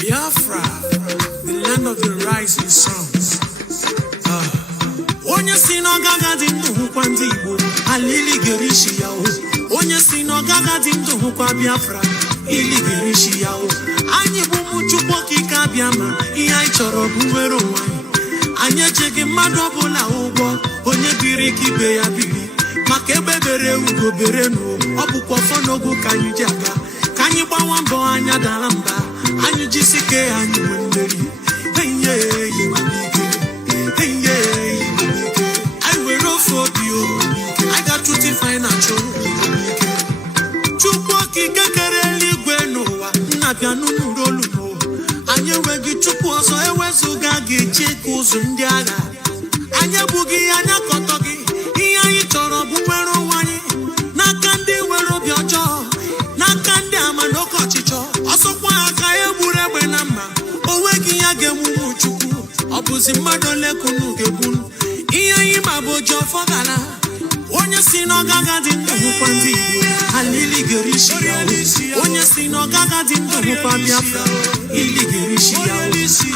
Biafra, the land of the rising suns. Onye si n'ọgaga dị ndụ hụkwa ndị Igbo, alili gerishi ya o. Onye si n'ọgaga dị ndụ hụkwa Biafra, ili gerishi ya o. Anyị bụ ụmụ Chukwu okike abịa ma ihe anyị chọrọ bụ nwere onwe anyị. Anyị echeghị mmadụ ọbụla ụgwọ, onye biri ka ibe ya biri. Maka ebe bere ugo bere n'o, ọ bụkwa ọfọ n'ogo ka anyị ji aga. Ka anyị gbawa mbọ anya dara mba, anyị jisike anyị nwee mmeri. I got to define a Chukwu okike kere eluigwe n'ụwa, nna bịa n'ụlọ olumo. Anyị enweghị Chukwu ọzọ ewezuga gị chịkwa ụzụ ndị agha. Anyị ebughị anya kọtọ gị, ihe anyị chọrọ bụ nwere onwe anyị. N'aka ndị nwere obi ọjọọ, n'aka ndị ama n'oke ọchịchọ. Ọsọkwa aka egburu egbe na mma, onweghị ya ga-emume Chukwu. Ọ bụzi mmadụ ole kunu ga-ebunu. Ihe anyị ma bụ oji ọfọ gara. Onye si n'ọgaga dị ndụ hụkwa ndị Igbo, alili gerishi ya o. Onye si n'ọgaga dị ndụ hụkwa Biafra, ili gerishi ya o.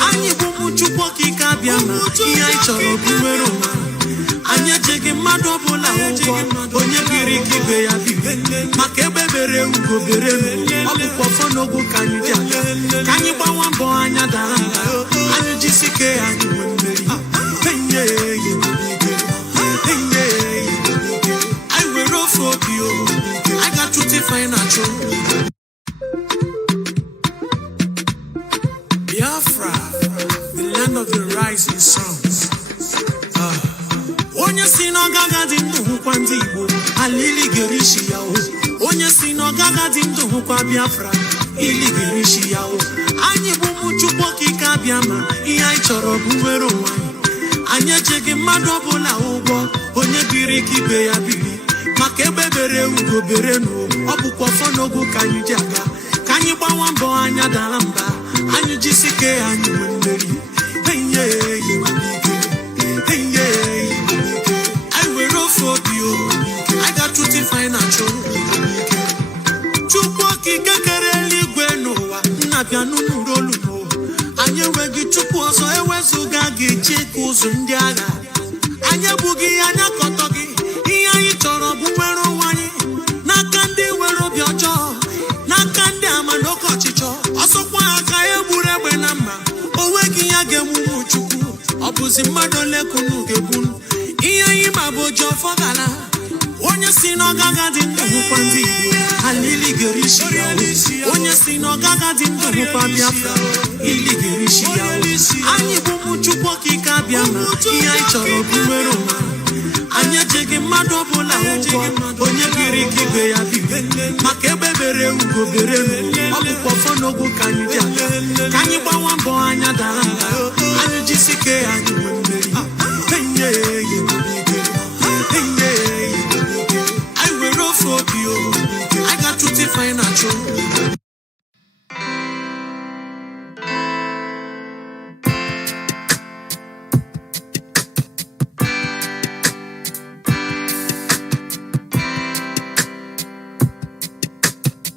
Anyị bụ ụmụ Chukwu okike abịa ma ihe anyị chọrọ bụ nwere onwe anyị. Anyị echeghị mmadụ ọbụla ụgwọ, onye biri ka ibe ya biri. Maka ebe bere ugo bere n'o, ọ bụkwa ọfọ n'ogo ka anyị ji aga. Ka anyị gbawa mbọ anya dara mba, anyị jisike anyị nwee mmeri. I got to define a Biafra, the land of the rising suns. Onye si n'ọgaga dị ndụ hụkwa ndị Igbo, alili gerishi ya o. Onye si n'ọgaga dị ndụ hụkwa Biafra, ili gerishi ya o. Anyị bụ ụmụ Chukwu okike abịa ma ihe anyị chọrọ bụ nwere onwe anyị. Anyị echeghị mmadụ ọbụla ụgwọ, onye biri ka ibe ya biri. Maka ebe bere ugo bere n'o, ọ bụkwa ọfọ n'ogo ka anyị ji aga. Ka anyị gbawa mbọ anya dara mba, anyị jisike anyị nwee mmeri. I got to define a Chukwu okike kere eluigwe n'ụwa, nna bịa n'ụlọ olumo. Anyị enweghị Chukwu ọzọ ewezuga gị chịkwa ụzụ ndị agha. Anyị ebughị anya kọtọ gị, ihe anyị chọrọ bụ nwere onwe anyị. N'aka ndị nwere obi ọjọọ, n'aka ndị ama n'oke ọchịchọ. Ọsọkwa aka egburu egbe na mma, onweghị ya ga-emume Chukwu. Ọ bụzi mmadụ ole kunu ga-ebunu. Ihe anyị ma bụ oji ọfọ gara. Onye si n'ọgaga dị ndụ hụkwa ndị Igbo, alili gerishi ya o. Onye si n'ọgaga dị ndụ hụkwa Biafra, ili gerishi ya o. Anyị bụ ụmụ Chukwu okike abịa ma ihe anyị chọrọ bụ nwere onwe anyị. Anyị echeghị mmadụ ọbụla ụgwọ, onye biri ka ibe ya biri. Maka ebe bere ugo bere n'o, ọ bụkwa ọfọ n'ogo ka anyị ji aga. Ka anyị gbawa mbọ anya dara mba, anyị jisike anyị nwee mmeri. I got to define a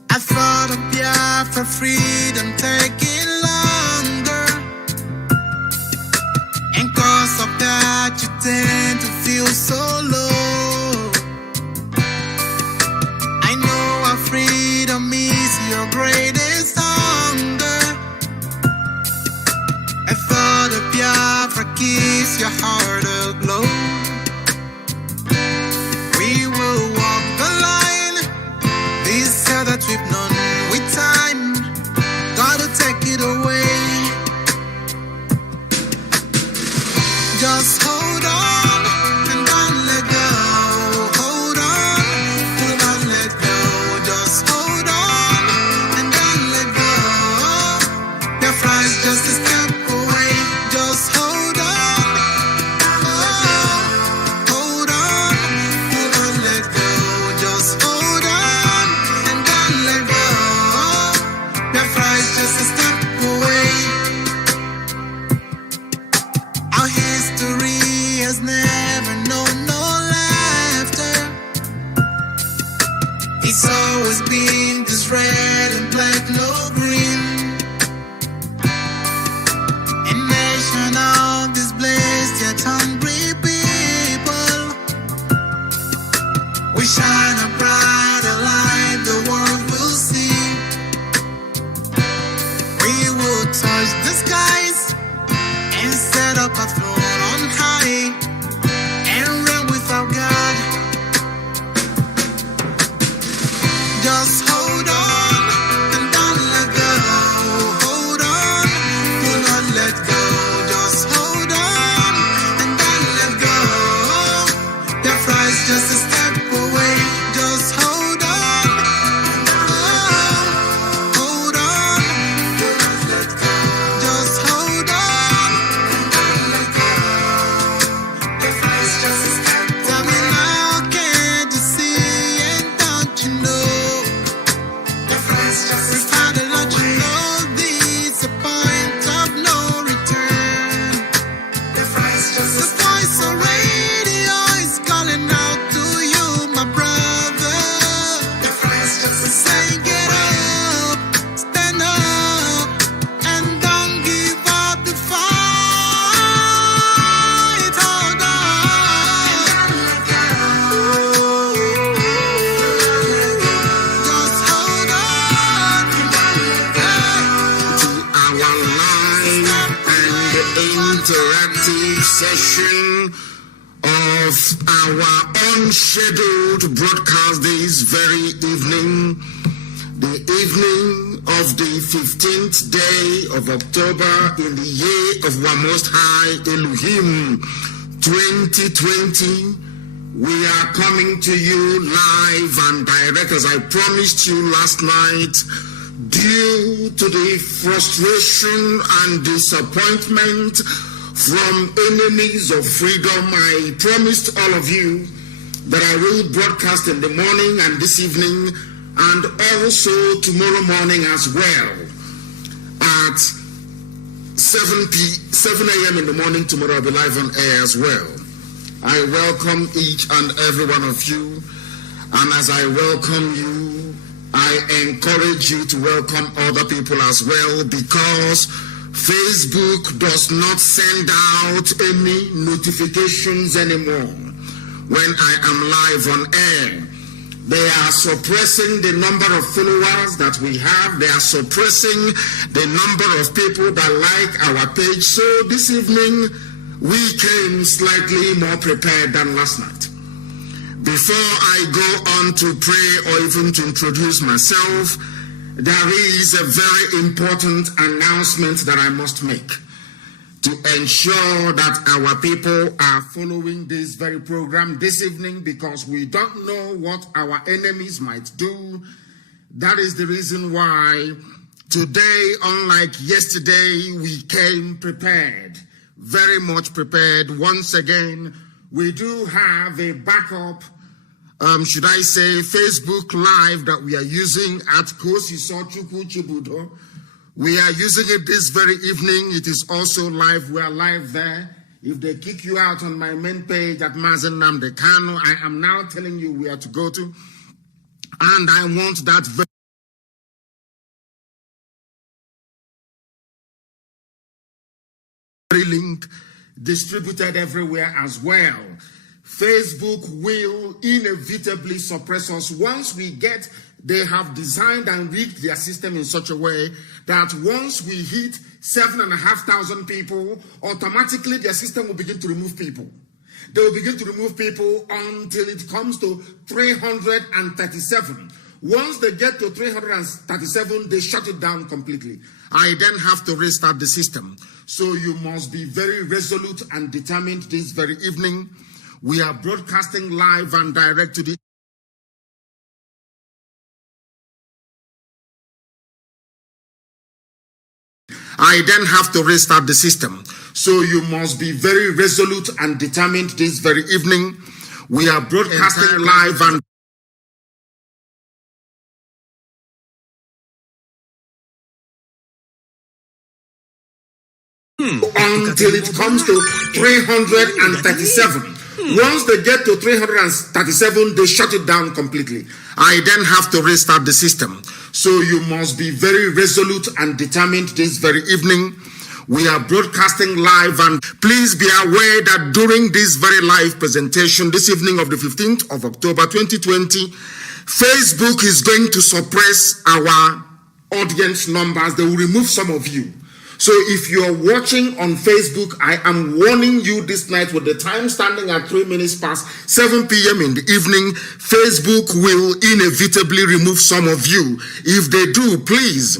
I thought of Biafra freedom taking longer, and cause of that you tend to feel so low. I know our freedom is your greatest hunger. I thought of Biafra keeps your heart aglow. We will walk the line, this hell that we've known with time. Gotta take it away. Just hold on and don't let go. Hold on, do not let go. Just hold on and don't with no green. A nation of displaced yet hungry people. We shine a brighter light the world will see. We will touch the skies and set up a throne on high and reign with our God. Just hold on and don't let go. Hold on, do not let go. Just hold on and don't let go. Biafra is just a step away. Just hold on. Hold on, do not let go. Just hold on and don't let go. Biafra is just a step away. Tell me now, can't you see and don't you know? Just how to let you know this a point of no return. The voice on radio is calling out to you, my brother. Saying get up, stand up, and don't give up the fight. Hold on. Just hold on. Our live and interactive session of our unscheduled broadcast this very evening, the evening of the 15th day of October in the year of our Most High Elohim 2020. We are coming to you live and direct as I promised you last night. Due to the frustration and disappointment from enemies of freedom, I promised all of you that I will broadcast in the morning and this evening and also tomorrow morning as well at 7 a.m. in the morning. Tomorrow I'll be live on air as well. I welcome each and every one of you, and as I welcome you, I encourage you to welcome other people as well, because Facebook does not send out any notifications anymore when I am live on air. They are suppressing the number of followers that we have. They are suppressing the number of people that like our page. So this evening, we came slightly more prepared than last night. Before I go on to pray or even to introduce myself, there is a very important announcement that I must make to ensure that our people are following this very program this evening, because we don't know what our enemies might do. That is the reason why today, unlike yesterday, we came prepared, very much prepared. Once again, we do have a backup, should I say, Facebook Live that we are using at Kosi Sochuku Chibudo. We are using it this very evening. It is also live. We are live there. If they kick you out on my main page at Mazi Nnamdi Kanu, I am now telling you where to go to. And I want that very link distributed everywhere as well. Facebook will inevitably suppress us once we get. They have designed and rigged their system in such a way that once we hit 7,500 people, automatically their system will begin to remove people. They will begin to remove people until it comes to 337. Once they get to 337, they shut it down completely. I then have to restart the system. So you must be very resolute and determined this very evening. We are broadcasting live and direct to the I then have to restart the system. So you must be very resolute and determined this very evening. We are broadcasting live and until it comes to 337. Once they get to 337, they shut it down completely. I then have to restart the system. So you must be very resolute and determined this very evening. We are broadcasting live, and please be aware that during this very live presentation, this evening of the 15th of October 2020, Facebook is going to suppress our audience numbers. They will remove some of you. So if you're watching on Facebook, I am warning you this night with the time standing at 3 minutes past 7 p.m. in the evening, Facebook will inevitably remove some of you. If they do, please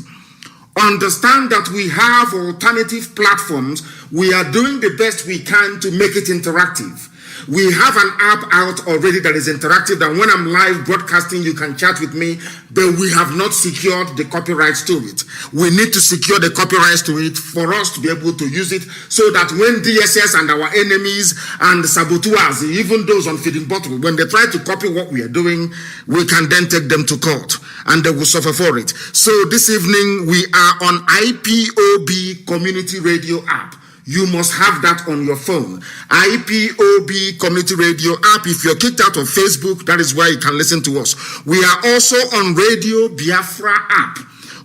understand that we have alternative platforms. We are doing the best we can to make it interactive. We have an app out already that is interactive, that when I'm live broadcasting, you can chat with me, but we have not secured the copyrights to it. We need to secure the copyrights to it for us to be able to use it, so that when DSS and our enemies and saboteurs, even those on Feeding Bottle, when they try to copy what we are doing, we can then take them to court and they will suffer for it. So this evening, we are on IPOB Community Radio app. You must have that on your phone. IPOB Community Radio app. If you're kicked out of Facebook, that is where you can listen to us. We are also on Radio Biafra app.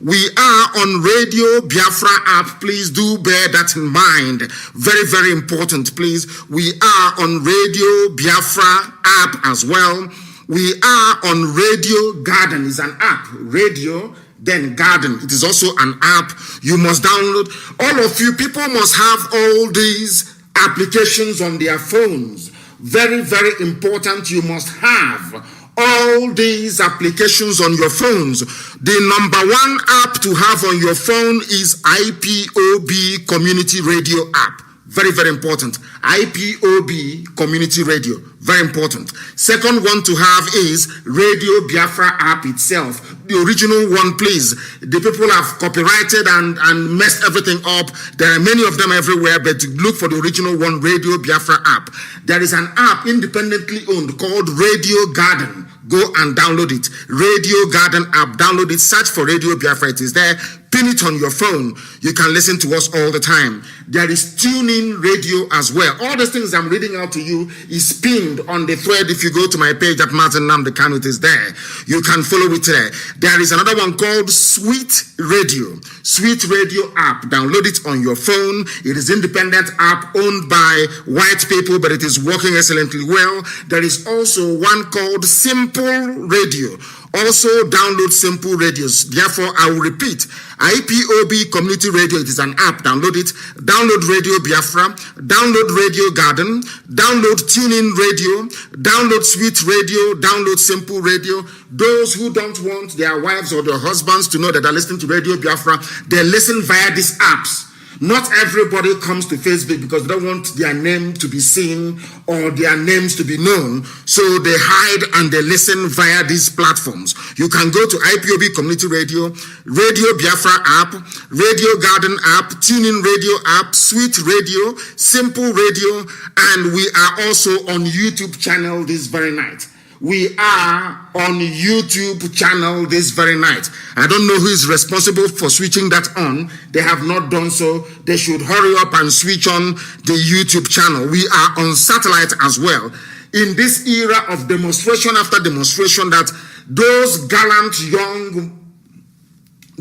We are on Radio Biafra app. Please do bear that in mind. Very, very important, please. We are on Radio Biafra app as well. We are on Radio Garden. It's an app. Radio then Garden. It is also an app you must download. All of you people must have all these applications on their phones. Very, very important. You must have all these applications on your phones. The number one app to have on your phone is IPOB Community Radio app. Very, very important. IPOB Community Radio. Very important. Second one to have is Radio Biafra app itself. The original one, please. The people have copyrighted and messed everything up. There are many of them everywhere, but look for the original one, Radio Biafra app. There is an app independently owned called Radio Garden. Go and download it. Radio Garden app. Download it. Search for Radio Biafra. It is there. Pin it on your phone. You can listen to us all the time. There is TuneIn Radio as well. All the things I'm reading out to you is pinned on the thread. If you go to my page at Mazi Nnamdi Kanu, it is there. You can follow it there. There is another one called Sweet Radio. Sweet Radio app. Download it on your phone. It is independent app owned by white people, but it is working excellently well. There is also one called Simple Radio. Also download Simple Radios. Therefore, I will repeat, IPOB Community Radio, it is an app. Download it. Download Radio Biafra. Download Radio Garden. Download TuneIn Radio. Download Sweet Radio. Download Simple Radio. Those who don't want their wives or their husbands to know that they're listening to Radio Biafra, they listen via these apps. Not everybody comes to Facebook because they don't want their name to be seen or their names to be known. So they hide and they listen via these platforms. You can go to IPOB Community Radio, Radio Biafra app, Radio Garden app, TuneIn Radio app, Sweet Radio, Simple Radio, and we are also on YouTube channel this very night. We are on YouTube channel this very night. I don't know who is responsible for switching that on. They have not done so. They should hurry up and switch on the YouTube channel. We are on satellite as well. In this era of demonstration after demonstration, that those gallant young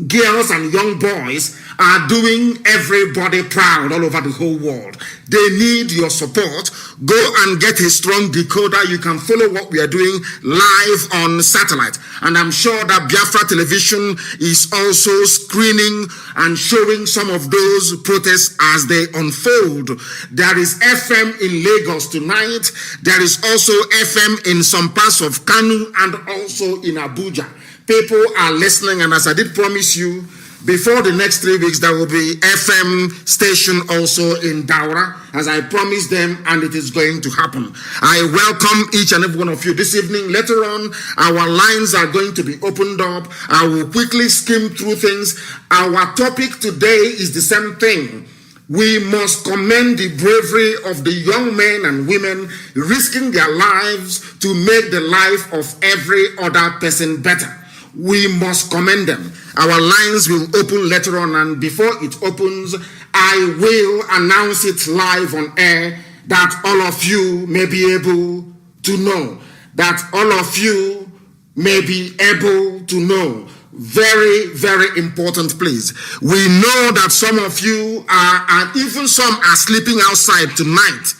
girls and young boys are doing everybody proud all over the whole world. They need your support. Go and get a strong decoder. You can follow what we are doing live on satellite. And I'm sure that Biafra Television is also screening and showing some of those protests as they unfold. There is FM in Lagos tonight. There is also FM in some parts of Kanu and also in Abuja. People are listening, and as I did promise you, before the next 3 weeks, there will be FM station also in Daura, as I promised them, and it is going to happen. I welcome each and every one of you this evening. Later on, our lines are going to be opened up. I will quickly skim through things. Our topic today is the same thing. We must commend the bravery of the young men and women risking their lives to make the life of every other person better. We must commend them. Our lines will open later on, and before it opens, I will announce it live on air that all of you may be able to know. That all of you may be able to know. Very, very important, please. We know that some of you are, and even some are sleeping outside tonight.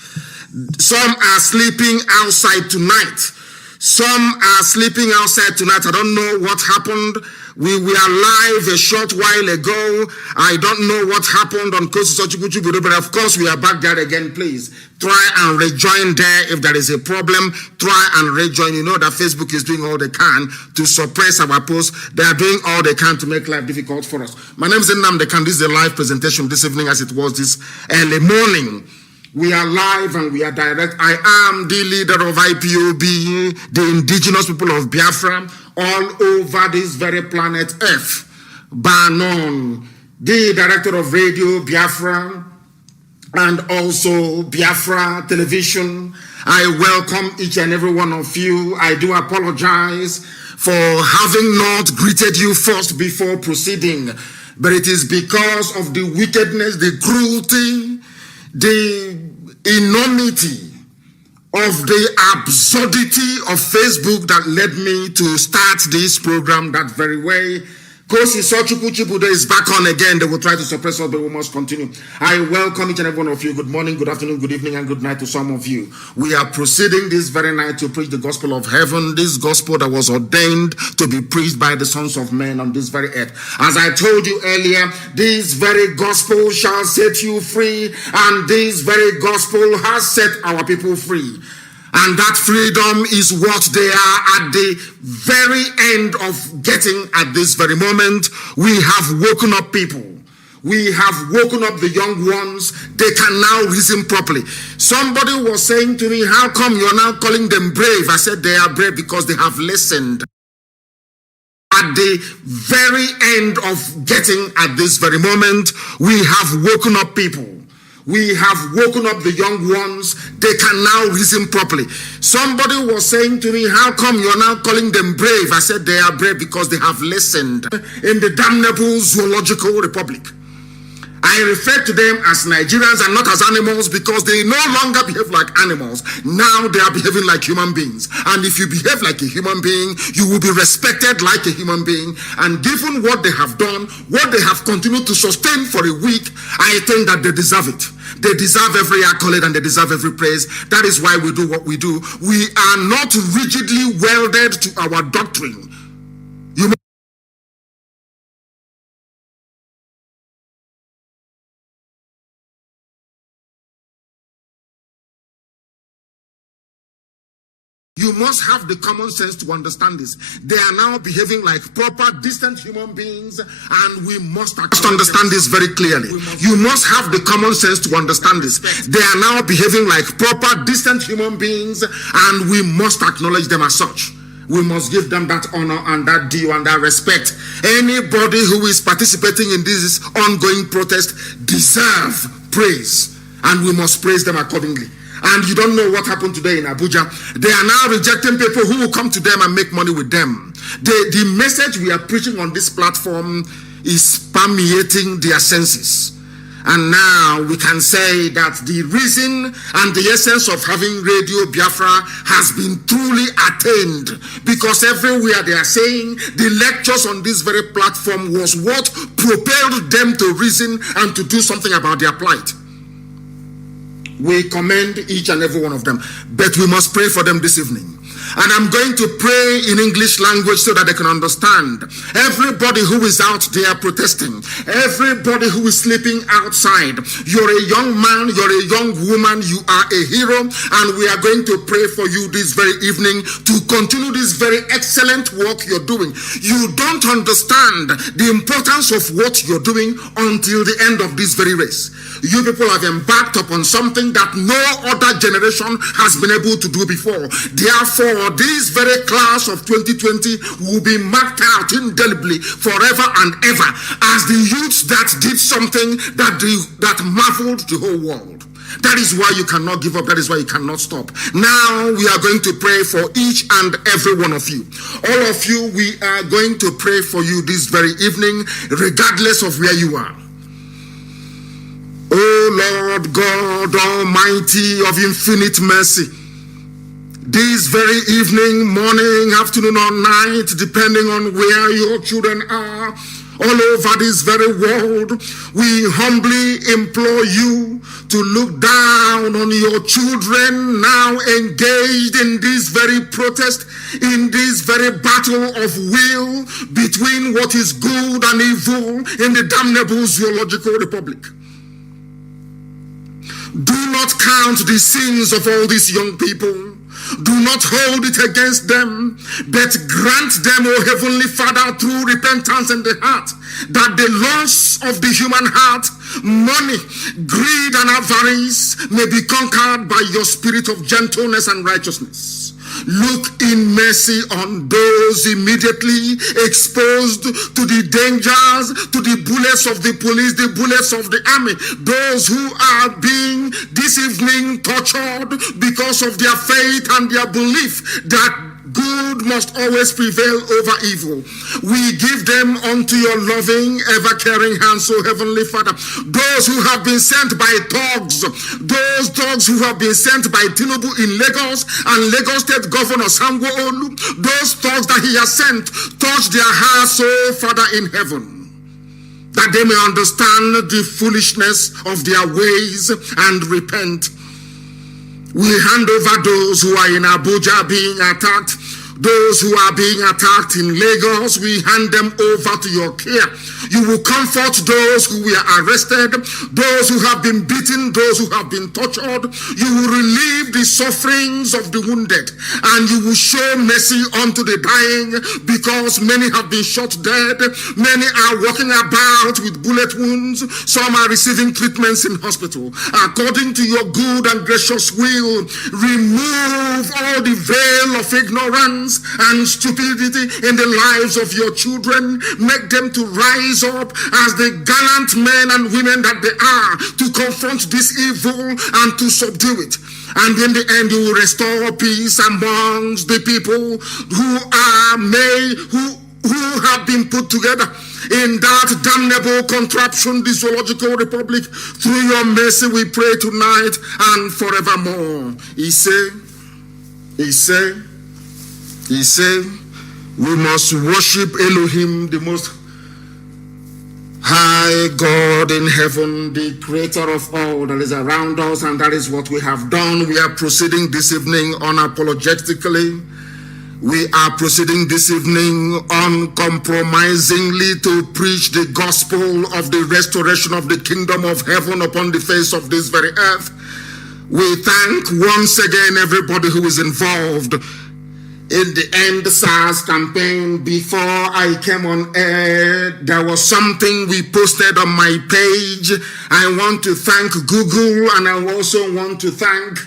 Some are sleeping outside tonight. Some are sleeping outside tonight. I don't know what happened. We were live a short while ago. I don't know what happened on Kosi, but of course we are back there again. Please try and rejoin there if there is a problem. Try and rejoin. You know that Facebook is doing all they can to suppress our posts. They are doing all they can to make life difficult for us. My name is Nnamdi Kanu. This is a live presentation this evening as it was this early morning. We are live and we are direct. I am the leader of IPOB, the indigenous people of Biafra, all over this very planet Earth. Banon, the director of Radio Biafra, and also Biafra Television. I welcome each and every one of you. I do apologize for having not greeted you first before proceeding, but it is because of the wickedness, the cruelty, the enormity of the absurdity of Facebook that led me to start this program that very way. Kosi Sochukuchibude is back on again. They will try to suppress us, but we must continue. I welcome each and every one of you. Good morning, good afternoon, good evening, and good night to some of you. We are proceeding this very night to preach the gospel of heaven, this gospel that was ordained to be preached by the sons of men on this very earth. As I told you earlier, this very gospel shall set you free, and this very gospel has set our people free. And that freedom is what they are at the very end of getting at this very moment. We have woken up people. We have woken up the young ones. They can now reason properly. Somebody was saying to me, how come you're now calling them brave? I said they are brave because they have listened. At the very end of getting at this very moment, we have woken up people. We have woken up the young ones. They can now reason properly. Somebody was saying to me, how come you're now calling them brave? I said they are brave because they have listened. In the damnable zoological republic, I refer to them as Nigerians and not as animals because they no longer behave like animals. Now they are behaving like human beings. And if you behave like a human being, you will be respected like a human being. And given what they have done, what they have continued to sustain for a week, I think that they deserve it. They deserve every accolade and they deserve every praise. That is why we do what we do. We are not rigidly welded to our doctrine. You must have the common sense to understand this. They are now behaving like proper, decent human beings, and we must understand this very clearly. You must have the common sense to understand this. They are now behaving like proper, decent human beings, and we must acknowledge them as such. We must give them that honor and that due and that respect. Anybody who is participating in this ongoing protest deserve praise, and we must praise them accordingly. And you don't know what happened today in Abuja. They are now rejecting people who will come to them and make money with them. The message we are preaching on this platform is permeating their senses. And now we can say that the reason and the essence of having Radio Biafra has been truly attained. Because everywhere they are saying the lectures on this very platform was what propelled them to reason and to do something about their plight. We commend each and every one of them, but we must pray for them this evening. And I'm going to pray in English language so that they can understand. Everybody who is out there protesting, everybody who is sleeping outside, you're a young man, you're a young woman, you are a hero, and we are going to pray for you this very evening to continue this very excellent work you're doing. You don't understand the importance of what you're doing until the end of this very race. You people have embarked upon something that no other generation has been able to do before. Therefore, this very class of 2020 will be marked out indelibly forever and ever as the youths that did something that marveled the whole world. That is why you cannot give up. That is why you cannot stop. Now we are going to pray for each and every one of you. All of you, we are going to pray for you this very evening, regardless of where you are. O Lord God Almighty of infinite mercy, this very evening, morning, afternoon, or night, depending on where your children are, all over this very world, we humbly implore you to look down on your children now engaged in this very protest, in this very battle of will between what is good and evil in the damnable zoological republic. Do not count the sins of all these young people. Do not hold it against them, but grant them, O Heavenly Father, through repentance in the heart, that the loss of the human heart, money, greed, and avarice may be conquered by your spirit of gentleness and righteousness. Look in mercy on those immediately exposed to the dangers, to the bullets of the police, the bullets of the army, those who are being this evening tortured because of their faith and their belief that good must always prevail over evil. We give them unto your loving, ever-caring hands, O Heavenly Father. Those who have been sent by thugs, those thugs who have been sent by Tinubu in Lagos and Lagos State Governor Sanwo-Olu, those thugs that he has sent, touch their hearts, O Father in heaven, that they may understand the foolishness of their ways and repent. We hand over those who are in Abuja being attacked, those who are being attacked in Lagos. We hand them over to your care. You will comfort those who were arrested, those who have been beaten, those who have been tortured. You will relieve the sufferings of the wounded, and you will show mercy unto the dying, because many have been shot dead. Many are walking about with bullet wounds. Some are receiving treatments in hospital. According to your good and gracious will, remove all the veil of ignorance and stupidity in the lives of your children. Make them to rise up as the gallant men and women that they are, to confront this evil and to subdue it. And in the end, you will restore peace amongst the people who have been put together in that damnable contraption, the zoological republic. Through your mercy we pray tonight and forevermore. He said, we must worship Elohim, the most high God in heaven, the creator of all that is around us, and that is what we have done. We are proceeding this evening unapologetically. We are proceeding this evening uncompromisingly to preach the gospel of the restoration of the kingdom of heaven upon the face of this very earth. We thank once again everybody who is involved in the End Sars campaign. Before I came on air, there was something we posted on my page. I want to thank Google, and I also want to thank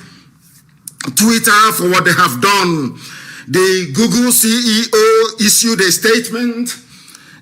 Twitter for what they have done. The Google CEO issued a statement.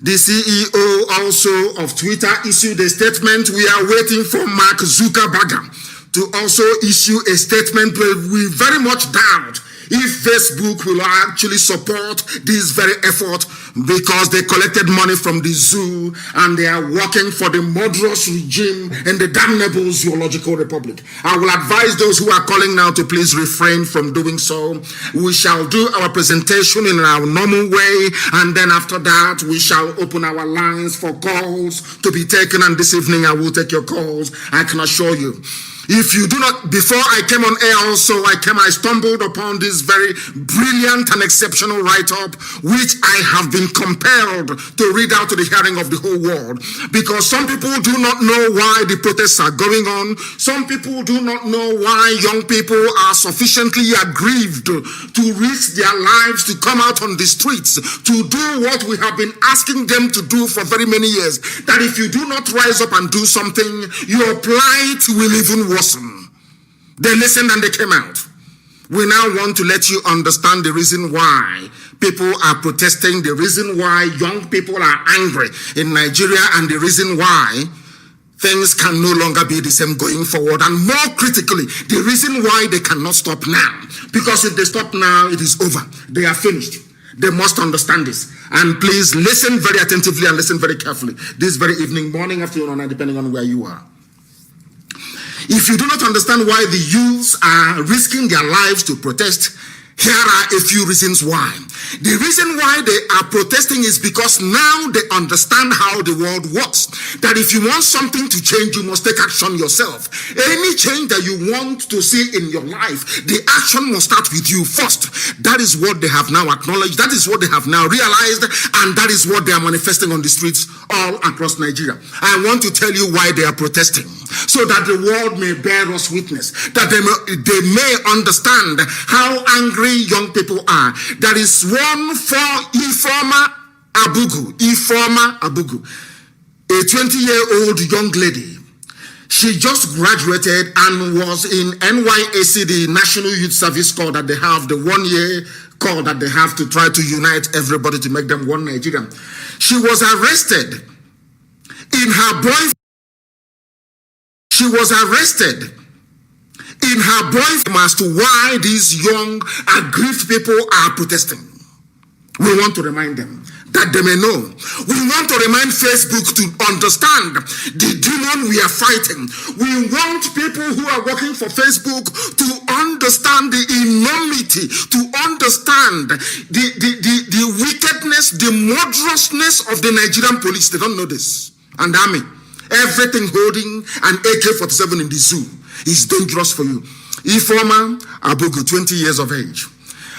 The CEO also of Twitter issued a statement. We are waiting for Mark Zuckerberg to also issue a statement, but we very much doubt if Facebook will actually support this very effort, because they collected money from the zoo and they are working for the murderous regime in the damnable zoological republic. I will advise those who are calling now to please refrain from doing so. We shall do our presentation in our normal way, and then after that we shall open our lines for calls to be taken, and this evening I will take your calls, I can assure you. If you do not, before I came on air also, I stumbled upon this very brilliant and exceptional write-up, which I have been compelled to read out to the hearing of the whole world. Because some people do not know why the protests are going on. Some people do not know why young people are sufficiently aggrieved to risk their lives to come out on the streets to do what we have been asking them to do for very many years. That if you do not rise up and do something, your plight will even worsen. They listened and they came out. We now want to let you understand the reason why people are protesting, the reason why young people are angry in Nigeria, and the reason why things can no longer be the same going forward. And more critically, the reason why they cannot stop now. Because if they stop now, it is over. They are finished. They must understand this. And please listen very attentively and listen very carefully this very evening, morning, afternoon, or night, depending on where you are. If you do not understand why the youths are risking their lives to protest, here are a few reasons why. The reason why they are protesting is because now they understand how the world works. That if you want something to change, you must take action yourself. Any change that you want to see in your life, the action must start with you first. That is what they have now acknowledged. That is what they have now realized. And that is what they are manifesting on the streets all across Nigeria. I want to tell you why they are protesting, so that the world may bear us witness, that they may understand how angry young people are. There is one for Ifeoma Abugu, a 20-year-old young lady. She just graduated and was in NYSC, the National Youth Service Corps that they have, the 1-year corps that they have to try to unite everybody to make them one Nigeria. She was arrested in her boyfriend. She was arrested in her boyfriend as to why these young aggrieved people are protesting. We want to remind them that they may know. We want to remind Facebook to understand the demon we are fighting. We want people who are working for Facebook to understand the enormity, to understand the wickedness, the murderousness of the Nigerian police. They don't know this. And army. Everything holding an AK-47 in the zoo is dangerous for you. Ifeoma Abugu, 20 years of age,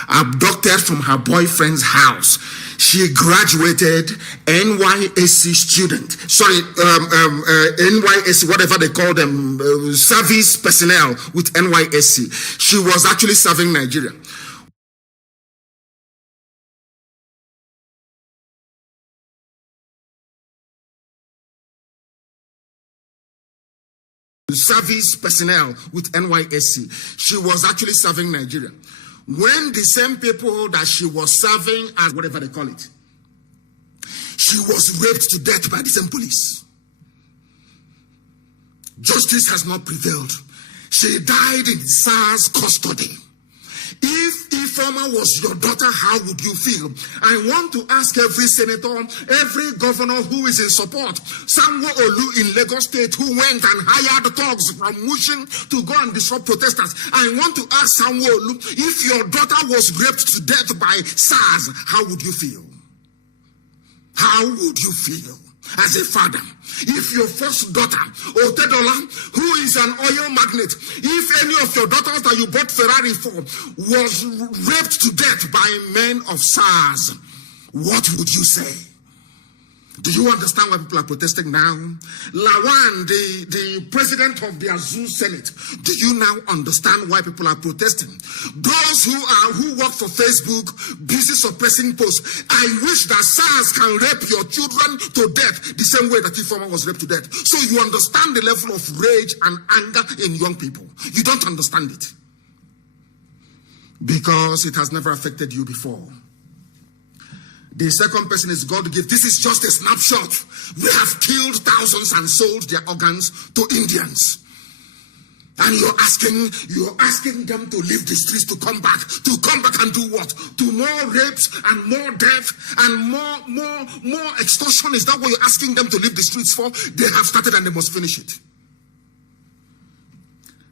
abducted from her boyfriend's house. She graduated NYSC student. NYSC, whatever they call them, service personnel with NYSC. She was actually serving Nigeria. Service personnel with NYSC. She was actually serving Nigeria. When the same people that she was serving as whatever they call it, she was raped to death by the same police. Justice has not prevailed. She died in Sars custody. If Ifeoma was your daughter, how would you feel? I want to ask every senator, every governor who is in support, Sanwo-Olu in Lagos State, who went and hired thugs from Mushin to go and disrupt protesters. I want to ask Sanwo-Olu, if your daughter was raped to death by Sars, how would you feel? How would you feel as a father? If your first daughter, Otedola, who is an oil magnate, if any of your daughters that you bought Ferrari for was raped to death by men of Sars, what would you say? Do you understand why people are protesting now? Lawan, the president of the Azul Senate, do you now understand why people are protesting? Those who work for Facebook, busy suppressing posts. I wish that SARS can rape your children to death the same way that Ifeoma was raped to death. So you understand the level of rage and anger in young people. You don't understand it, because it has never affected you before. The second person is God gift. This is just a snapshot. We have killed thousands and sold their organs to Indians. And you're asking them to leave the streets, to come back and do what? To more rapes and more death and more extortion. Is that what you're asking them to leave the streets for? They have started and they must finish it.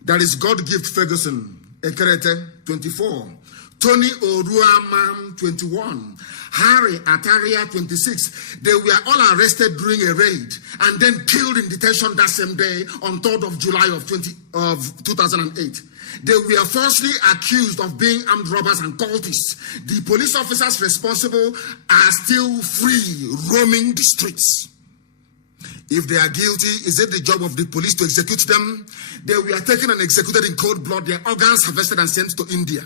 That is God gift Ferguson, Ekerete, 24. Tony Oruamam, 21. Harry Ataria, 26. They were all arrested during a raid and then killed in detention that same day on 3rd of July of 2008. They were falsely accused of being armed robbers and cultists. The police officers responsible are still free, roaming the streets. If they are guilty, is it the job of the police to execute them? They were taken and executed in cold blood, their organs harvested and sent to India.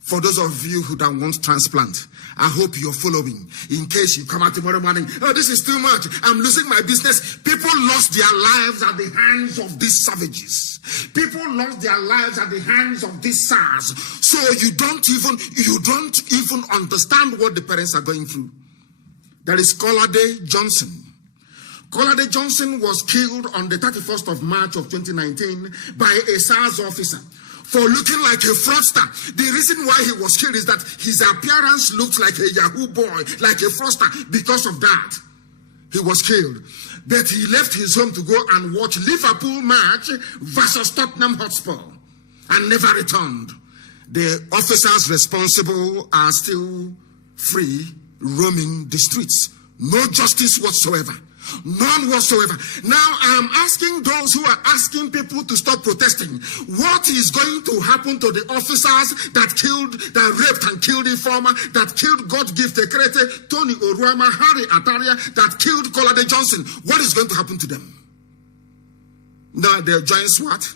For those of you who don't want transplant, I hope you're following. In case you come out tomorrow morning, oh, this is too much, I'm losing my business. People lost their lives at the hands of these savages. People lost their lives at the hands of these SARS. So you don't even understand what the parents are going through. There is Kolade Johnson. Kolade Johnson was killed on the 31st of March of 2019 by a SARS officer for looking like a fraudster. The reason why he was killed is that his appearance looked like a Yahoo boy, like a fraudster. Because of that, he was killed. But he left his home to go and watch Liverpool match versus Tottenham Hotspur and never returned. The officers responsible are still free, roaming the streets. No justice whatsoever. None whatsoever. Now I'm asking those who are asking people to stop protesting, what is going to happen to the officers that raped and killed Informer, that killed God-gift Ekrete, Tony Oruama, Harry Ataria, that killed Kolade Johnson? What is going to happen to them? Now they'll join SWAT?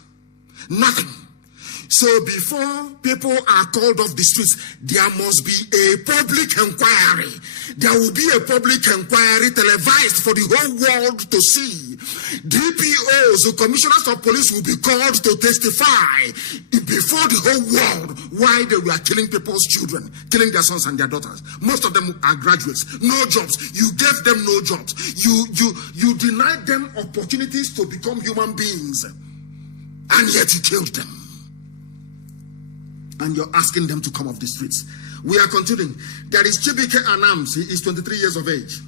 Nothing. So before people are called off the streets, there must be a public inquiry. There will be a public inquiry televised for the whole world to see. DPOs, the commissioners of police, will be called to testify before the whole world why they were killing people's children, killing their sons and their daughters. Most of them are graduates, no jobs. You gave them no jobs. You denied them opportunities to become human beings, and yet you killed them. And you're asking them to come off the streets. We are continuing. There is Chibike Anams. He is 23 years of age.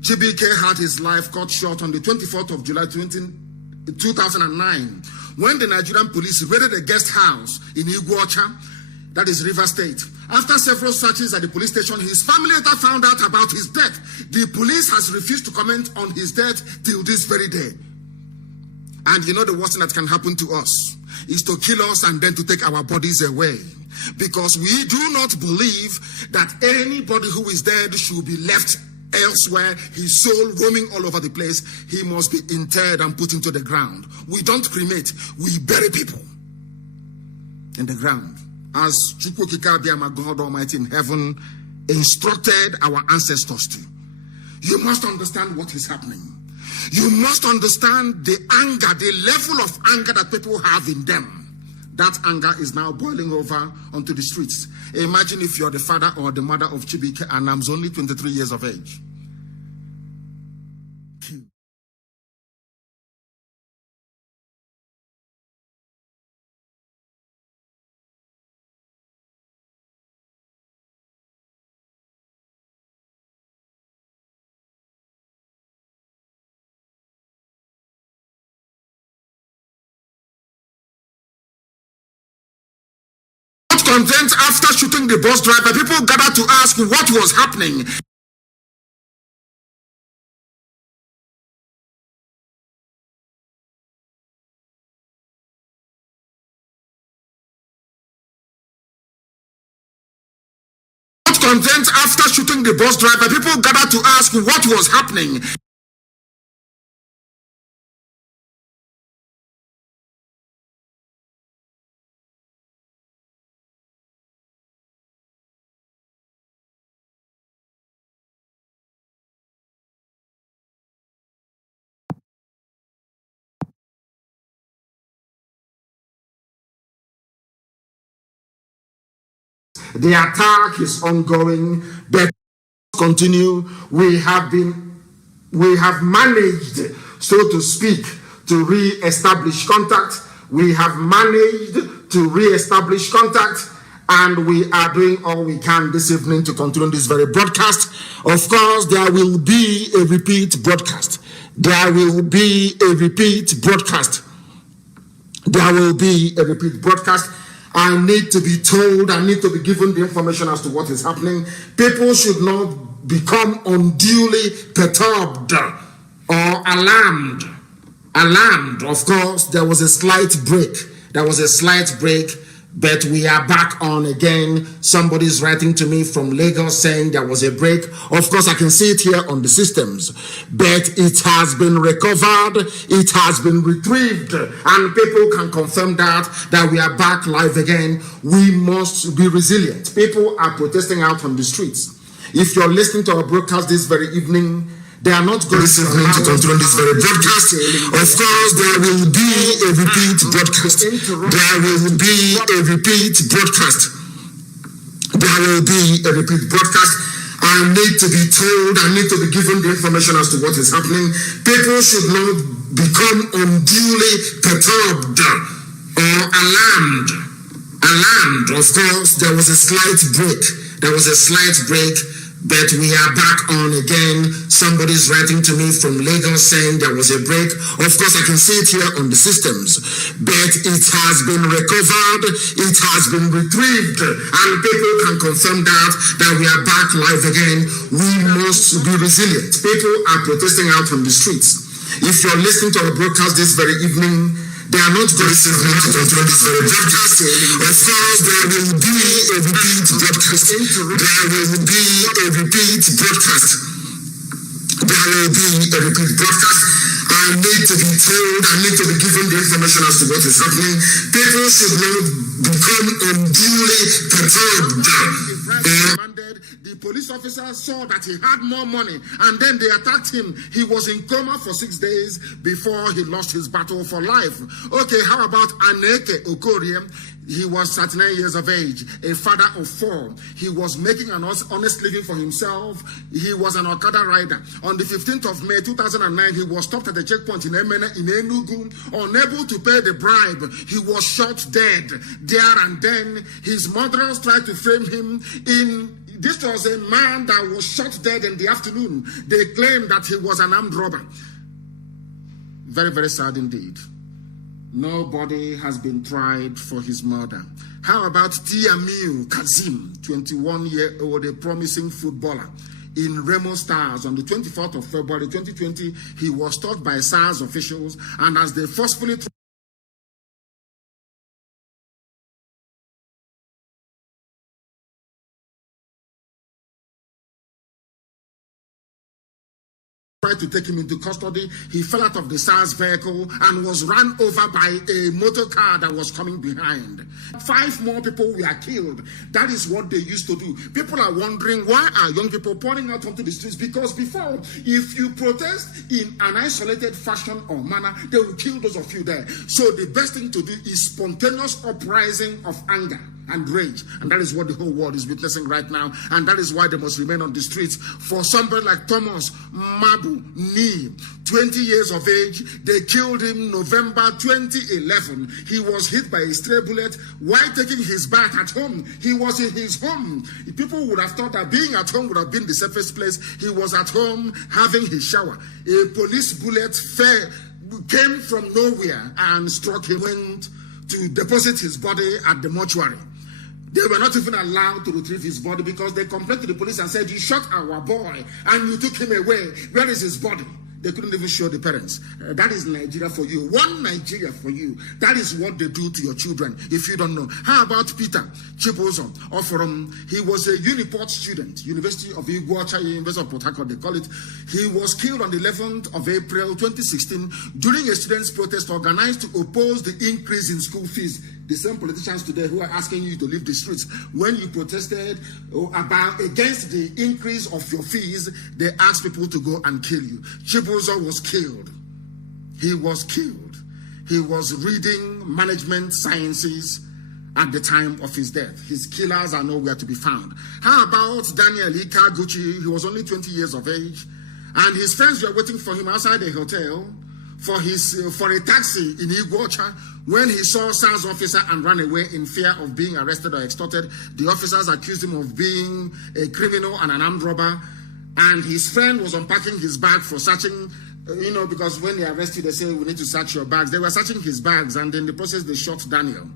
Chibike had his life cut short on the 24th of July 2009 when the Nigerian police raided a guest house in Iguacha, that is River State. After several searches at the police station, his family later found out about his death. The police has refused to comment on his death till this very day. And you know the worst thing that can happen to us is to kill us and then to take our bodies away. Because we do not believe that anybody who is dead should be left elsewhere, his soul roaming all over the place. He must be interred and put into the ground. We don't cremate, we bury people in the ground. As Chukwukika, God Almighty in heaven, instructed our ancestors to. You must understand what is happening. You must understand the anger, the level of anger that people have in them. That anger is now boiling over onto the streets. Imagine if you're the father or the mother of Chibike and I'm only 23 years of age. Content after shooting the bus driver, people gathered to ask what was happening. Content after shooting the bus driver, people gathered to ask what was happening. The attack is ongoing, but continue. We have managed, so to speak, to re-establish contact. We have managed to re-establish contact, and we are doing all we can this evening to continue this very broadcast. Of course, there will be a repeat broadcast. There will be a repeat broadcast. There will be a repeat broadcast. I need to be told, I need to be given the information as to what is happening. People should not become unduly perturbed or alarmed. Of course, there was a slight break. But we are back on again. Somebody's writing to me from Lagos saying there was a break. Of course, I can see it here on the systems, but it has been recovered, it has been retrieved, and people can confirm that we are back live again. We must be resilient. People are protesting out on the streets. If you're listening to our broadcast this very evening, they are not going to control this very broadcast. Of course, there will be a repeat broadcast. There will be a repeat broadcast. I need to be told, I need to be given the information as to what is happening. People should not become unduly perturbed or alarmed. Of course, there was a slight break. But we are back on again. Somebody's writing to me from Lagos saying there was a break. Of course, I can see it here on the systems, but it has been recovered, it has been retrieved, and people can confirm that we are back live again. We must be resilient. People are protesting out on the streets. If you're listening to our broadcast this very evening, they are not just listening to this very broadcast. Of course, there will be a repeat broadcast. There will be a repeat broadcast. There will be a repeat broadcast. I need to be told, I need to be given the information as to what is happening. People should not become unduly perturbed. The police officer saw that he had more money and then they attacked him. He was in coma for 6 days before he lost his battle for life. Okay, how about Aneke Okorie? He was 39 years of age, a father of 4. He was making an honest living for himself. He was an Okada rider. On the 15th of May 2009, he was stopped at a checkpoint in Enugu, unable to pay the bribe. He was shot dead there and then. His murderers tried to frame him in. This was a man that was shot dead in the afternoon. They claimed that he was an armed robber. Very, very sad indeed. Nobody has been tried for his murder. How about Tiamiu Kazim, 21-year-old, a promising footballer in Remo Stars? On the 24th of February 2020, he was stopped by Sars officials, and as they forcefully tried to take him into custody, he fell out of the Sars vehicle and was run over by a motor car that was coming behind. 5 more people were killed. That is what they used to do. People are wondering, why are young people pouring out onto the streets? Because before, if you protest in an isolated fashion or manner, they will kill those of you there. So the best thing to do is spontaneous uprising of anger and rage, and that is what the whole world is witnessing right now, and that is why they must remain on the streets. For somebody like Thomas Mabu Ni, 20 years of age, they killed him November 2011. He was hit by a stray bullet while taking his bath at home. He was in his home. People would have thought that being at home would have been the safest place. He was at home having his shower. A police bullet came from nowhere and struck him. Went to deposit his body at the mortuary. They were not even allowed to retrieve his body because they complained to the police and said, you shot our boy and you took him away. Where is his body? They couldn't even show the parents. That is Nigeria for you. One Nigeria for you. That is what they do to your children, if you don't know. How about Peter Chibuzo? He was a Uniport student, University of Iguacha, University of Port Harcourt, they call it. He was killed on the 11th of April 2016 during a students' protest organized to oppose the increase in school fees. The same politicians today who are asking you to leave the streets. When you protested against the increase of your fees, they asked people to go and kill you. Chibuzo was killed. He was killed. He was reading management sciences at the time of his death. His killers are nowhere to be found. How about Daniel Ikaguchi? He was only 20 years of age, and his friends were waiting for him outside a hotel for a taxi in Iguacha. When he saw Sars officer and ran away in fear of being arrested or extorted, the officers accused him of being a criminal and an armed robber. And his friend was unpacking his bag for searching, because when they arrest you, they say, we need to search your bags. They were searching his bags, and in the process, they shot Daniel.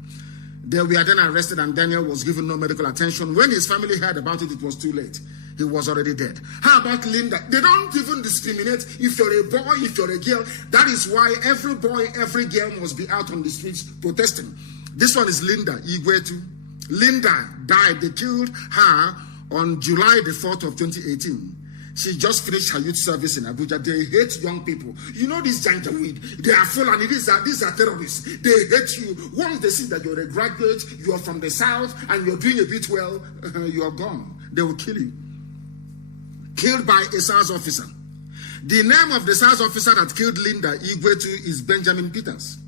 They were then arrested, and Daniel was given no medical attention. When his family heard about it, it was too late. He was already dead. How about Linda? They don't even discriminate if you're a boy, if you're a girl. That is why every boy, every girl must be out on the streets protesting. This one is Linda Igwetu. Linda died. They killed her on July the 4th of 2018. She just finished her youth service in Abuja. They hate young people. You know this Janjaweed. They are full, and these are terrorists. They hate you. Once they see that you're a graduate, you are from the south, and you're doing a bit well, you are gone. They will kill you. Killed by a Sars officer. The name of the Sars officer that killed Linda Igwetu is Benjamin Peters.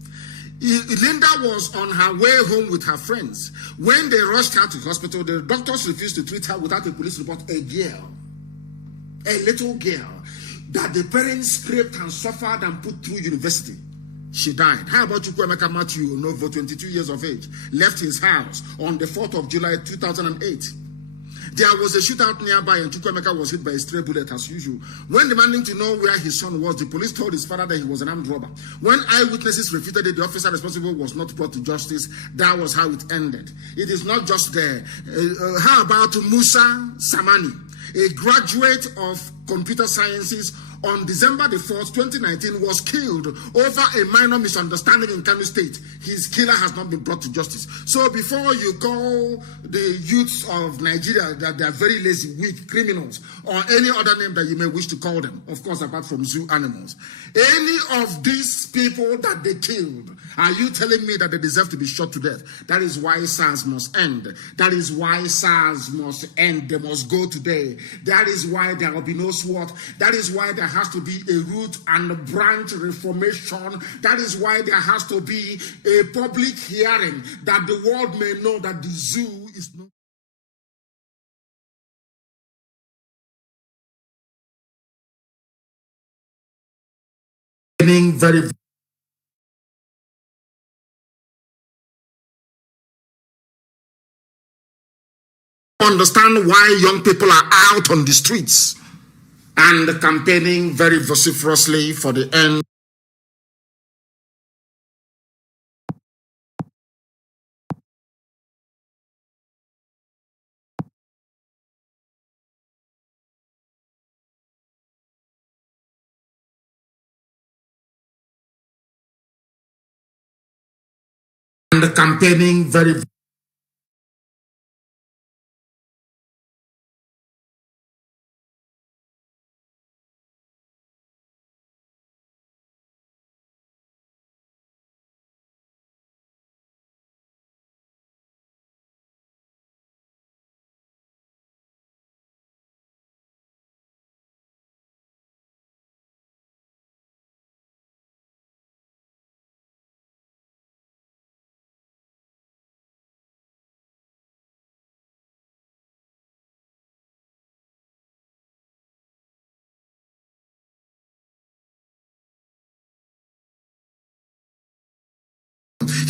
Linda was on her way home with her friends. When they rushed her to hospital, the doctors refused to treat her without a police report. A little girl that the parents scraped and suffered and put through university. She died. How about Chukwemeka Matthew Onovo, 22 years of age, left his house on the 4th of July 2008. There was a shootout nearby and Chukwemeka was hit by a stray bullet as usual. When demanding to know where his son was, the police told his father that he was an armed robber. When eyewitnesses refuted it, the officer responsible was not brought to justice. That was how it ended. It is not just there. How about Musa Samani, a graduate of computer sciences, on December the 4th, 2019, was killed over a minor misunderstanding in Kano State. His killer has not been brought to justice. So before you call the youths of Nigeria that they are very lazy, weak, criminals, or any other name that you may wish to call them, of course, apart from zoo animals, any of these people that they killed, are you telling me that they deserve to be shot to death? That is why SARS must end. That is why SARS must end. They must go today. That is why there will be no SWAT. That is why there has to be a root and branch reformation. That is why there has to be a public hearing that the world may know that the zoo is no. Very understand why young people are out on the streets and campaigning very vociferously for the end. And campaigning very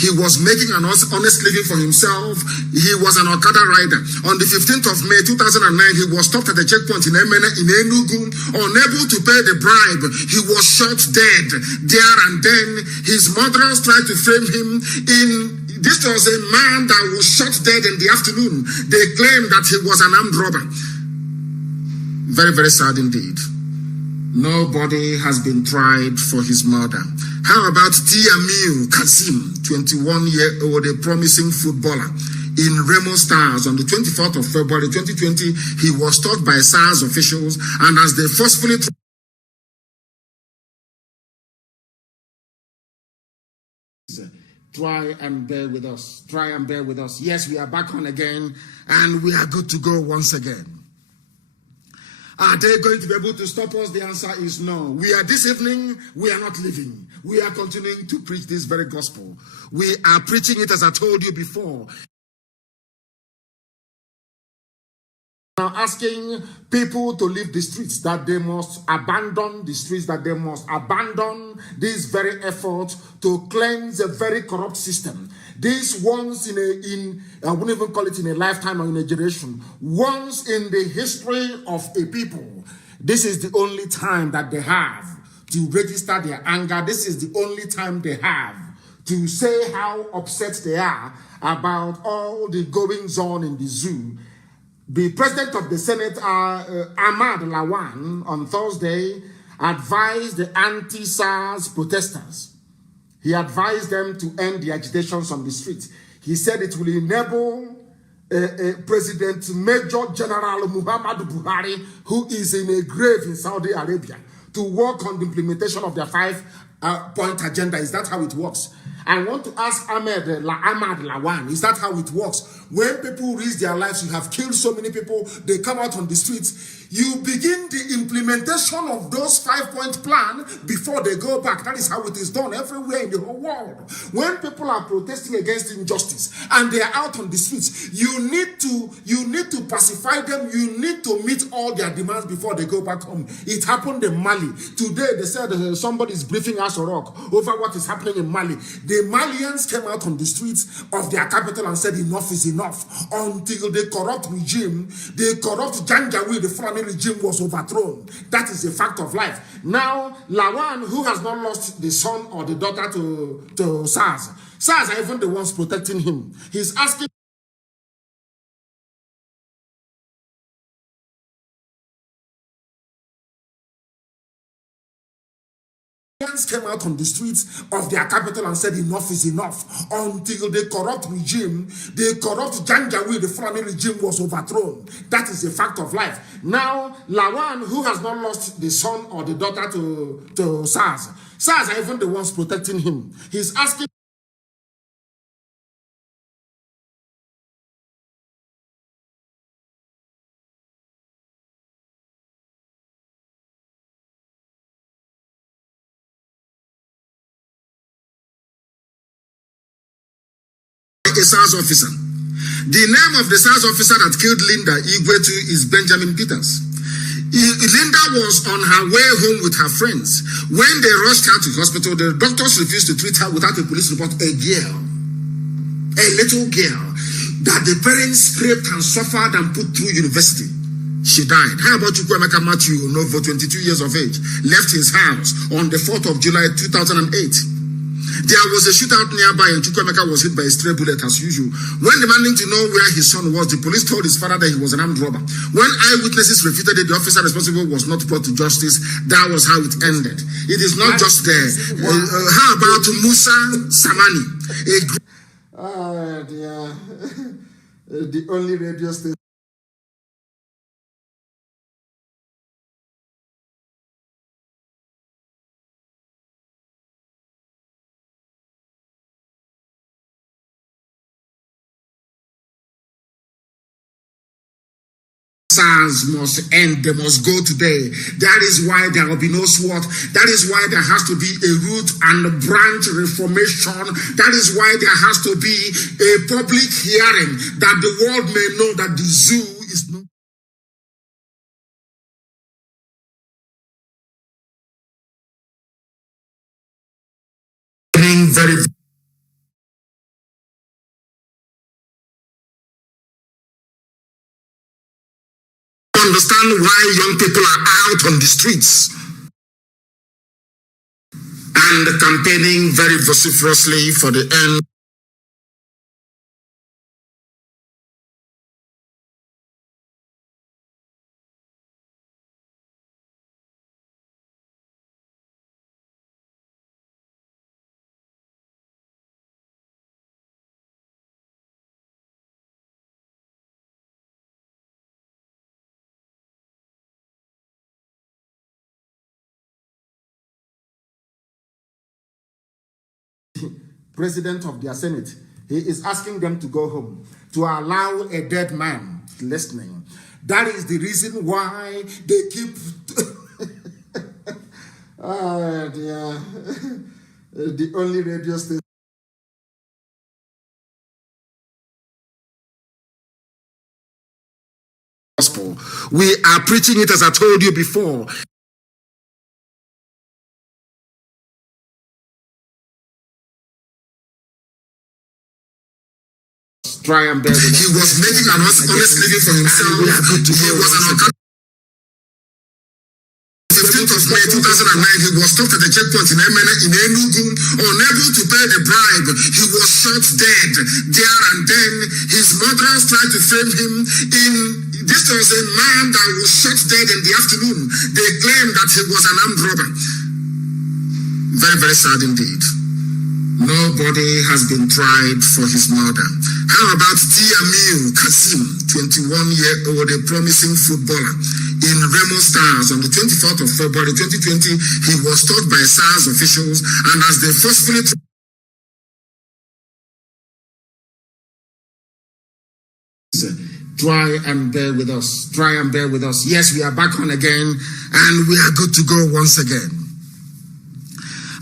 he was making an honest living for himself. He was an Okada rider. On the 15th of May 2009, he was stopped at the checkpoint in Enugu, unable to pay the bribe. He was shot dead there and then. His murderers tried to frame him in. This was a man that was shot dead in the afternoon. They claimed that he was an armed robber. Very, very sad indeed. Nobody has been tried for his murder. How about Tiamiu Kazim, 21-year-old, a promising footballer in Remo Stars? On the 24th of February 2020, he was stopped by SARS officials, and as they forcefully try and bear with us. Try and bear with us. Yes, we are back on again, and we are good to go once again. Are they going to be able to stop us? The answer is no. We are this evening, we are not leaving. We are continuing to preach this very gospel. We are preaching it as I told you before. Now asking people to leave the streets, that they must abandon the streets, that they must abandon this very effort to cleanse a very corrupt system. This once I wouldn't even call it in a lifetime or in a generation, once in the history of a people, this is the only time that they have to register their anger. This is the only time they have to say how upset they are about all the goings on in the zoo. The president of the Senate, Ahmad Lawan, on Thursday, advised the anti-SARS protesters. He advised them to end the agitations on the street. He said it will enable President Major General Muhammadu Buhari, who is in a grave in Saudi Arabia, to work on the implementation of their 5-point agenda. Is that how it works? I want to ask Ahmad Lawan, is that how it works? When people risk their lives, you have killed so many people, they come out on the streets, you begin the implementation of those 5-point plan before they go back. That is how it is done everywhere in the whole world. When people are protesting against injustice and they are out on the streets, you need to pacify them. You need to meet all their demands before they go back home. It happened in Mali. Today they said somebody is briefing us Rock over what is happening in Mali. The Malians came out on the streets of their capital and said enough is enough. enough until the corrupt regime, the corrupt Janjaweed, the Fulani regime was overthrown. That is a fact of life. Now, Lawan, who has not lost the son or the daughter to Sars, Sars are even the ones protecting him. He's asking came out on the streets of their capital and said enough is enough until the corrupt regime, the corrupt Janjaweed, the Fulani regime was overthrown. That is a fact of life. Now, Lawan, who has not lost the son or the daughter to Sars, Sars are even the ones protecting him. He's asking a Sars officer. The name of the Sars officer that killed Linda Igwetu is Benjamin Peters. Linda was on her way home with her friends. When they rushed her to the hospital, the doctors refused to treat her without a police report. A girl, a little girl, that the parents scraped and suffered and put through university. She died. How about Chukwemeka Matthew Novo, 22 years of age, left his house on the 4th of July 2008. There was a shootout nearby and Chukwemeka was hit by a stray bullet as usual. When demanding to know where his son was, the police told his father that he was an armed robber. When eyewitnesses refuted it, the officer responsible was not brought to justice. That was how it ended. It is not just there. How about Musa Samani? The only radio station. Sars must end. They must go today. That is why there will be no SWAT. That is why there has to be a root and branch reformation. That is why there has to be a public hearing that the world may know that the zoo is not. Very understand why young people are out on the streets and campaigning very vociferously for the end. President of their Senate, he is asking them to go home, to allow a dead man listening. That is the reason why they keep the only radio station. Gospel. We are preaching it as I told you before. Try and bear with us. He was making an honest living for himself. He was an 15th of May 2009, he was stopped at the checkpoint in Enugu, unable to pay the bribe. He was shot dead there and then. His murderers tried to frame him in. This was a man that was shot dead in the afternoon. They claimed that he was an armed robber. Very, very sad indeed. Nobody has been tried for his murder. How about Tiamil Kasim, 21-year-old, a promising footballer in Remo Stars? On the 24th of February 2020, he was stopped by Sars officials, and as they forcefully try and bear with us. Try and bear with us. Yes, we are back on again, and we are good to go once again.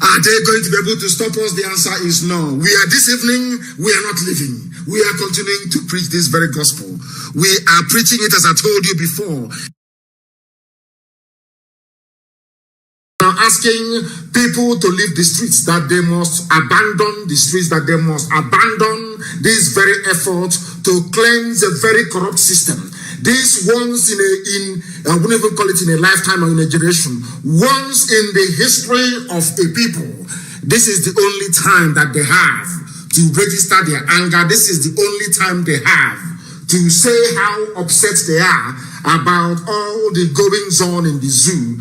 Are they going to be able to stop us? The answer is no. We are this evening, we are not leaving. We are continuing to preach this very gospel. We are preaching it as I told you before. Now asking people to leave the streets, that they must abandon the streets, that they must abandon this very effort to cleanse a very corrupt system. This once I wouldn't even call it in a lifetime or in a generation, once in the history of a people, this is the only time that they have to register their anger. This is the only time they have to say how upset they are about all the goings on in the zoo.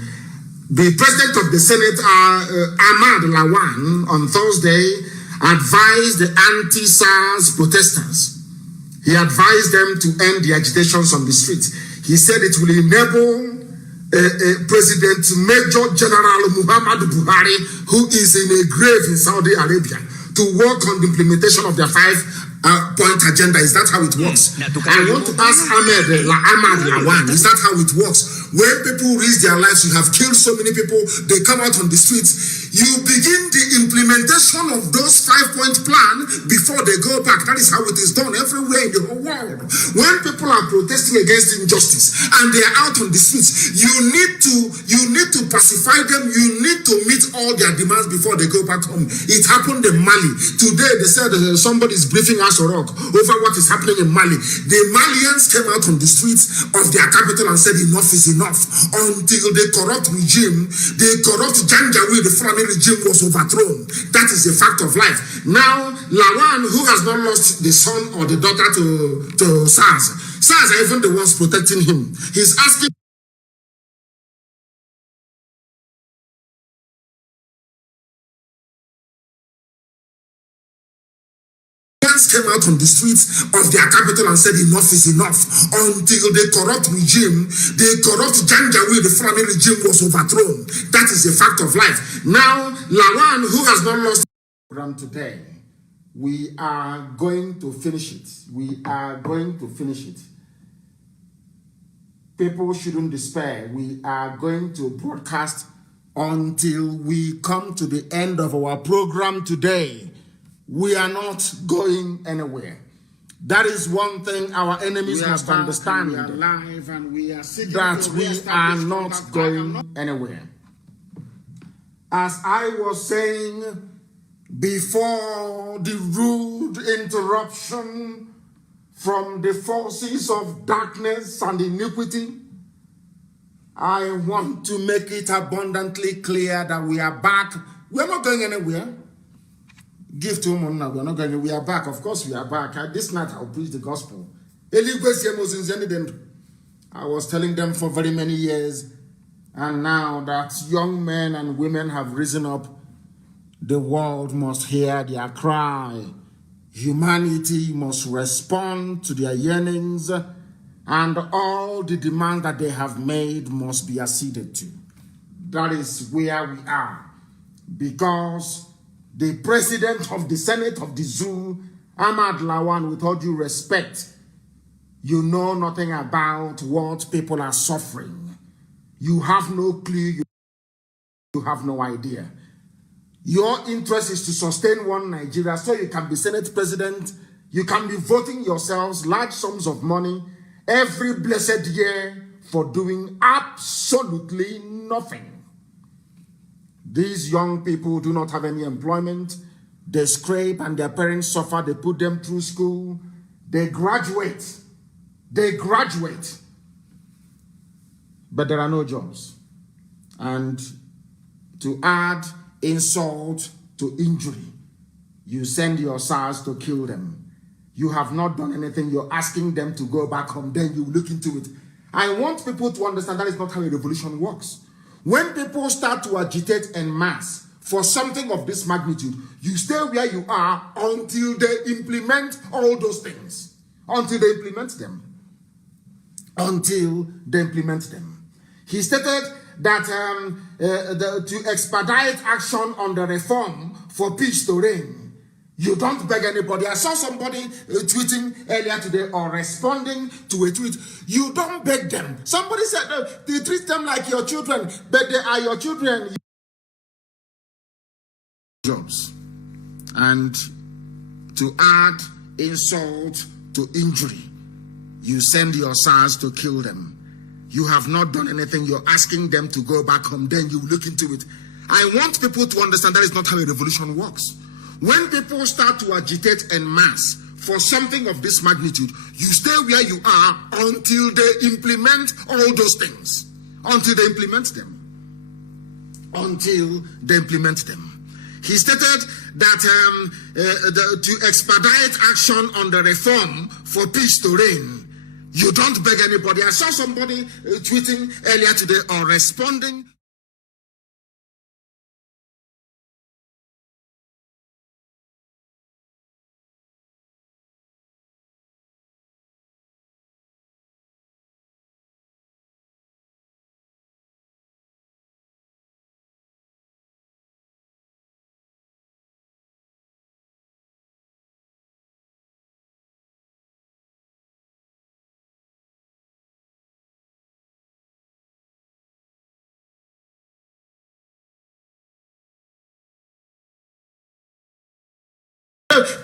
The president of the Senate, Ahmad Lawan, on Thursday, advised the anti-Sars protesters. He advised them to end the agitations on the streets. He said it will enable President Major General Muhammadu Buhari, who is in a grave in Saudi Arabia, to work on the implementation of their 5-point agenda. Is that how it works? I want to ask Ahmad Lawan, is that how it works? When people risk their lives, you have killed so many people, they come out on the streets, you begin the implementation of those 5-point plan before they go back. That is how it is done everywhere in the whole world. When people are protesting against injustice and they are out on the streets, you need to pacify them, you need to meet all their demands before they go back home. It happened in Mali. Today they said somebody is briefing us over what is happening in Mali. The Malians came out on the streets of their capital and said enough is enough, until the corrupt regime, the corrupt Janjaweed, the Fulani regime was overthrown. That is a fact of life. Now, Lawan, who has not lost the son or the daughter to Sars are even the ones protecting him. He's asking came out on the streets of their capital and said enough is enough, until the corrupt regime, the corrupt Janjaweed, the Fulani regime was overthrown. That is a fact of life. Now, Lawan, who has not lost the program today, we are going to finish it. We are going to finish it. People shouldn't despair. We are going to broadcast until we come to the end of our program today. We are not going anywhere. That is one thing our enemies must understand. We are live and we are that we are not going anywhere. As I was saying before the rude interruption from the forces of darkness and iniquity, I want to make it abundantly clear that we are back. We are not going anywhere. Give to him now. We are not going. We are back. Of course, we are back. This night I'll preach the gospel. I was telling them for very many years, and now that young men and women have risen up, the world must hear their cry. Humanity must respond to their yearnings, and all the demands that they have made must be acceded to. That is where we are, because the president of the Senate of the zoo, Ahmad Lawan, with all due respect, you know nothing about what people are suffering. You have no clue. You have no idea. Your interest is to sustain one Nigeria so you can be Senate president. You can be voting yourselves large sums of money every blessed year for doing absolutely nothing. These young people do not have any employment. They scrape and their parents suffer. They put them through school. They graduate. But there are no jobs. And to add insult to injury, you send your Sars to kill them. You have not done anything. You're asking them to go back home. Then you look into it. I want people to understand that is not how a revolution works. When people start to agitate en masse for something of this magnitude, you stay where you are until they implement all those things. Until they implement them. He stated that to expedite action on the reform for peace to reign, you don't beg anybody. I saw somebody tweeting earlier today or responding to a tweet. You don't beg them. Somebody said they treat them like your children, but they are your children. Jobs. And to add insult to injury, you send your Sars to kill them. You have not done anything. You're asking them to go back home. Then you look into it. I want people to understand that is not how a revolution works. When people start to agitate en masse for something of this magnitude, you stay where you are until they implement all those things. Until they implement them. Until they implement them. He stated that to expedite action on the reform for peace to reign, you don't beg anybody. I saw somebody tweeting earlier today or responding.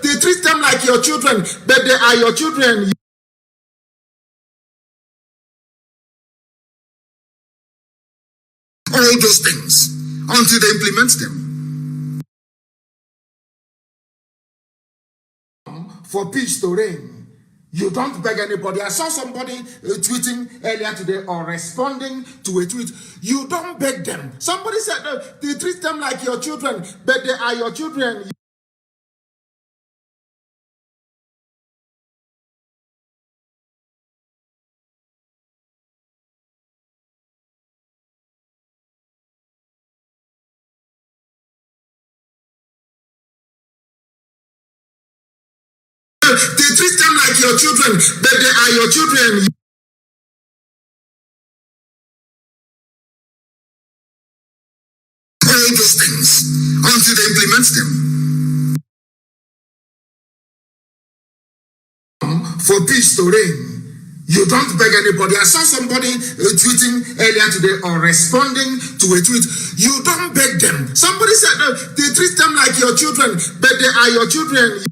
They treat them like your children, but they are your children. All those things until they implement them. For peace to reign, you don't beg anybody. I saw somebody tweeting earlier today or responding to a tweet. You don't beg them. Somebody said they treat them like your children, but they are your children. They treat them like your children, but they are your children. All those things until they implement them. For peace to reign, you don't beg anybody. I saw somebody tweeting earlier today or responding to a tweet. You don't beg them. Somebody said they treat them like your children, but they are your children.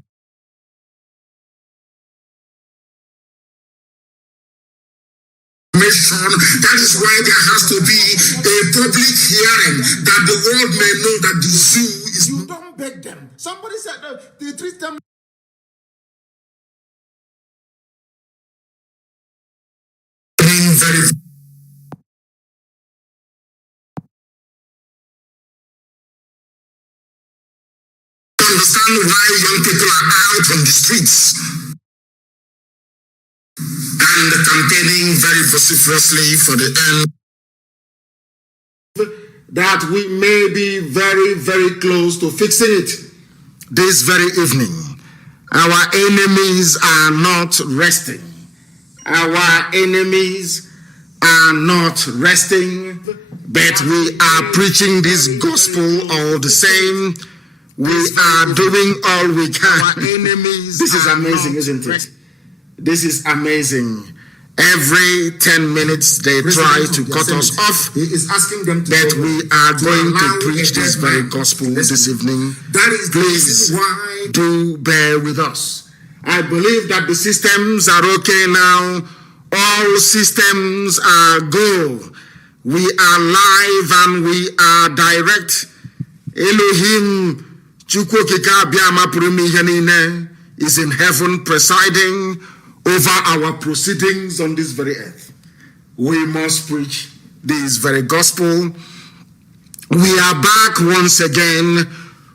That is why there has to be a public hearing that the world may know that the zoo is. You don't beg them. Somebody said they treat them. Very. Understand why young people are out on the streets and campaigning very vociferously for the end. That we may be very, very close to fixing it. This very evening, our enemies are not resting. Our enemies are not resting, but we are preaching this gospel all the same. We are doing all we can. Our enemies. This is amazing, isn't it? This is amazing. Every 10 minutes they try to cut us off. He is asking them to but we are going to preach this very gospel this evening. That is please why do bear with us. I believe that the systems are okay now. All systems are go. We are live and we are direct. Elohim Chukwokika Biama Purumi is in heaven presiding over our proceedings on this very earth. We must preach this very gospel. We are back once again.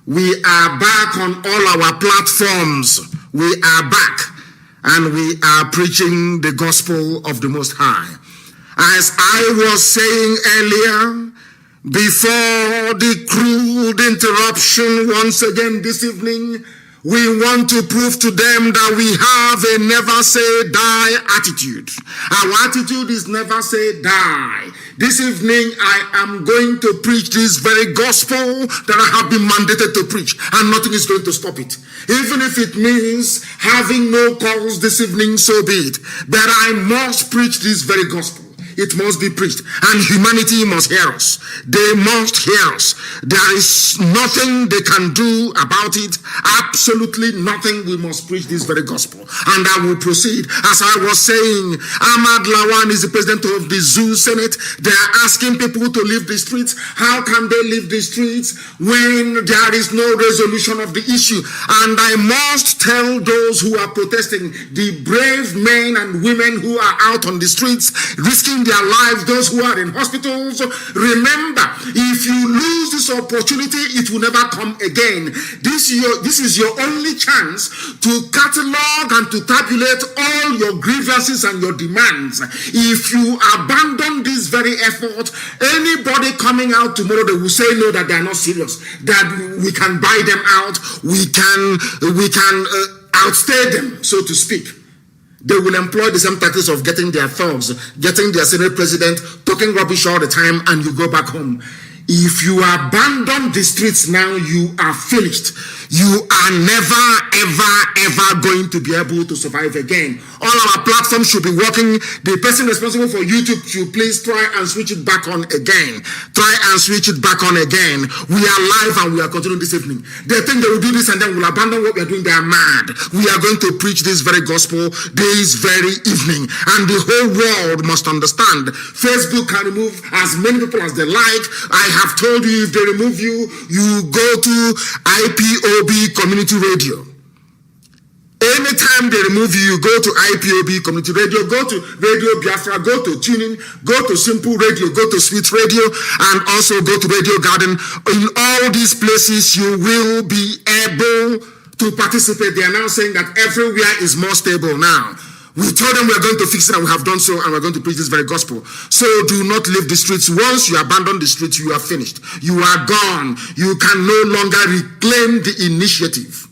We are back on all our platforms. We are back and we are preaching the gospel of the Most High. As I was saying earlier, before the crude interruption once again this evening, we want to prove to them that we have a never say die attitude. Our attitude is never say die. This evening I am going to preach this very gospel that I have been mandated to preach, and nothing is going to stop it. Even if it means having no calls this evening, so be it. But I must preach this very gospel. it must be preached. And humanity must hear us. They must hear us. There is nothing they can do about it. Absolutely nothing. We must preach this very gospel. And I will proceed. As I was saying, Ahmad Lawan is the president of the Zoo Senate. They are asking people to leave the streets. How can they leave the streets when there is no resolution of the issue? And I must tell those who are protesting, the brave men and women who are out on the streets risking their lives, those who are in hospitals, remember, if you lose this opportunity, it will never come again. This is your only chance to catalog and to tabulate all your grievances and your demands. If you abandon this very effort, anybody coming out tomorrow, they will say no, that they are not serious, that we can buy them out, we can outstay them, so to speak. They will employ the same tactics of getting their thugs, getting their Senate president, talking rubbish all the time, and you go back home. If you abandon the streets now, you are finished. You are never, ever going to be able to survive again. All our platforms should be working. The person responsible for YouTube should please try and switch it back on again. Try and switch it back on again. We are live and we are continuing this evening. They think they will do this and then we'll abandon what we are doing. They are mad. We are going to preach this very gospel this very evening. And the whole world must understand. Facebook can remove as many people as they like. I have told you, if they remove you, you go to IPOB Community Radio. Anytime they remove you, you go to IPOB Community Radio, go to Radio Biafra, go to Tuning, go to Simple Radio, go to Sweet Radio, and also go to Radio Garden. In all these places, you will be able to participate. They are now saying that everywhere is more stable now. We told them we are going to fix it, and we have done so, and we're going to preach this very gospel. So do not leave the streets. Once you abandon the streets, you are finished. You are gone. You can no longer reclaim the initiative.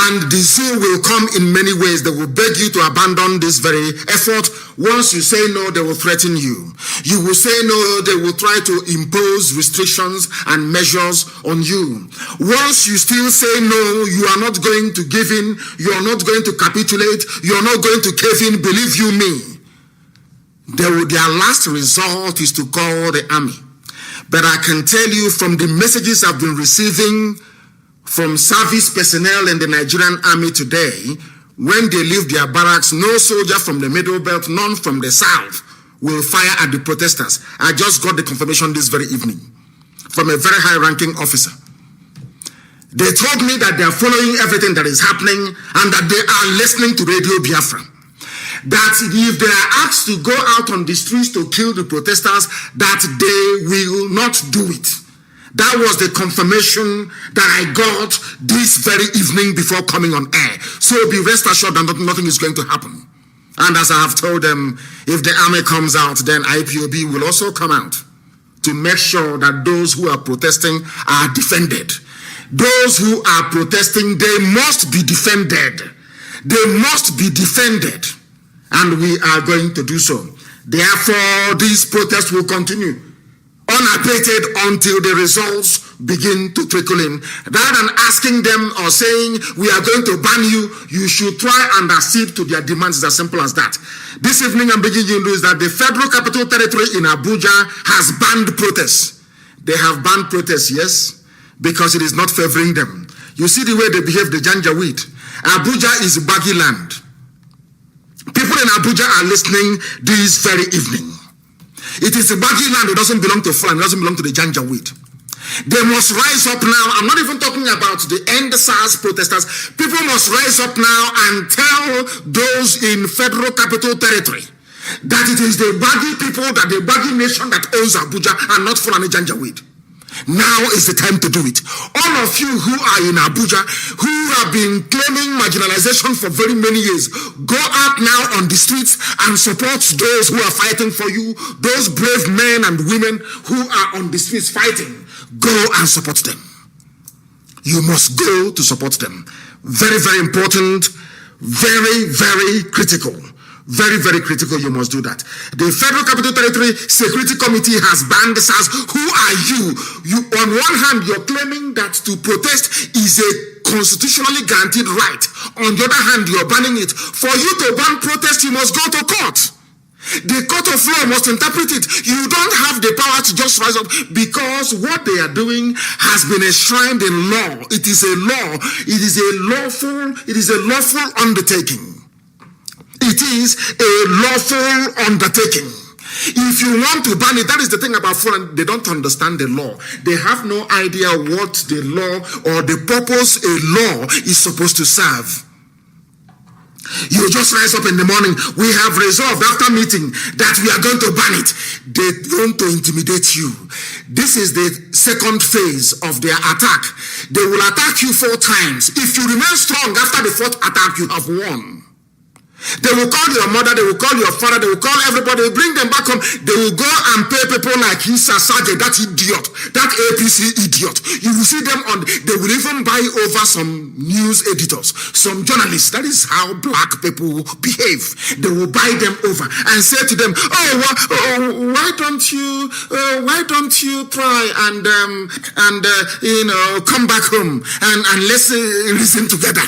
And the zoo will come in many ways. They will beg you to abandon this very effort. Once you say no, they will threaten you. You will say no, they will try to impose restrictions and measures on you. Once you still say no, you are not going to give in, you are not going to capitulate, you are not going to cave in, believe you me. Their last resort is to call the army. But I can tell you from the messages I've been receiving from service personnel in the Nigerian army today, when they leave their barracks, no soldier from the Middle Belt, none from the South, will fire at the protesters. I just got the confirmation this very evening from a very high-ranking officer. They told me that they are following everything that is happening and that they are listening to Radio Biafra. That if they are asked to go out on the streets to kill the protesters, that they will not do it. That was the confirmation that I got this very evening before coming on air. So be rest assured that nothing is going to happen. And as I have told them, if the army comes out, then IPOB will also come out to make sure that those who are protesting are defended. Those who are protesting, they must be defended. They must be defended. And we are going to do so. Therefore, this protest will continue unabated until the results begin to trickle in. Rather than asking them or saying, we are going to ban you, you should try and accede to their demands. It's as simple as that. This evening, I'm beginning to news that the Federal Capital Territory in Abuja has banned protests. They have banned protests, yes, because it is not favoring them. You see the way they behave, the Janjaweed. Abuja is baggy land. People in Abuja are listening this very evening. It is a baggy land. It doesn't belong to Fulani. It doesn't belong to the Janjaweed. They must rise up now. I'm not even talking about the end Sars protesters. People must rise up now and tell those in Federal Capital Territory that it is the baggy people, that the baggy nation that owns Abuja and not Fulani Janjaweed. Now is the time to do it. All of you who are in Abuja, who have been claiming marginalization for very many years, go out now on the streets and support those who are fighting for you, those brave men and women who are on the streets fighting. Go and support them. You must go to support them. Very, very important. Very, very critical. Very, very critical. You must do that. The Federal Capital Territory Security Committee has banned SARS. Who are you? You, on one hand, you're claiming that to protest is a constitutionally guaranteed right. On the other hand, you're banning it. For you to ban protest, you must go to court. The court of law must interpret it. You don't have the power to just rise up because what they are doing has been enshrined in law. It is a law. It is a lawful undertaking. It is a lawful undertaking. If you want to ban it, that is the thing about foreign, they don't understand the law. They have no idea what the law or the purpose a law is supposed to serve. You just rise up in the morning. We have resolved after meeting that we are going to ban it. They want to intimidate you. This is the second phase of their attack. They will attack you 4 times. If you remain strong after the 4th attack, you have won. They will call your mother, they will call your father, they will call everybody, they will bring them back home. They will go and pay people like Issa Sage, that idiot, that APC idiot. You will see them on, they will even buy over some news editors, some journalists. That is how black people behave. They will buy them over and say to them, why don't you try and come back home and let's reason together.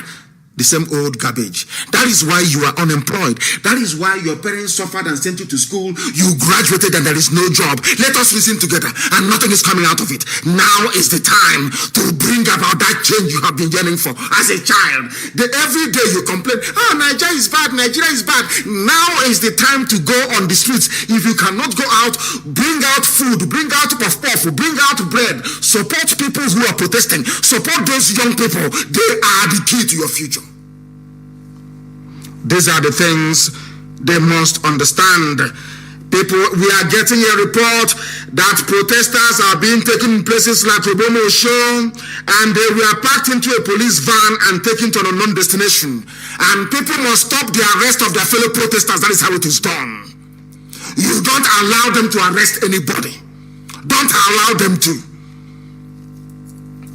The same old garbage. That is why you are unemployed. That is why your parents suffered and sent you to school. You graduated and there is no job. Let us reason together and nothing is coming out of it. Now is the time to bring about that change you have been yearning for as a child. Every day you complain, Nigeria is bad, Nigeria is bad. Now is the time to go on the streets. If you cannot go out, bring out food, bring out puff-puff, bring out bread. Support people who are protesting. Support those young people. They are the key to your future. These are the things they must understand. People, we are getting a report that protesters are being taken in places like Obomo Show, and they were packed into a police van and taken to an unknown destination. And people must stop the arrest of their fellow protesters. That is how it is done. You don't allow them to arrest anybody. Don't allow them to.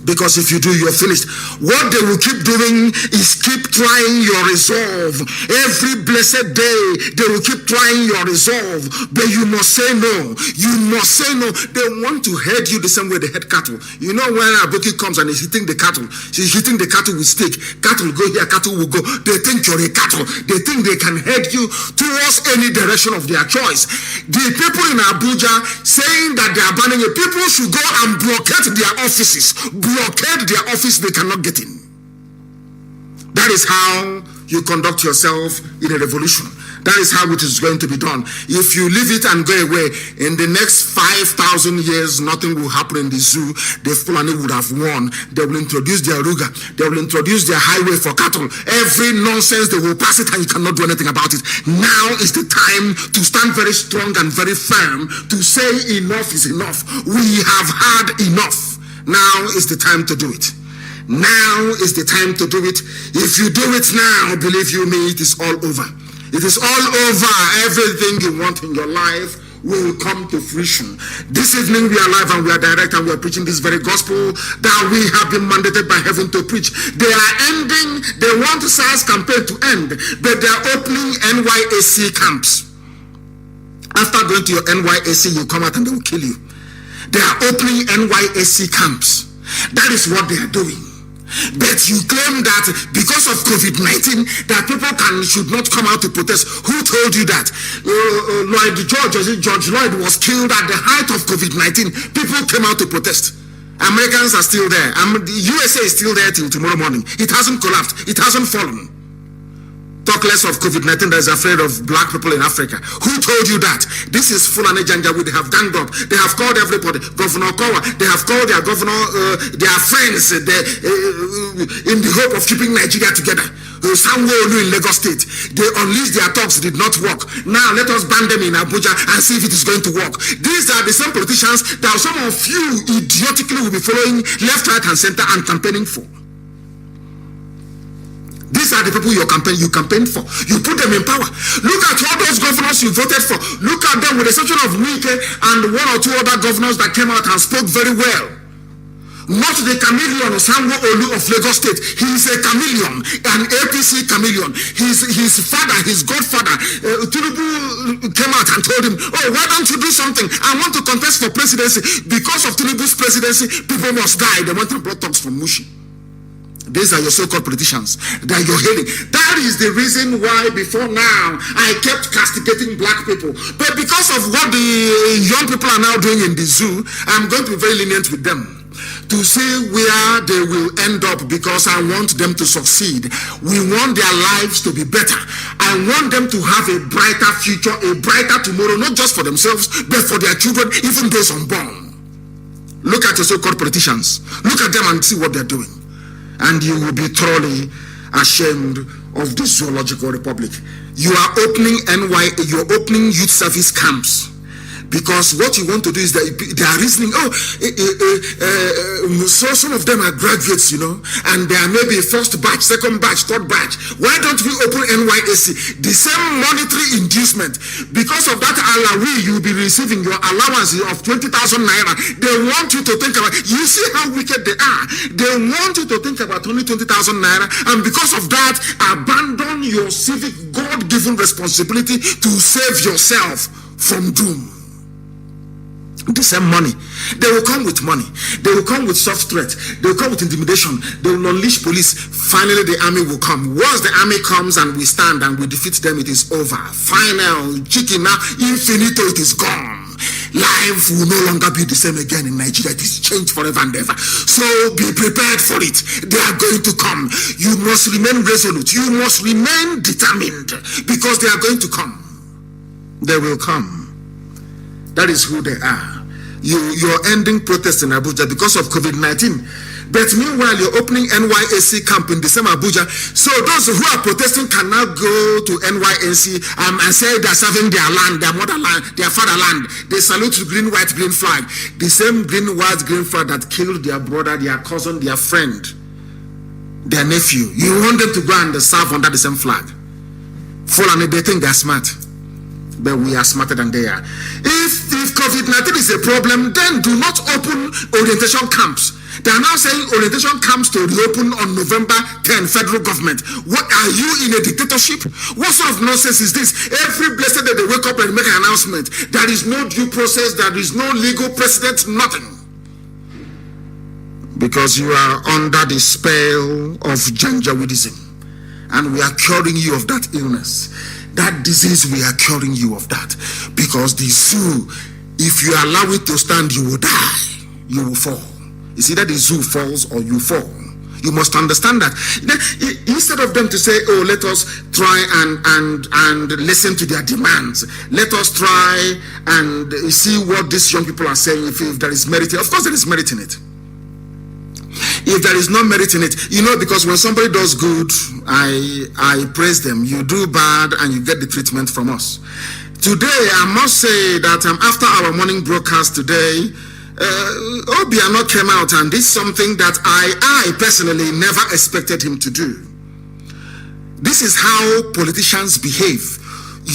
Because if you do, you're finished. What they will keep doing is keep trying your resolve. Every blessed day, they will keep trying your resolve. But you must say no. You must say no. They want to head you the same way they head cattle. You know when a bookie comes and is hitting the cattle, she's hitting the cattle with stick. Cattle will go here, cattle will go. They think you're a cattle. They think they can head you towards any direction of their choice. The people in Abuja saying that they are banning it, people should go and blockade their offices. Blockade their office, they cannot get in. That is how you conduct yourself in a revolution. That is how it is going to be done. If you leave it and go away, in the next 5,000 years, nothing will happen in the zoo. The Fulani would have won. They will introduce their Ruga. They will introduce their highway for cattle. Every nonsense, they will pass it and you cannot do anything about it. Now is the time to stand very strong and very firm to say enough is enough. We have had enough. Now is the time to do it. Now is the time to do it. If you do it now, believe you me, it is all over. It is all over. Everything you want in your life will come to fruition. This evening we are live and we are direct and we are preaching this very gospel that we have been mandated by heaven to preach. They are ending, they want the Sars campaign to end, but they are opening NYAC camps. After going to your NYAC, you come out and they will kill you. They are opening NYAC camps. That is what they are doing. But you claim that because of COVID-19 that people should not come out to protest. Who told you that? George Lloyd was killed at the height of COVID-19. People came out to protest. Americans are still there. The USA is still there till tomorrow morning. It hasn't collapsed. It hasn't fallen. Talk less of COVID-19 that is afraid of black people in Africa. Who told you that? This is Fulani Janjaweed. They have ganged up. They have called everybody. Governor Kowa. They have called their governor, their friends, in the hope of keeping Nigeria together. Sanwo-Olu in Lagos State. They unleashed their talks, did not work. Now let us ban them in Abuja and see if it is going to work. These are the same politicians that some of you idiotically will be following left, right, and center and campaigning for. These are the people you campaigned for. You put them in power. Look at all those governors you voted for. Look at them with the exception of Wike and one or two other governors that came out and spoke very well. Not the chameleon Sanwo-Olu of Lagos State. He is a chameleon, an APC chameleon. His father, his godfather, Tinubu came out and told him, why don't you do something? I want to contest for presidency. Because of Tinubu's presidency, people must die. They went and brought talks from Mushi. These are your so-called politicians that you're hailing. That is the reason why before now I kept castigating black people. But because of what the young people are now doing in the zoo, I'm going to be very lenient with them to see where they will end up, because I want them to succeed. We want their lives to be better. I want them to have a brighter future, a brighter tomorrow, not just for themselves, but for their children, even those unborn. Look at your so-called politicians. Look at them and see what they're doing. And you will be thoroughly ashamed of the zoological republic. You are opening you're opening youth service camps, because what you want to do is that they are reasoning, so some of them are graduates, and they are maybe first batch, second batch, third batch. Why don't we open NYSC? The same monetary inducement. Because of that alawi, you'll be receiving your allowance of 20,000 naira. They want you to think about, you see how wicked they are. They want you to think about only 20,000 naira, and because of that, abandon your civic God-given responsibility to save yourself from doom. The same money. They will come with money. They will come with soft threats. They will come with intimidation. They will unleash police. Finally, the army will come. Once the army comes and we stand and we defeat them, it is over. Final, chicken, infinito, it is gone. Life will no longer be the same again in Nigeria. It is changed forever and ever. So be prepared for it. They are going to come. You must remain resolute. You must remain determined, because they are going to come. They will come. That is who they are. You're ending protests in Abuja because of COVID-19. But meanwhile, you're opening NYSC camp in the same Abuja. So those who are protesting can now go to NYSC and say they're serving their land, their motherland, their fatherland. They salute the green, white, green flag. The same green, white, green flag that killed their brother, their cousin, their friend, their nephew. You want them to go and serve under the same flag. Fulani, they think they're smart. But we are smarter than they are. If COVID-19 is a problem, then do not open orientation camps. They are now saying orientation camps to reopen on November 10, federal government. What, are you in a dictatorship? What sort of nonsense is this? Every blessed day they wake up and make an announcement. There is no due process, there is no legal precedent, nothing. Because you are under the spell of Janjaweedism. And we are curing you of that illness. That disease, we are curing you of that. Because the zoo, if you allow it to stand, you will die. You will fall. It's either the zoo falls or you fall. You must understand that. Instead of them to say, oh, let us try and listen to their demands. Let us try and see what these young people are saying, if there is merit. Of course there is merit in it. If there is no merit in it, because when somebody does good, I praise them. You do bad and you get the treatment from us. Today, I must say that after our morning broadcast today, MAOBI N came out and did something that I personally never expected him to do. This is how politicians behave,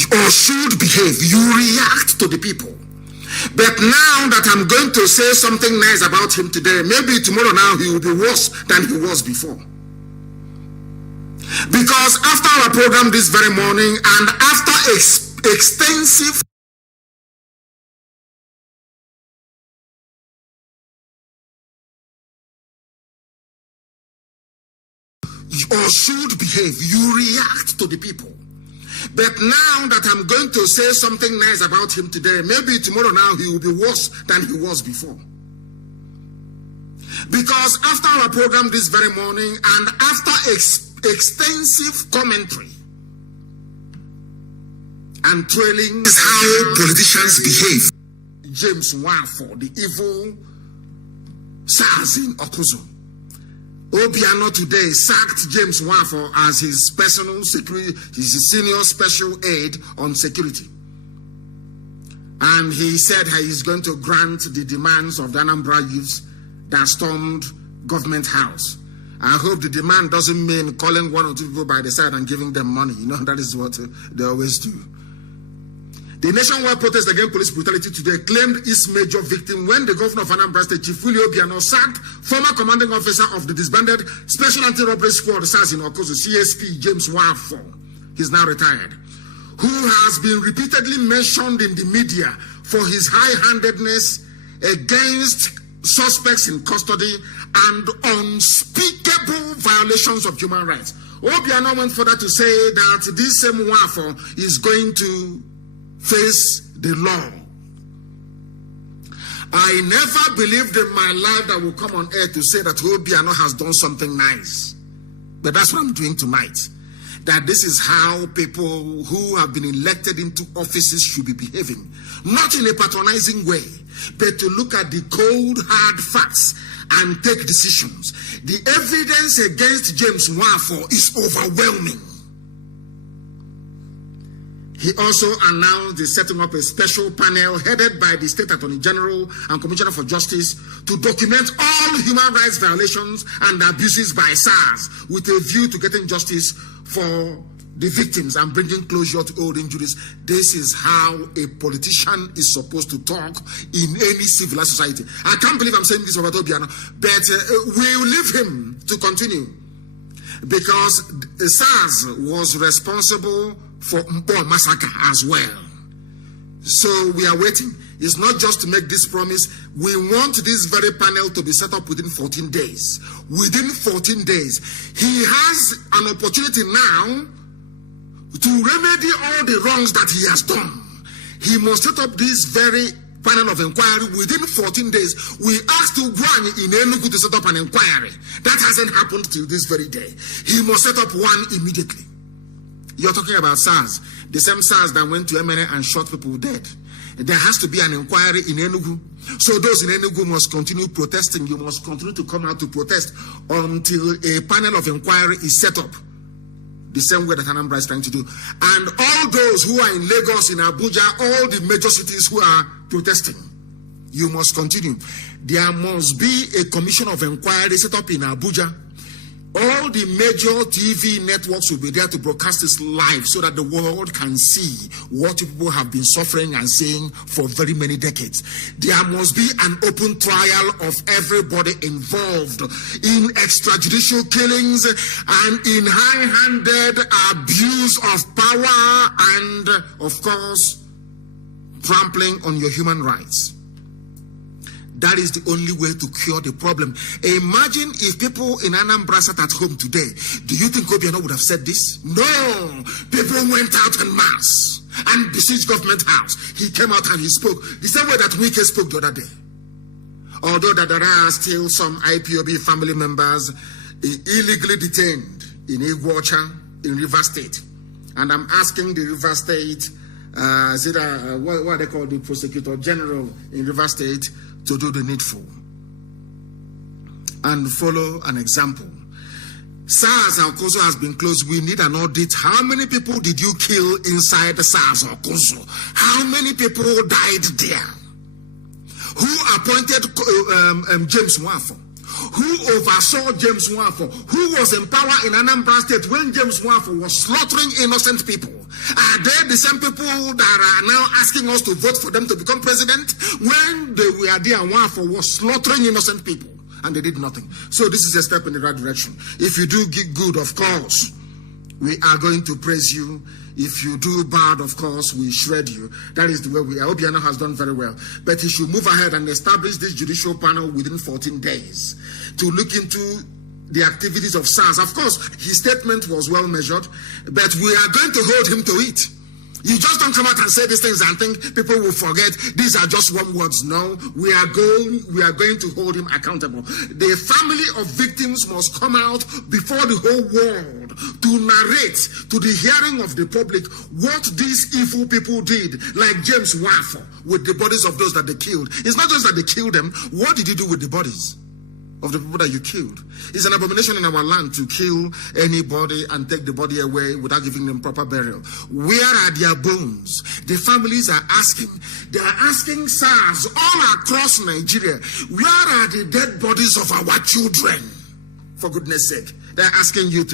or should behave. You react to the people. But now that I'm going to say something nice about him today, maybe tomorrow now he will be worse than he was before. Because after our program this very morning, and after extensive or should behave, you react to the people. But now that I'm going to say something nice about him today, maybe tomorrow now he will be worse than he was before. Because after our program this very morning, and after extensive commentary and trailing, is how politicians behave. James Nwafo, the evil Sars in Okuzo. MAOBI N today sacked James Nwafo as his personal security, his senior special aide on security. And he said he's going to grant the demands of the Anambra youths that stormed government house. I hope the demand doesn't mean calling one or two people by the side and giving them money. That is what they always do. The nationwide protest against police brutality today claimed its major victim when the governor of Anambra State, Chief MAOBI N, sacked former commanding officer of the disbanded Special Anti-Robbery Squad, Sars in Okozo, CSP James Nwafo. He's now retired. Who has been repeatedly mentioned in the media for his high-handedness against suspects in custody, and unspeakable violations of human rights. Obiano went further to say that this same Nwafo is going to face the law. I never believed in my life that will come on air to say that Obiano has done something nice. But that's what I'm doing tonight. That this is how people who have been elected into offices should be behaving. Not in a patronizing way, but to look at the cold, hard facts and take decisions. The evidence against James Nwafo is overwhelming. He also announced the setting up a special panel headed by the State Attorney General and Commissioner for Justice to document all human rights violations and abuses by Sars with a view to getting justice for the victims and bringing closure to old injuries. This is how a politician is supposed to talk in any civilized society. I can't believe I'm saying this about Obiano, but we'll leave him to continue because Sars was responsible for Mpo massacre as well. So we are waiting. It's not just to make this promise. We want this very panel to be set up within 14 days. Within 14 days. He has an opportunity now to remedy all the wrongs that he has done. He must set up this very panel of inquiry within 14 days. We asked Ugwani in Enugu to set up an inquiry. That hasn't happened till this very day. He must set up one immediately. You're talking about SARS, the same SARS that went to MNA and shot people dead. There has to be an inquiry in Enugu. So those in Enugu must continue protesting. You must continue to come out to protest until a panel of inquiry is set up. The same way that Anambra is trying to do. And all those who are in Lagos, in Abuja, all the major cities who are protesting, you must continue. There must be a commission of inquiry set up in Abuja. All the major TV networks will be there to broadcast this live so that the world can see what people have been suffering and saying for very many decades. There must be an open trial of everybody involved in extrajudicial killings and in high-handed abuse of power and, of course, trampling on your human rights. That is the only way to cure the problem. Imagine if people in Anambra sat at home today. Do you think Obiano would have said this? No. People went out en masse and besieged government house. He came out and he spoke the same way that Wike spoke the other day. Although that there are still some IPOB family members illegally detained in Iguacha, in River State. And I'm asking the River State, what they call the Prosecutor General in River State, to do the needful and follow an example. SARS Okoso has been closed. We need an audit. How many people did you kill inside the SARS Okoso? How many people died there? Who appointed James Nwafo? Who oversaw James Nwafo? Who was in power in Anambra State when James Nwafo was slaughtering innocent people? Are they the same people that are now asking us to vote for them to become president? When they were there, Nwafo was slaughtering innocent people and they did nothing. So this is a step in the right direction. If you do good, of course, we are going to praise you. If you do bad, of course, we shred you. That is the way we are. Obiano has done very well. But he should move ahead and establish this judicial panel within 14 days to look into the activities of SARS. Of course, his statement was well measured, but we are going to hold him to it. You just don't come out and say these things and think people will forget. These are just one words. No, we are going to hold him accountable. The family of victims must come out before the whole world to narrate to the hearing of the public what these evil people did, like James Nwafo, with the bodies of those that they killed. It's not just that they killed them. What did you do with the bodies of the people that you killed? It's an abomination in our land to kill anybody and take the body away without giving them proper burial. Where are their bones? The families are asking. They are asking SARS all across Nigeria, where are the dead bodies of our children? For goodness sake. They're asking you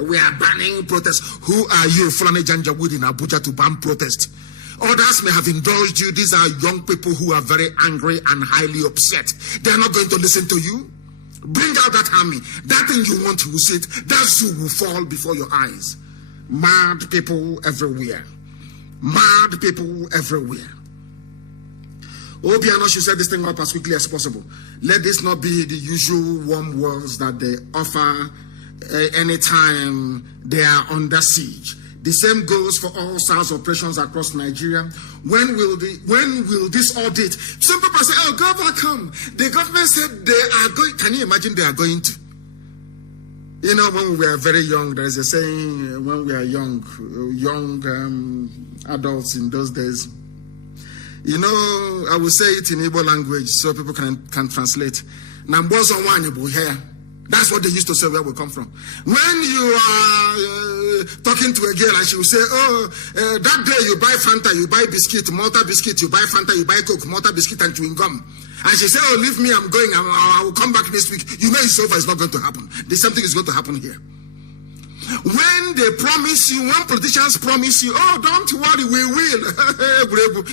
we are banning protests. Who are you, Fulani Janjaweed in Abuja, to ban protest? Others may have indulged you. These are young people who are very angry and highly upset. They're not going to listen to you. Bring out that army. That thing you want will sit. That zoo will fall before your eyes. Mad people everywhere. Mad people everywhere. Obiano should set this thing up as quickly as possible. Let this not be the usual warm words that they offer anytime they are under siege. The same goes for all SARS operations across Nigeria. When will this audit? Some people say, "Oh, go back home." The government said they are going. Can you imagine they are going to? You know, when we were very young, there is a saying: when we are young adults in those days. You know, I will say it in Igbo language so people can translate. Nambozo wanyebo here. That's what they used to say where we come from. When you are talking to a girl and she will say, "Oh, that day you buy Fanta, you buy biscuit, Malta biscuit, you buy Fanta, you buy Coke, Malta biscuit and chewing gum." And she say, "Oh, leave me, I'm going, I will come back next week." You know it's over, it's not going to happen. The same thing is going to happen here. When they promise you, when politicians promise you, "Oh, don't worry, we will,"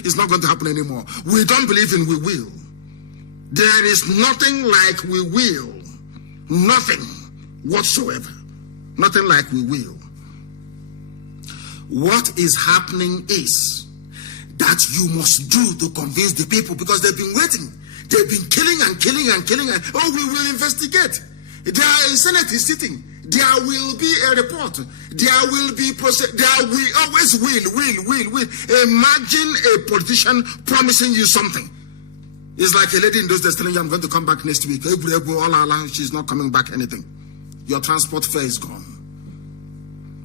it's not going to happen anymore. We don't believe in we will. There is nothing like we will. Nothing whatsoever. Nothing like we will. What is happening is that you must do to convince the people, because they've been waiting. They've been killing and killing and killing. Oh, we will investigate. The Senate is sitting. There will be a report. There will be process. There will always will. Imagine a politician promising you something. It's like a lady in those days telling you, "I'm going to come back next week." She's not coming back anything. Your transport fare is gone.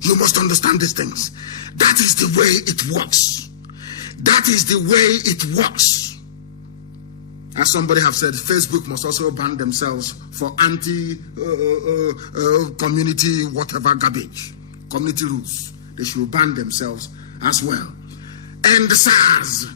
You must understand these things. That is the way it works. That is the way it works. As somebody have said, Facebook must also ban themselves for anti-community whatever garbage. Community rules. They should ban themselves as well. End SARS.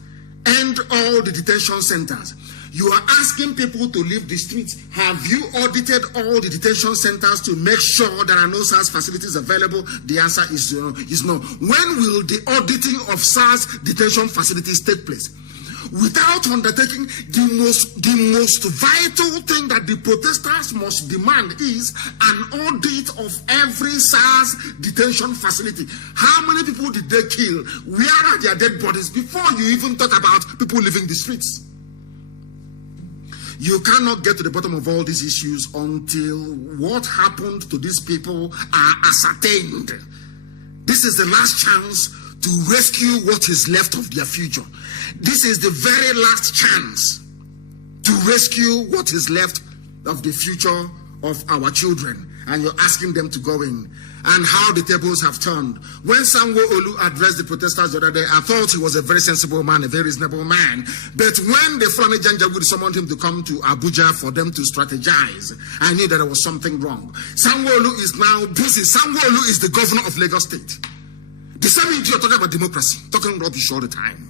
End all the detention centers. You are asking people to leave the streets. Have you audited all the detention centers to make sure there are no SARS facilities available? The answer is no. When will the auditing of SARS detention facilities take place? Without undertaking the most vital thing that the protesters must demand is an audit of every SARS detention facility. How many people did they kill? Where are their dead bodies? Before you even talk about people leaving the streets. You cannot get to the bottom of all these issues until what happened to these people are ascertained. This is the last chance to rescue what is left of their future. This is the very last chance to rescue what is left of the future of our children. And you're asking them to go in. And how the tables have turned. When Sanwo-Olu addressed the protesters the other day, I thought he was a very sensible man, a very reasonable man. But when the Fulani Janjaweed summoned him to come to Abuja for them to strategize, I knew that there was something wrong. Sanwo-Olu is now busy. Sanwo-Olu is the governor of Lagos State. The same idiot talking about democracy, talking rubbish all the time.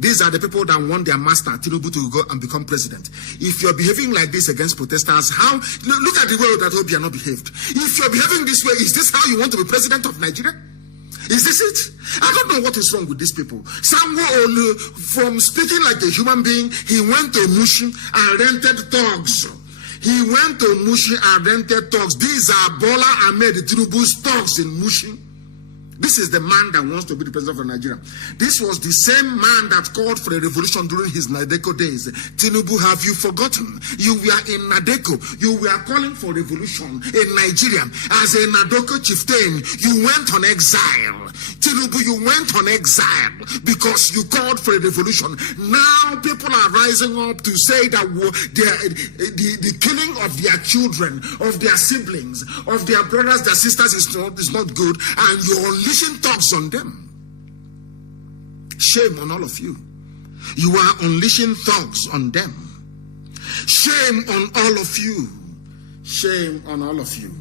These are the people that want their master, Tinubu, to go and become president. If you're behaving like this against protesters, how? Look at the way that Obiano behaved. If you're behaving this way, is this how you want to be president of Nigeria? Is this it? I don't know what is wrong with these people. Sanwo-Olu, from speaking like a human being, he went to Mushi and rented thugs. He went to Mushi and rented thugs. These are Bola Ahmed Tinubu's thugs in Mushi. This is the man that wants to be the president of Nigeria. This was the same man that called for a revolution during his Nadeko days. Tinubu, have you forgotten? You were in Nadeko. You were calling for revolution in Nigeria. As a Nadeko chieftain, you went on exile. Tinubu, you went on exile because you called for a revolution. Now people are rising up to say that the killing of their children, of their siblings, of their brothers, their sisters is not good, and you're unleashing thugs on them. Shame on all of you. You are unleashing thugs on them. Shame on all of you. Shame on all of you.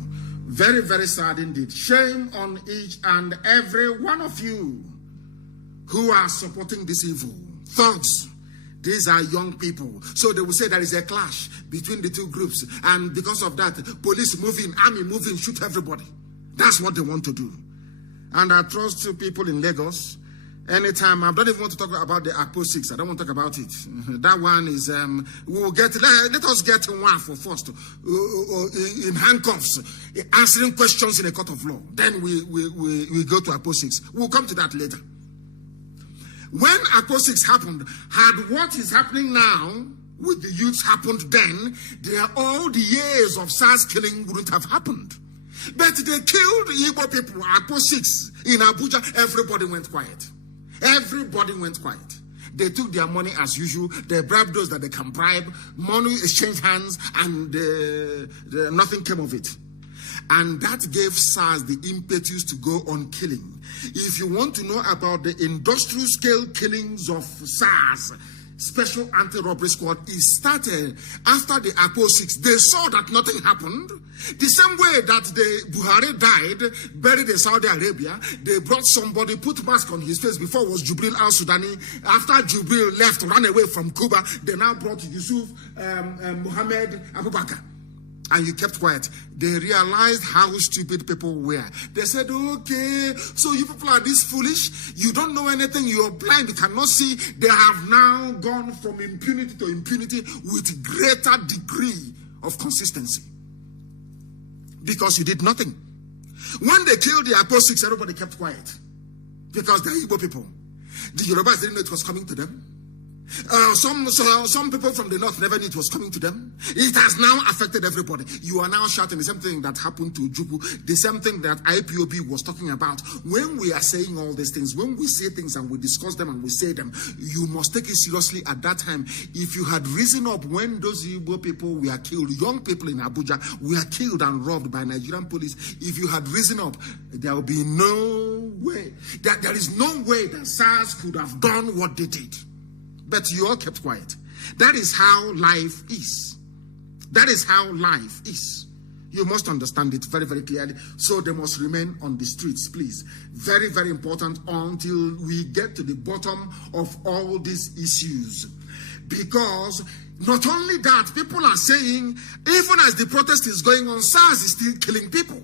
Very, very sad indeed. Shame on each and every one of you who are supporting this evil. Thugs. These are young people. So they will say there is a clash between the two groups. And because of that, police move in, army move in, shoot everybody. That's what they want to do. And I trust people in Lagos. Anytime, I don't even want to talk about the Akpo 6. I don't want to talk about it. That one is, let us get one for first. In handcuffs, answering questions in a court of law. Then we go to Akpo 6. We'll come to that later. When Akpo 6 happened, had what is happening now with the youths happened then, all the years of Sars killing wouldn't have happened. But they killed Igbo people, Akpo 6, in Abuja. Everybody went quiet. Everybody went quiet. They took their money as usual. They bribed those that they can bribe. Money exchanged hands, and nothing came of it. And that gave SARS the impetus to go on killing. If you want to know about the industrial scale killings of SARS, Special Anti-Robbery Squad, is started after the Akpo 6. They saw that nothing happened. The same way that the Buhari died, buried in Saudi Arabia, they brought somebody, put mask on his face. Before it was Jubril al-Sudani. After Jubril left, ran away from Cuba, they now brought Yusuf Muhammad Abubakar. And you kept quiet. They realized how stupid people were. They said, okay, so you people are this foolish. You don't know anything. You're blind. You cannot see. They have now gone from impunity to impunity with greater degree of consistency. Because you did nothing. When they killed the Akpo 6, everybody kept quiet. Because they're Igbo people. The Yorubas didn't know it was coming to them. Some people from the north never knew it was coming to them. It has now affected everybody. You are now shouting the same thing that happened to Jubu, the same thing that IPOB was talking about. When we are saying all these things, when we say things and we discuss them and we say them, you must take it seriously at that time. If you had risen up when those Igbo people were killed, young people in Abuja were killed and robbed by Nigerian police, if you had risen up, there will be no way, there is no way that SARS could have done what they did. But you all kept quiet. That is how life is. That is how life is. You must understand it very, very clearly. So they must remain on the streets, please. Very, very important until we get to the bottom of all these issues. Because not only that, people are saying, even as the protest is going on, SARS is still killing people.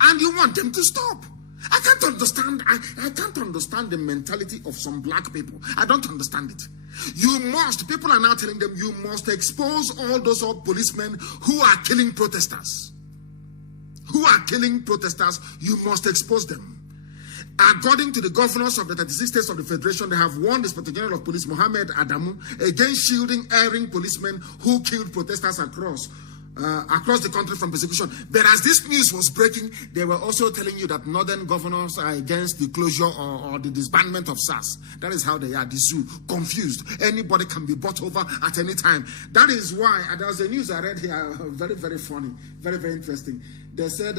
And you want them to stop. I can't understand. I can't understand the mentality of some black people. I don't understand it. You must, people are now telling them, you must expose all those old policemen who are killing protesters. Who are killing protesters, you must expose them. According to the governors of the 36 states of the Federation, they have warned the Inspector General of Police, Mohammed Adamu, against shielding erring policemen who killed protesters across the country from persecution. But as this news was breaking, they were also telling you that northern governors are against the closure or the disbandment of SARS. That is how they are, the zoo, confused. Anybody can be bought over at any time. That is why, there was a news I read here, very, very funny, very, very interesting. They said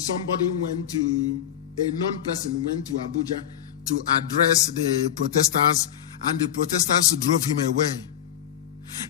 somebody went to, a known person went to Abuja to address the protesters, and the protesters drove him away.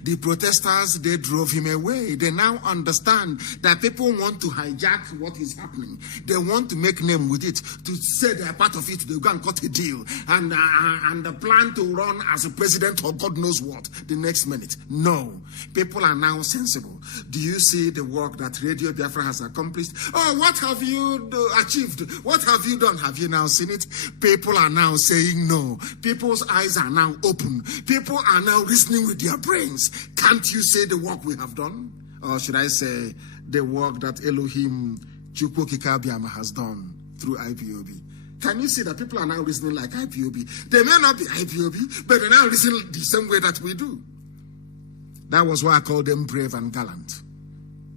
The protesters, they drove him away. They now understand that people want to hijack what is happening. They want to make name with it, to say they are part of it. They go and cut a deal and plan to run as a president or God knows what the next minute. No, people are now sensible. Do you see the work that Radio Biafra has accomplished? Oh, what have you achieved? What have you done? Have you now seen it? People are now saying no. People's eyes are now open. People are now listening with their brains. Can't you say the work we have done? Or should I say the work that Elohim Chukwokikabiama has done through IPOB? Can you see that people are now listening like IPOB? They may not be IPOB, but they're now listening the same way that we do. That was why I call them brave and gallant.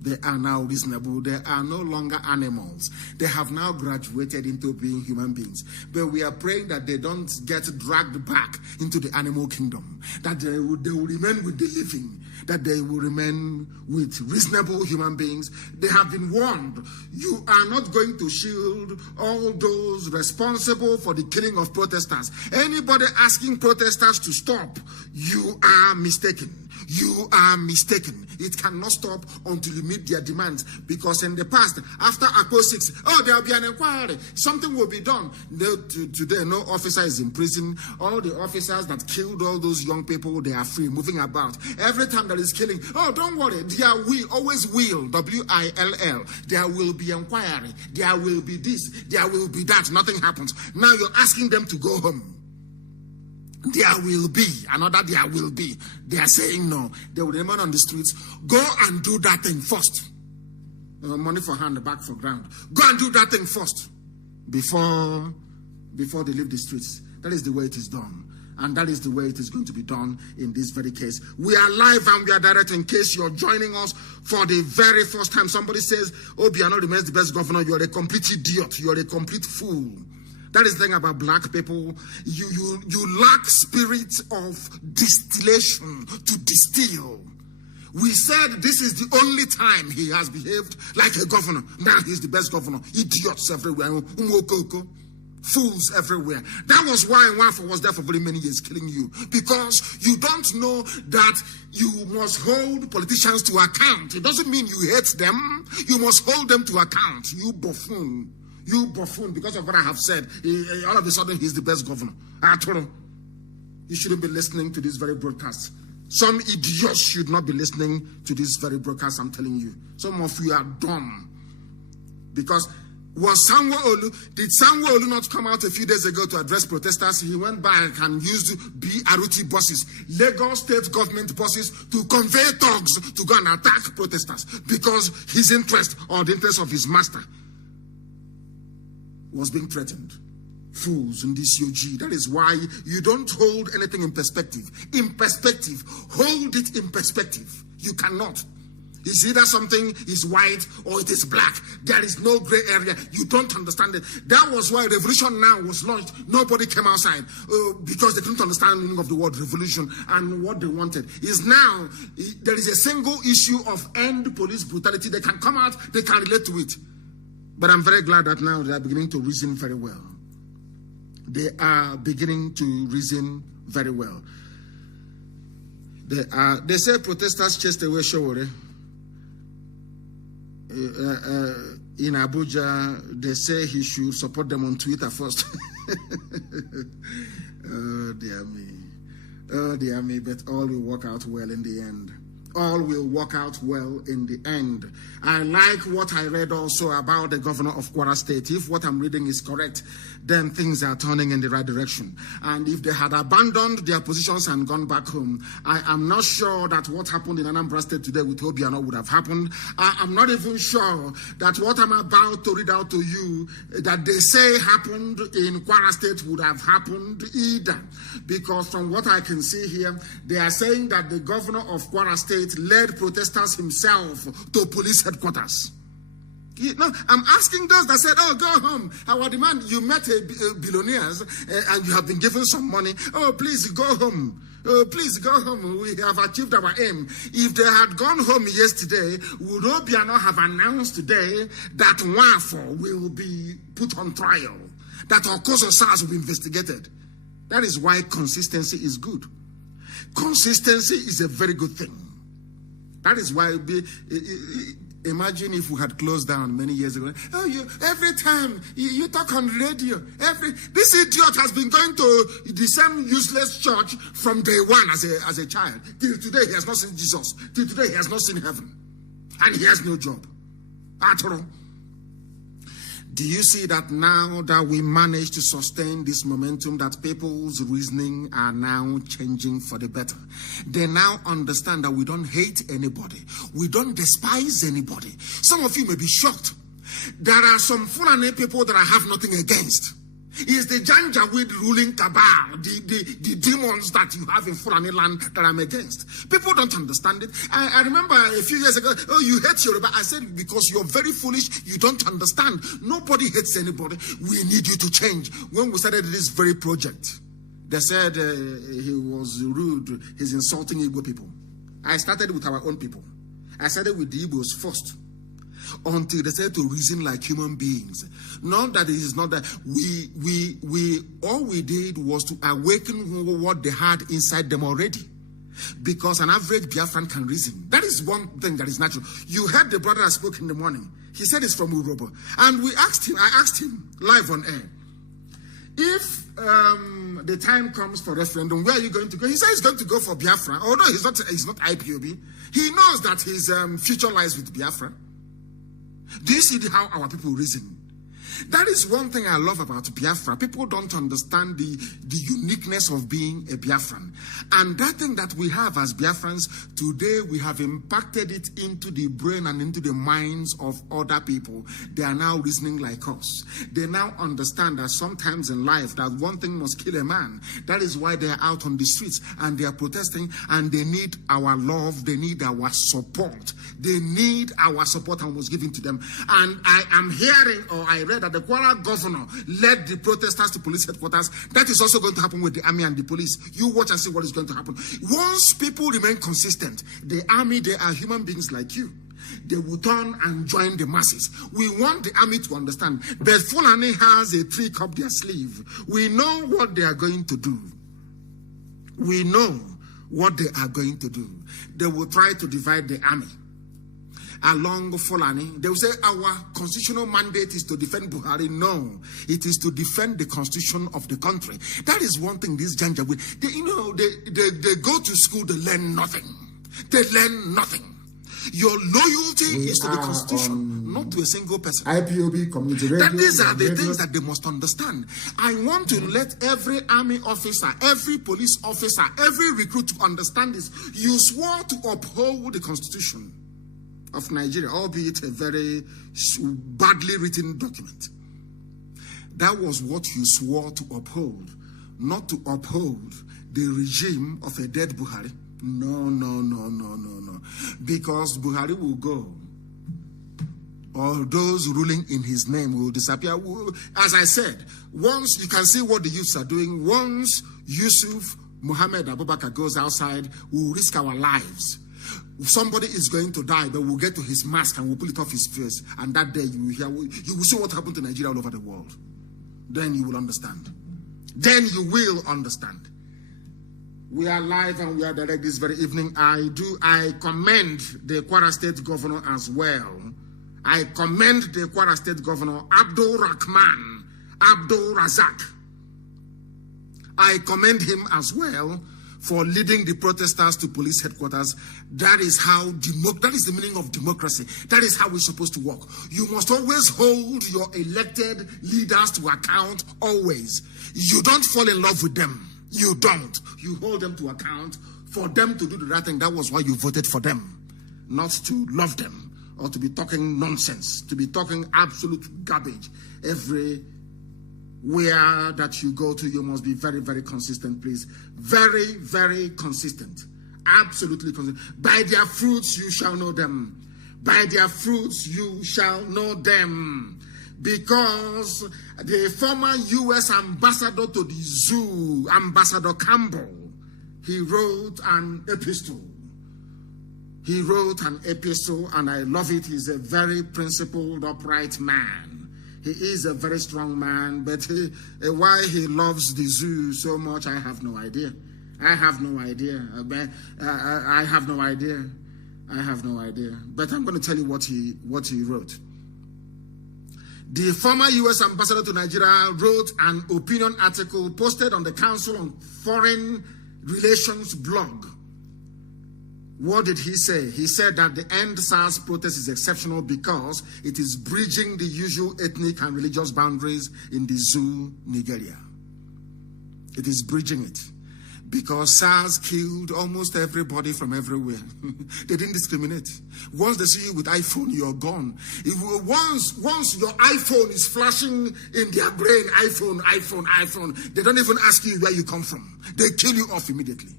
They are now reasonable. They are no longer animals. They have now graduated into being human beings. But we are praying that they don't get dragged back into the animal kingdom. That they will remain with the living. That they will remain with reasonable human beings. They have been warned. You are not going to shield all those responsible for the killing of protesters. Anybody asking protesters to stop, you are mistaken. You are mistaken. It cannot stop until you meet their demands. Because in the past, after Akpo 6, there will be an inquiry. Something will be done. Today, no officer is in prison. All the officers that killed all those young people, they are free, moving about. Every time there is killing, don't worry. There will, always will, W-I-L-L. There will be inquiry. There will be this. There will be that. Nothing happens. Now you're asking them to go home. There will be, another there will be. They are saying no. They will remain on the streets. Go and do that thing first. Money for hand, back for ground. Go and do that thing first. Before before they leave the streets. That is the way it is done. And that is the way it is going to be done in this very case. We are live and we are direct. In case you're joining us for the very first time, somebody says, Obiano remains the best governor. You're a complete idiot. You're a complete fool. That is the thing about black people. You lack spirit of distillation to distill. We said this is the only time he has behaved like a governor. Now he's the best governor. Idiots everywhere. Fools everywhere. That was why Nwafo was there for very many years, killing you. Because you don't know that you must hold politicians to account. It doesn't mean you hate them. You must hold them to account. You buffoon. You buffoon. Because of what I have said, all of a sudden he's the best governor. I told him, you shouldn't be listening to this very broadcast. Some idiots should not be listening to this very broadcast, I'm telling you. Some of you are dumb. Because did Sanwo-Olu not come out a few days ago to address protesters? He went back and used BRT buses, Lagos state government buses, to convey thugs to go and attack protesters because his interest or the interest of his master was being threatened. Fools in this UG. That is why you don't hold anything in perspective. In perspective, hold it in perspective. You cannot. It's either something is white or it is black. There is no gray area. You don't understand it. That was why Revolution Now was launched. Nobody came outside because they couldn't understand the meaning of the word revolution and what they wanted. Is now there is a single issue of end police brutality. They can come out, they can relate to it. But I'm very glad that now they are beginning to reason very well. They are beginning to reason very well. They say protesters chased away Showore. In Abuja, they say he should support them on Twitter first. Oh, dear me. Oh, dear me. But all will work out well in the end. All will work out well in the end. I like what I read also about the governor of Kwara State. If what I'm reading is correct, then things are turning in the right direction. And if they had abandoned their positions and gone back home, I am not sure that what happened in Anambra State today with Obiano would have happened. I am not even sure that what I'm about to read out to you, that they say happened in Kwara State would have happened either. Because from what I can see here, they are saying that the governor of Kwara State led protesters himself to police headquarters. I'm asking those that said, oh, go home. Our demand, you met billionaires and you have been given some money. Oh, please go home. Oh, please go home. We have achieved our aim. If they had gone home yesterday, would Obiano have announced today that Nwafo will be put on trial? That our cause of Sars will be investigated? That is why consistency is good. Consistency is a very good thing. That is why imagine if we had closed down many years ago. Oh, every time you talk on radio, this idiot has been going to the same useless church from day one as a child. Till today, he has not seen Jesus. Till today, he has not seen heaven. And he has no job at all. Do you see that now that we managed to sustain this momentum, that people's reasoning are now changing for the better? They now understand that we don't hate anybody. We don't despise anybody. Some of you may be shocked. There are some Fulani people that I have nothing against. It's the Janjaweed ruling cabal, the demons that you have in Fulani land that I'm against. People don't understand it. I remember a few years ago, oh, you hate Yoruba. I said, because you're very foolish, you don't understand. Nobody hates anybody. We need you to change. When we started this very project, they said he was rude, he's insulting Igbo people. I started with our own people. I started with the Igbos first, until they said to reason like human beings. Not that it is not that we all we did was to awaken what they had inside them already. Because an average Biafran can reason. That is one thing that is natural. You heard the brother that spoke in the morning. He said it's from Urobo. And I asked him live on air, if the time comes for referendum, where are you going to go? He said he's going to go for Biafra. Although he's not IPOB. He knows that his future lies with Biafra. Do you see how our people reason? That is one thing I love about Biafra. People don't understand the uniqueness of being a Biafran. And that thing that we have as Biafrans, today we have impacted it into the brain and into the minds of other people. They are now reasoning like us. They now understand that sometimes in life that one thing must kill a man. That is why they are out on the streets and they are protesting, and they need our love, they need our support. They need our support and was given to them. And I am hearing, or I read that the Kwara governor led the protesters to police headquarters. That is also going to happen with the army and the police. You watch and see what is going to happen. Once people remain consistent, the army, they are human beings like you. They will turn and join the masses. We want the army to understand that Fulani has a trick up their sleeve. We know what they are going to do. We know what they are going to do. They will try to divide the army along Fulani. They will say our constitutional mandate is to defend Buhari. No, it is to defend the constitution of the country. That is one thing this Janjaweed, they go to school, they learn nothing. They learn nothing. Your loyalty is to the constitution, not to a single person. IPOB community radio. That these are the things that they must understand. I want to let every army officer, every police officer, every recruit to understand this. You swore to uphold the constitution of Nigeria, albeit a very badly written document. That was what you swore to uphold, not to uphold the regime of a dead Buhari. No. Because Buhari will go. All those ruling in his name will disappear. As I said, once you can see what the youths are doing, once Yusuf Muhammad Abubakar goes outside, we'll risk our lives. Somebody is going to die, but we'll get to his mask and we'll pull it off his face. And that day you will see what happened to Nigeria all over the world. Then you will understand. Then you will understand. We are live and we are direct this very evening. I commend the Kwara State Governor as well. I commend the Kwara State Governor, Abdul Rahman, Abdul Razak. I commend him as well for leading the protesters to police headquarters. That is how that is the meaning of democracy. That is how we're supposed to work. You must always hold your elected leaders to account, always. You don't fall in love with them. You don't. You hold them to account for them to do the right thing. That was why you voted for them, not to love them or to be talking nonsense, to be talking absolute garbage. Everywhere that you go to, you must be very, very consistent, please. Very, very consistent. Absolutely consistent. By their fruits you shall know them. By their fruits you shall know them. Because the former U.S. ambassador to the zoo, Ambassador Campbell, he wrote an epistle. He wrote an epistle, and I love it. He's a very principled, upright man. He is a very strong man, but why he loves the zoo so much, I have no idea. I have no idea. I have no idea. I have no idea. But I'm going to tell you what he wrote. The former U.S. ambassador to Nigeria wrote an opinion article posted on the Council on Foreign Relations blog. What did he say? He said that the End Sars protest is exceptional because it is bridging the usual ethnic and religious boundaries in the zoo, Nigeria. It is bridging it. Because SARS killed almost everybody from everywhere. They didn't discriminate. Once they see you with iPhone, you're gone. Once your iPhone is flashing in their brain, iPhone, they don't even ask you where you come from. They kill you off immediately.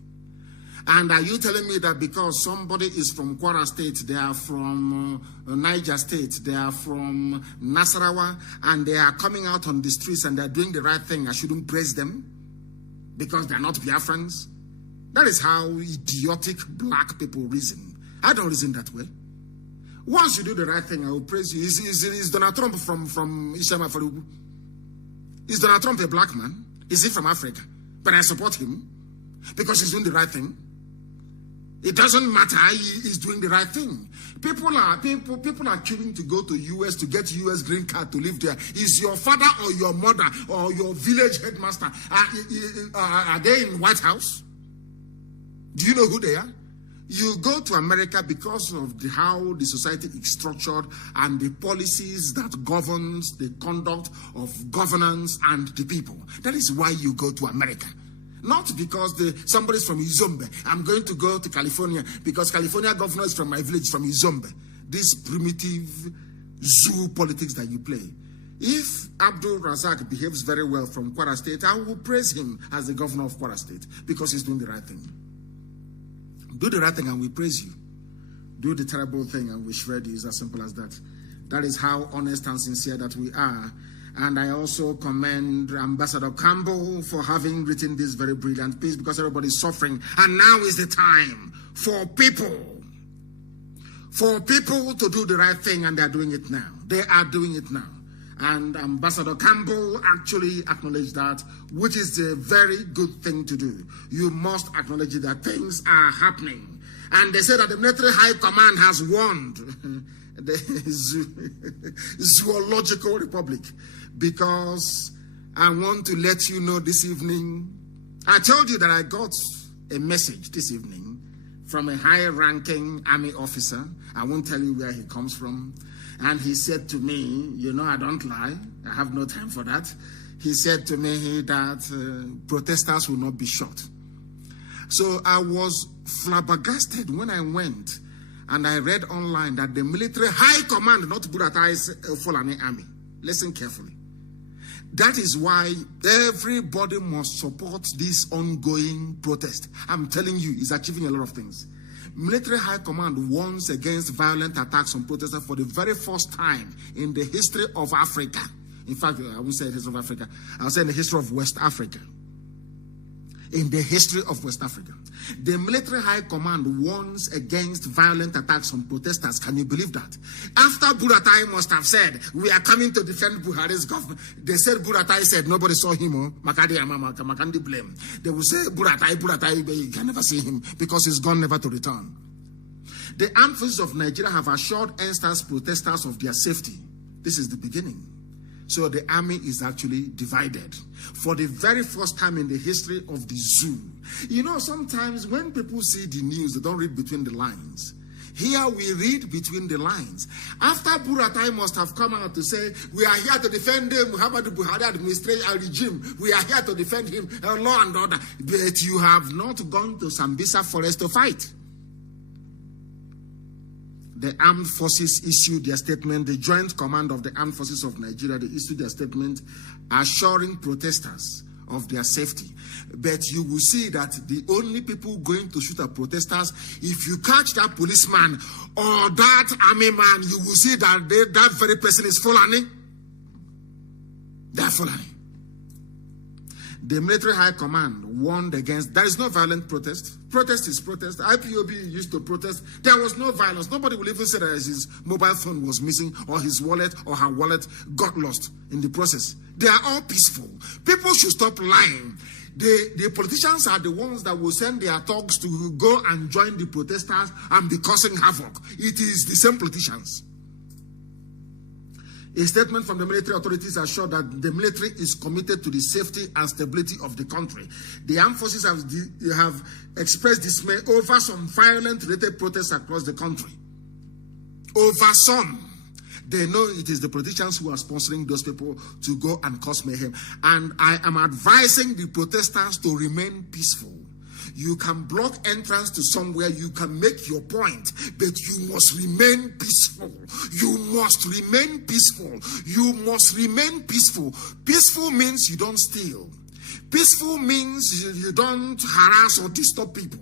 And are you telling me that because somebody is from Kwara State, they are from Niger State, they are from Nasarawa, and they are coming out on the streets and they're doing the right thing, I shouldn't praise them? Because they're not Biafrans? That is how idiotic black people reason. I don't reason that way. Once you do the right thing, I will praise you. Is Donald Trump from Ishama Farugu? Is Donald Trump a black man? Is he from Africa? But I support him because he's doing the right thing. It doesn't matter, he is doing the right thing. People are queuing to go to US to get US green card to live there. Is your father or your mother or your village headmaster, are they in White House? Do you know who they are? You go to America because of how the society is structured and the policies that governs the conduct of governance and the people. That is why you go to America. Not because somebody's from Izombe. I'm going to go to California because California governor is from my village, from Izombe. This primitive zoo politics that you play. If Abdul Razak behaves very well from Kwara State, I will praise him as the governor of Kwara State because he's doing the right thing. Do the right thing and we praise you. Do the terrible thing and we shred you. It's as simple as that. That is how honest and sincere that we are. And I also commend Ambassador Campbell for having written this very brilliant piece because everybody is suffering. And now is the time for people to do the right thing, and they are doing it now. They are doing it now. And Ambassador Campbell actually acknowledged that, which is a very good thing to do. You must acknowledge that things are happening. And they say that the military high command has warned the zoological republic, because I want to let you know this evening, I told you that I got a message this evening from a high-ranking army officer. I won't tell you where he comes from. And he said to me, you know, I don't lie. I have no time for that. He said to me that protesters will not be shot. So I was flabbergasted when I went and I read online that the military high command, not Buratai's Fulani army. Listen carefully. That is why everybody must support this ongoing protest. I'm telling you, it's achieving a lot of things. Military high command warns against violent attacks on protesters for the very first time in the history of Africa. In fact, I won't say the history of Africa. I'll say in the history of West Africa. In the history of West Africa. The military high command warns against violent attacks on protesters. Can you believe that? After Buratai must have said, we are coming to defend Buhari's government. They said Buratai said, nobody saw him. Makandi blame. They will say, Buratai, you can never see him because he's gone never to return. The armed forces of Nigeria have assured NSTAS protesters of their safety. This is the beginning. So the army is actually divided for the very first time in the history of the zoo. You know, sometimes when people see the news, they don't read between the lines. Here we read between the lines. After Buratai must have come out to say, we are here to defend the Muhammadu Buhari administration regime. We are here to defend him, law and order. But you have not gone to Sambisa forest to fight. The armed forces issued their statement. The Joint Command of the Armed Forces of Nigeria, they issued their statement assuring protesters of their safety. But you will see that the only people going to shoot at protesters, if you catch that policeman or that army man, you will see that that very person is Fulani. They are Fulani. The military high command warned against, there is no violent protest. Protest is protest. IPOB used to protest. There was no violence. Nobody will even say that his mobile phone was missing or his wallet or her wallet got lost in the process. They are all peaceful. People should stop lying. The politicians are the ones that will send their thugs to go and join the protesters and be causing havoc. It is the same politicians. A statement from the military authorities assured that the military is committed to the safety and stability of the country. The armed forces have expressed dismay over some violent-related protests across the country. Over some. They know it is the politicians who are sponsoring those people to go and cause mayhem. And I am advising the protesters to remain peaceful. You can block entrance to somewhere, you can make your point, but you must remain peaceful. You must remain peaceful. You must remain peaceful. Peaceful means you don't steal. Peaceful means you don't harass or disturb people.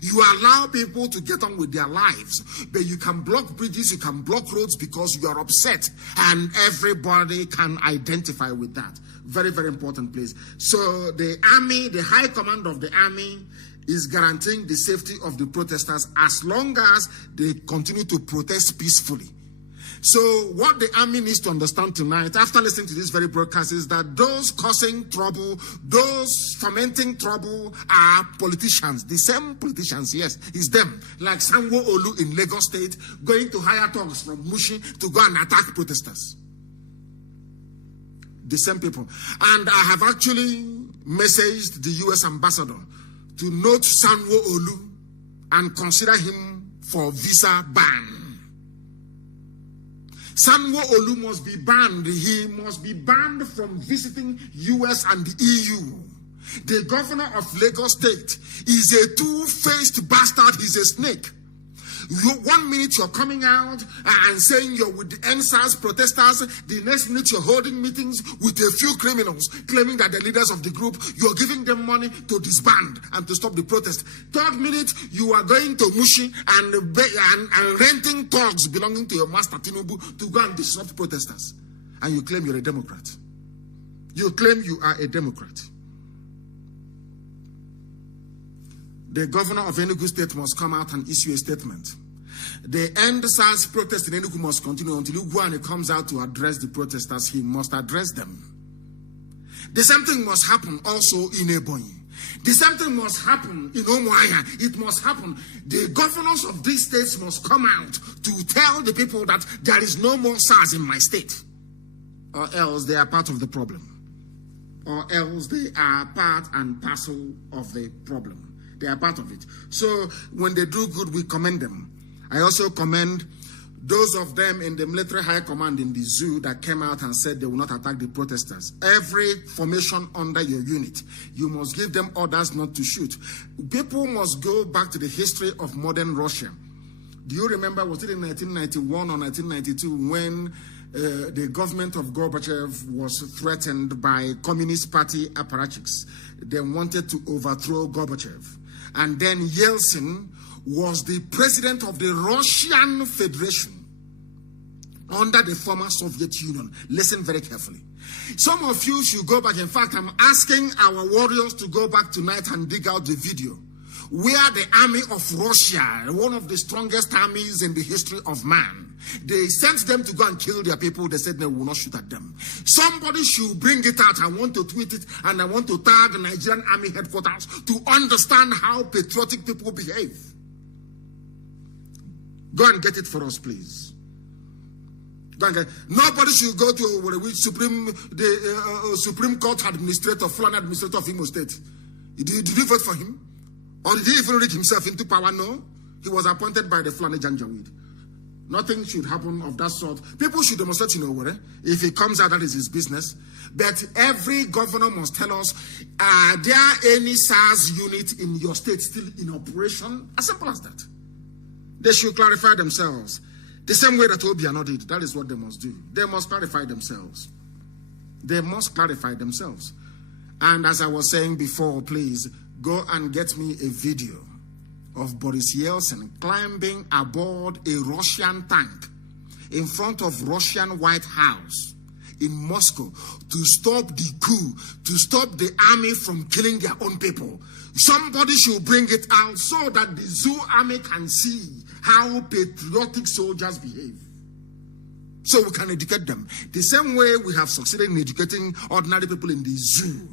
You allow people to get on with their lives, but you can block bridges, you can block roads because you are upset, and everybody can identify with that. Very, very important place. So the army, the high command of the army, is guaranteeing the safety of the protesters as long as they continue to protest peacefully. So what the army needs to understand tonight, after listening to this very broadcast, is that those causing trouble, those fomenting trouble are politicians. The same politicians, yes, it's them. Like Sanwo-Olu in Lagos State, going to hire thugs from Mushi to go and attack protesters. The same people. And I have actually messaged the U.S. ambassador to note Sanwo-Olu and consider him for visa ban. Sanwo-Olu must be banned. He must be banned from visiting US and the EU. The governor of Lagos State is a two-faced bastard. He's a snake. 1 minute you're coming out and saying you're with the NSAS protesters. The next minute you're holding meetings with a few criminals claiming that they're leaders of the group. You're giving them money to disband and to stop the protest. Third minute you are going to Mushi and renting thugs belonging to your master Tinubu to go and disrupt protesters. And you claim you're a Democrat. You claim you are a Democrat. The governor of Enugu State must come out and issue a statement. The end SARS protest in Enugu must continue until Ugwuani comes out to address the protesters. He must address them. The same thing must happen also in Ebonyi. The same thing must happen in Umuahia. It must happen. The governors of these states must come out to tell the people that there is no more SARS in my state. Or else they are part of the problem. Or else they are part and parcel of the problem. They are part of it. So when they do good, we commend them. I also commend those of them in the military high command in the zoo that came out and said they will not attack the protesters. Every formation under your unit, you must give them orders not to shoot. People must go back to the history of modern Russia. Do you remember, was it in 1991 or 1992 when the government of Gorbachev was threatened by Communist Party apparatchiks? They wanted to overthrow Gorbachev. And then Yeltsin was the president of the Russian Federation under the former Soviet Union. Listen very carefully. Some of you should go back. In fact, I'm asking our warriors to go back tonight and dig out the video where the army of Russia, one of the strongest armies in the history of man, they sent them to go and kill their people. They said they will not shoot at them. Somebody should bring it out. I want to tweet it and I want to tag Nigerian Army headquarters to understand how patriotic people behave. Go and get it for us, please. Go and get it. Nobody should go to the Supreme Court administrator, Fulani administrator of Imo State. Did you vote for him? Or did he even rig himself into power? No. He was appointed by the Fulani Janjaweed. Nothing should happen of that sort. People should demonstrate, if he comes out, that is his business. But every governor must tell us, are there any SARS unit in your state still in operation? As simple as that. They should clarify themselves. The same way that Obiano did. That is what they must do. They must clarify themselves. They must clarify themselves. And as I was saying before, please, go and get me a video of Boris Yeltsin climbing aboard a Russian tank in front of Russian White House in Moscow to stop the coup, to stop the army from killing their own people. Somebody should bring it out so that the zoo army can see how patriotic soldiers behave. So we can educate them. The same way we have succeeded in educating ordinary people in the zoo,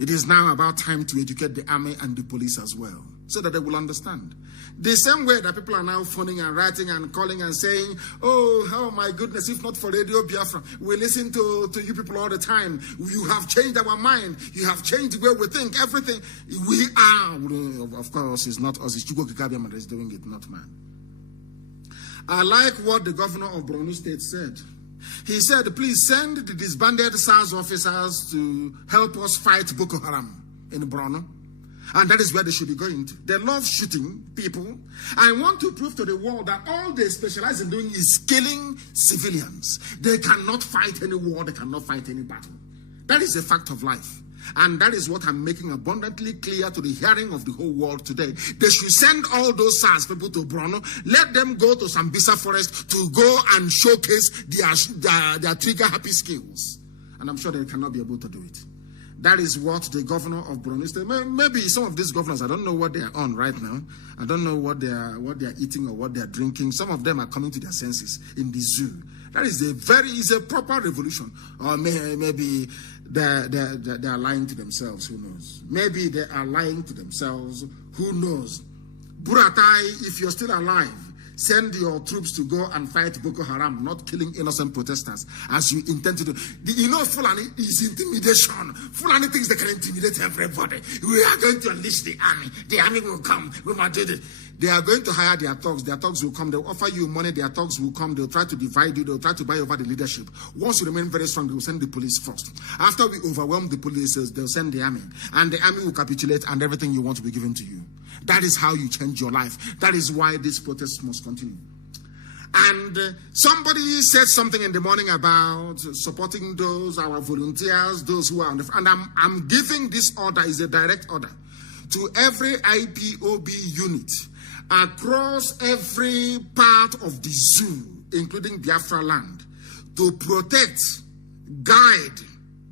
it is now about time to educate the army and the police as well, so that they will understand. The same way that people are now phoning and writing and calling and saying, oh my goodness, if not for Radio Biafra, we listen to you people all the time. You have changed our mind. You have changed the way we think, everything. We are, of course, it's not us, it's Chugo Kikabiama that is doing it, not man. I like what the governor of Borno State said. He said, please send the disbanded SARS officers to help us fight Boko Haram in Borno. And that is where they should be going to. They love shooting people. I want to prove to the world that all they specialize in doing is killing civilians. They cannot fight any war. They cannot fight any battle. That is a fact of life. And that is what I'm making abundantly clear to the hearing of the whole world today. They should send all those SARS people to Borno. Let them go to Sambisa Forest to go and showcase their trigger-happy skills. And I'm sure they cannot be able to do it. That is what the governor of Borno State, maybe some of these governors, I don't know what they are on right now. I don't know what they are eating or what they are drinking. Some of them are coming to their senses in the zoo. That is a proper revolution. Or maybe they are lying to themselves, who knows? Maybe they are lying to themselves, who knows? Buratai, if you're still alive, Send your troops to go and fight Boko Haram, not killing innocent protesters as you intend to do. You know, Fulani is intimidation. Fulani thinks they can intimidate everybody. We are going to unleash the army. The army will come. We must do it. They are going to hire their thugs. Their thugs will come. They'll offer you money. Their thugs will come. They'll try to divide you. They'll try to buy over the leadership. Once you remain very strong, they will send the police first. After we overwhelm the police, they'll send the army. And the army will capitulate and everything you want to be given to you. That is how you change your life. That is why this protest must continue. And somebody said something in the morning about supporting those, our volunteers, those who are on the front. And I'm giving this order, is a direct order, to every IPOB unit across every part of the zoo, including Biafra land, to protect, guide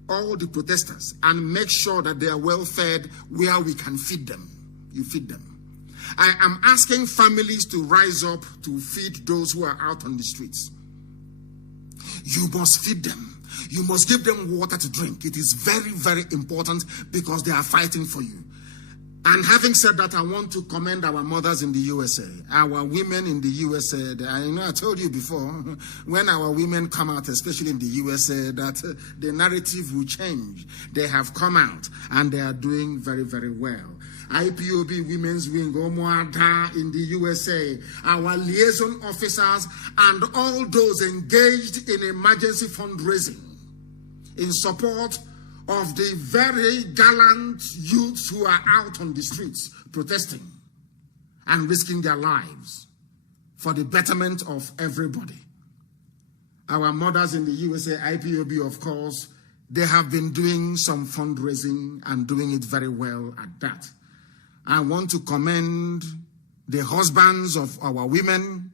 all the protesters and make sure that they are well fed where we can feed them. You feed them. I am asking families to rise up to feed those who are out on the streets. You must feed them. You must give them water to drink. It is very, very important because they are fighting for you. And having said that, I want to commend our mothers in the USA, our women in the USA. I told you before, when our women come out, especially in the USA, that the narrative will change. They have come out and they are doing very, very well. IPOB Women's Wing, Omoada in the USA, our liaison officers, and all those engaged in emergency fundraising in support of the very gallant youths who are out on the streets protesting and risking their lives for the betterment of everybody. Our mothers in the USA, IPOB, of course, they have been doing some fundraising and doing it very well at that. I want to commend the husbands of our women.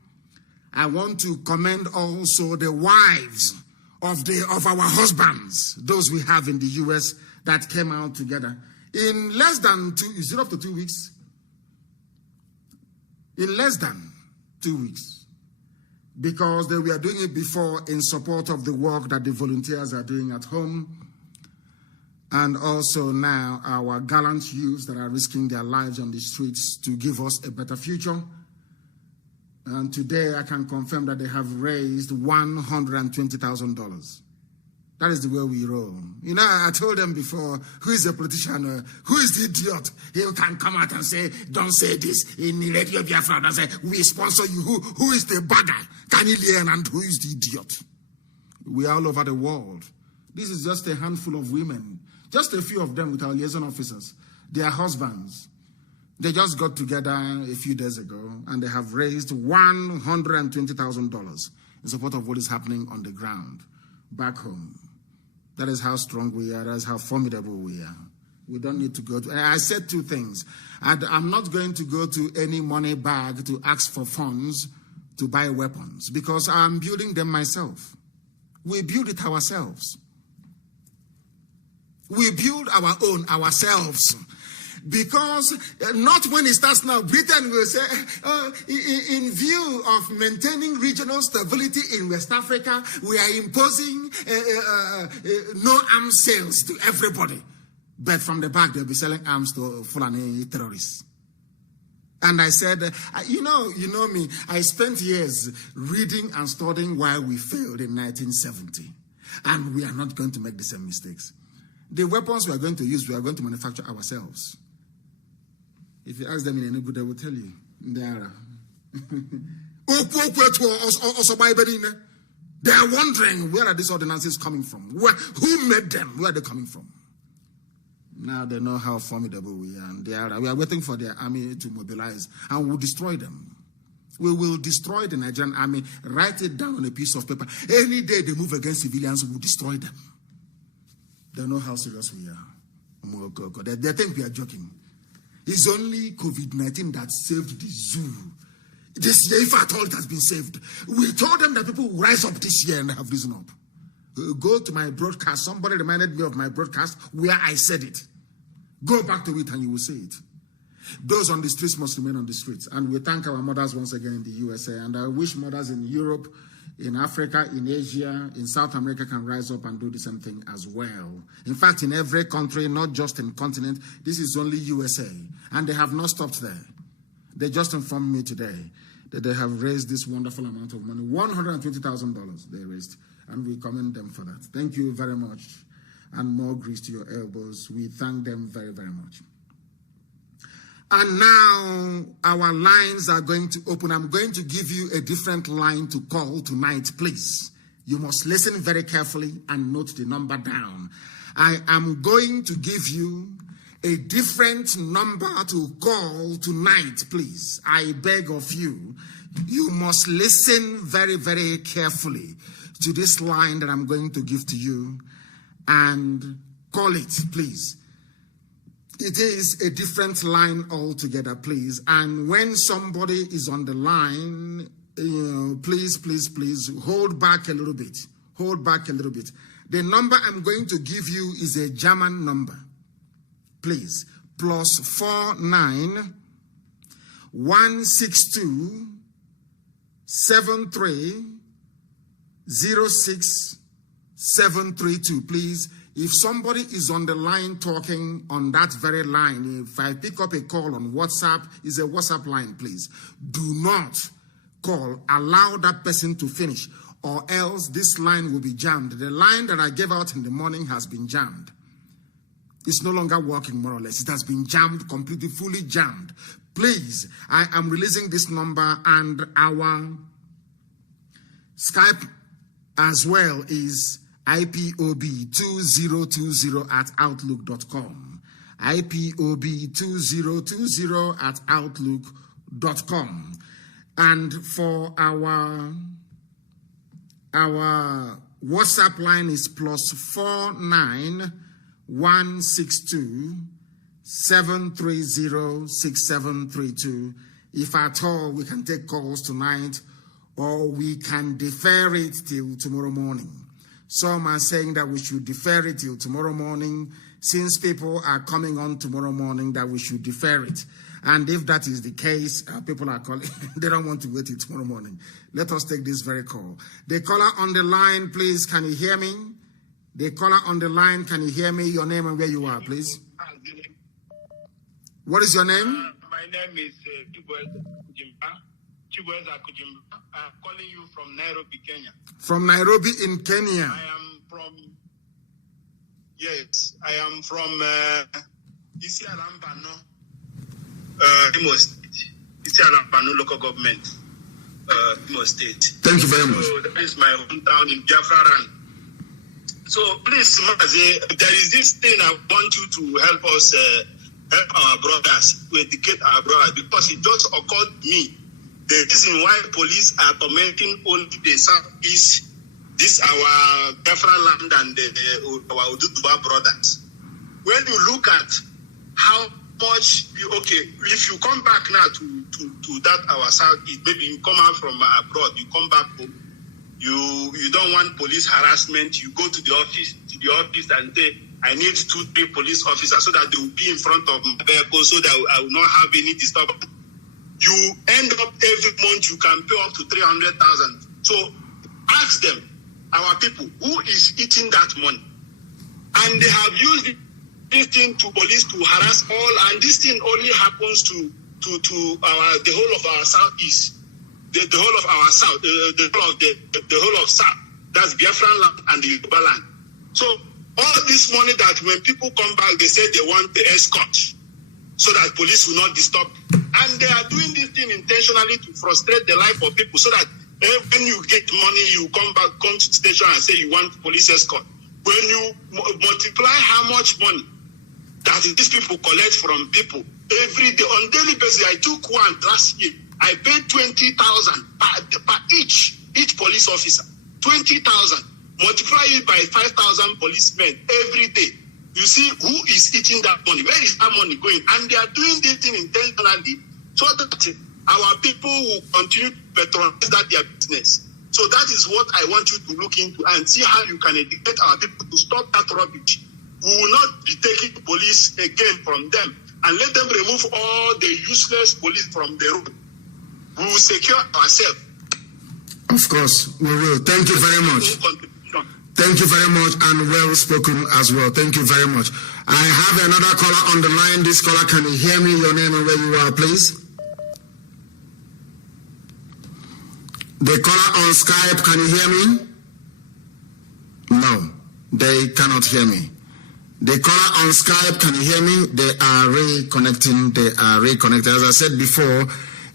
I want to commend also the wives of our husbands, those we have in the US that came out together. In less than 2 weeks, is it up to 2 weeks? In less than 2 weeks. Because they were doing it before in support of the work that the volunteers are doing at home. And also now our gallant youths that are risking their lives on the streets to give us a better future. And today I can confirm that they have raised $120,000. That is the way we roll. You know, I told them before, who is the politician? Who is the idiot? He can come out and say, don't say this in Radio Biafra and say, we sponsor you. Who is the bagger? Kanilian, and who is the idiot? We are all over the world. This is just a handful of women. Just a few of them with our liaison officers. Their husbands. They just got together a few days ago and they have raised $120,000 in support of what is happening on the ground back home. That is how strong we are. That is how formidable we are. We don't need to go to... I said two things. I'm not going to go to any money bag to ask for funds to buy weapons because I'm building them myself. We build it ourselves. We build our own ourselves. Because not when it starts now, Britain will say, in view of maintaining regional stability in West Africa, we are imposing no arms sales to everybody. But from the back, they'll be selling arms to Fulani terrorists. And I said, you know me, I spent years reading and studying why we failed in 1970. And we are not going to make the same mistakes. The weapons we are going to use, we are going to manufacture ourselves. If you ask them in Enugu, they will tell you. They are wondering, where are these ordinances coming from? Who made them? Where are they coming from? Now they know how formidable we are. And we are waiting for their army to mobilize. And we'll destroy them. We will destroy the Nigerian army. Write it down on a piece of paper. Any day they move against civilians, we'll destroy them. They know how serious we are. They think we are joking. It's only COVID-19 that saved the zoo. This year, if at all it has been saved. We told them that people will rise up this year and have risen up. Go to my broadcast. Somebody reminded me of my broadcast where I said it. Go back to it and you will see it. Those on the streets must remain on the streets. And we thank our mothers once again in the USA. And I wish mothers in Europe, in Africa, in Asia, in South America can rise up and do the same thing as well. In fact, in every country, not just in continent, this is only USA. And they have not stopped there. They just informed me today that they have raised this wonderful amount of money. $120,000 they raised, and we commend them for that. Thank you very much, and more grease to your elbows. We thank them very, very much. And now our lines are going to open. I'm going to give you a different line to call tonight, please. You must listen very carefully and note the number down. I am going to give you a different number to call tonight, please. I beg of you. You must listen very, very carefully to this line that I'm going to give to you and call it, please. It is a different line altogether, please. And when somebody is on the line, please, please, please hold back a little bit. Hold back a little bit. The number I'm going to give you is a German number. Please. +49 162 73 06 732. Please. If somebody is on the line talking on that very line, if I pick up a call on WhatsApp, it's a WhatsApp line, please. Do not call. Allow that person to finish, or else this line will be jammed. The line that I gave out in the morning has been jammed. It's no longer working, more or less. It has been jammed, completely, fully jammed. Please, I am releasing this number, and our Skype as well is IPOB2020@outlook.com. IPOB2020@outlook.com. And for our WhatsApp line is +49 162 730 6732. If at all, we can take calls tonight, or we can defer it till tomorrow morning. Some are saying that we should defer it till tomorrow morning. Since people are coming on tomorrow morning, that we should defer it. And if that is the case, people are calling, they don't want to wait till tomorrow morning. Let us take this very call. The caller on the line, please, can you hear me? The caller on the line, can you hear me? Your name and where you are, please. What is your name? My name is Chibueza Kujimba. I'm calling you from Nairobi, Kenya. From Nairobi in Kenya. I am from Isialambano, Imo State. Isialambano local government, Imo State. Thank you very much. So that is my hometown in Biafran. So please, Mazi, there is this thing I want you to help us, help our brothers, to educate our brothers, because it just occurred to me. The reason why police are tormenting only the Southeast, this our Biafran land and our Udutuba brothers. When you look at how much, if you come back now to that our Southeast, maybe you come out from abroad, you come back home, you don't want police harassment, you go to the office and say, I need 2-3 police officers so that they will be in front of my vehicle so that I will not have any disturbance. You end up every month, you can pay up to 300,000. So ask them, our people, who is eating that money? And they have used this thing to police to harass all, and this thing only happens to the whole of our Southeast, the whole of our South, the whole of South. That's Biafran land and the Yoruba land. So all this money that when people come back, they say they want the escort so that police will not disturb. And they are doing this thing intentionally to frustrate the life of people so that when you get money, you come to the station and say you want police escort. When you multiply how much money that these people collect from people every day on daily basis, I took one last year. I paid 20,000 per each police officer. 20,000. Multiply it by 5,000 policemen every day. You see who is eating that money? Where is that money going? And they are doing this thing intentionally so that our people will continue to patronize their business. So that is what I want you to look into and see how you can educate our people to stop that rubbish. We will not be taking police again from them, and let them remove all the useless police from the road. We will secure ourselves. Of course, we will. Thank you very much. Thank you very much, and well spoken as well. Thank you very much. I have another caller on the line. This caller, can you hear me? Your name and where you are, please. The caller on Skype, can you hear me? No, they cannot hear me. The caller on Skype, can you hear me? They are reconnecting. As I said before,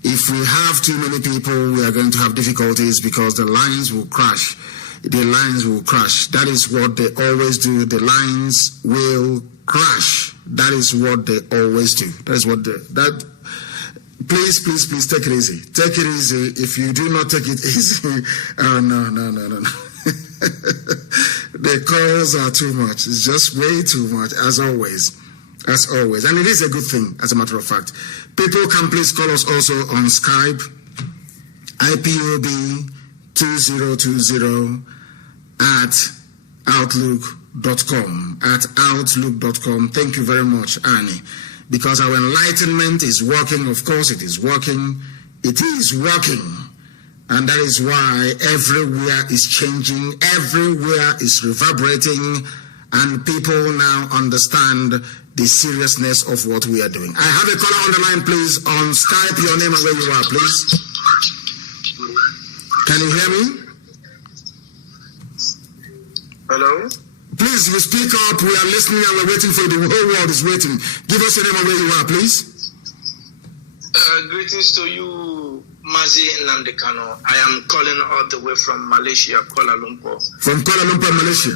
if we have too many people, we are going to have difficulties because the lines will crash. That is what they always do. The lines will crash. That is what they always do. Please take it easy. Take it easy. If you do not take it easy, no. The calls are too much. It's just way too much, as always. And it is a good thing, as a matter of fact. People can please call us also on Skype, IPOB 2020 at outlook.com. Thank you very much, Annie. Because our enlightenment is working. Of course, it is working. And that is why everywhere is changing, everywhere is reverberating, and people now understand the seriousness of what we are doing. I have a caller on the line, please, on Skype. Your name and where you are, please. Can you hear me? Hello? Please, you speak up. We are listening and we're waiting for you. The whole world is waiting. Give us your name and where you are, please. Greetings to you, Mazi Nnamdi Kanu. I am calling all the way from Malaysia, Kuala Lumpur. From Kuala Lumpur, Malaysia.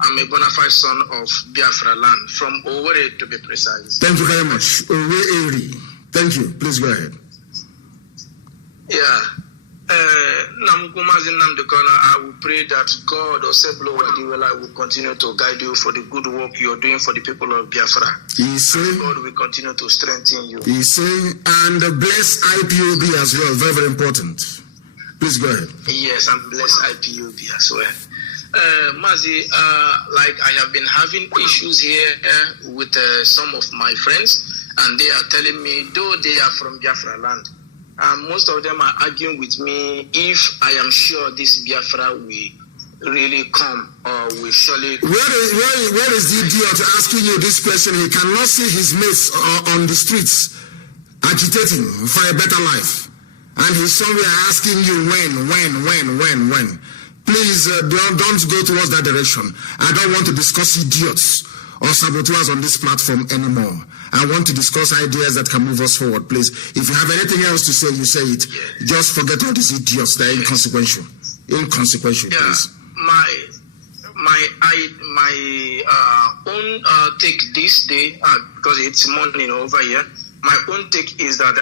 I'm a bona fide son of Biafra land, from Owerri to be precise. Thank you very much. Owerri. Thank you. Please go ahead. Yeah. Mazi Nnamdi Kanu, I will pray that God or Seblo Wadiwela will continue to guide you for the good work you are doing for the people of Biafra. God will continue to strengthen you. And bless IPOB as well. Very, very important. Please go ahead. Yes, and bless IPOB as well. Mazi, like I have been having issues here with some of my friends, and they are telling me, though they are from Biafra land, most of them are arguing with me if I am sure this Biafra will really come or will surely. Where is the idiot asking you this question? He cannot see his mates on the streets agitating for a better life, and he's somewhere asking you when. Please don't go towards that direction. I don't want to discuss idiots or saboteurs on this platform anymore. I want to discuss ideas that can move us forward, please. If you have anything else to say, you say it. Yeah. Just forget all these idiots. They're inconsequential. Inconsequential, yeah. Please. My own take this day, because it's morning over here, my own take is that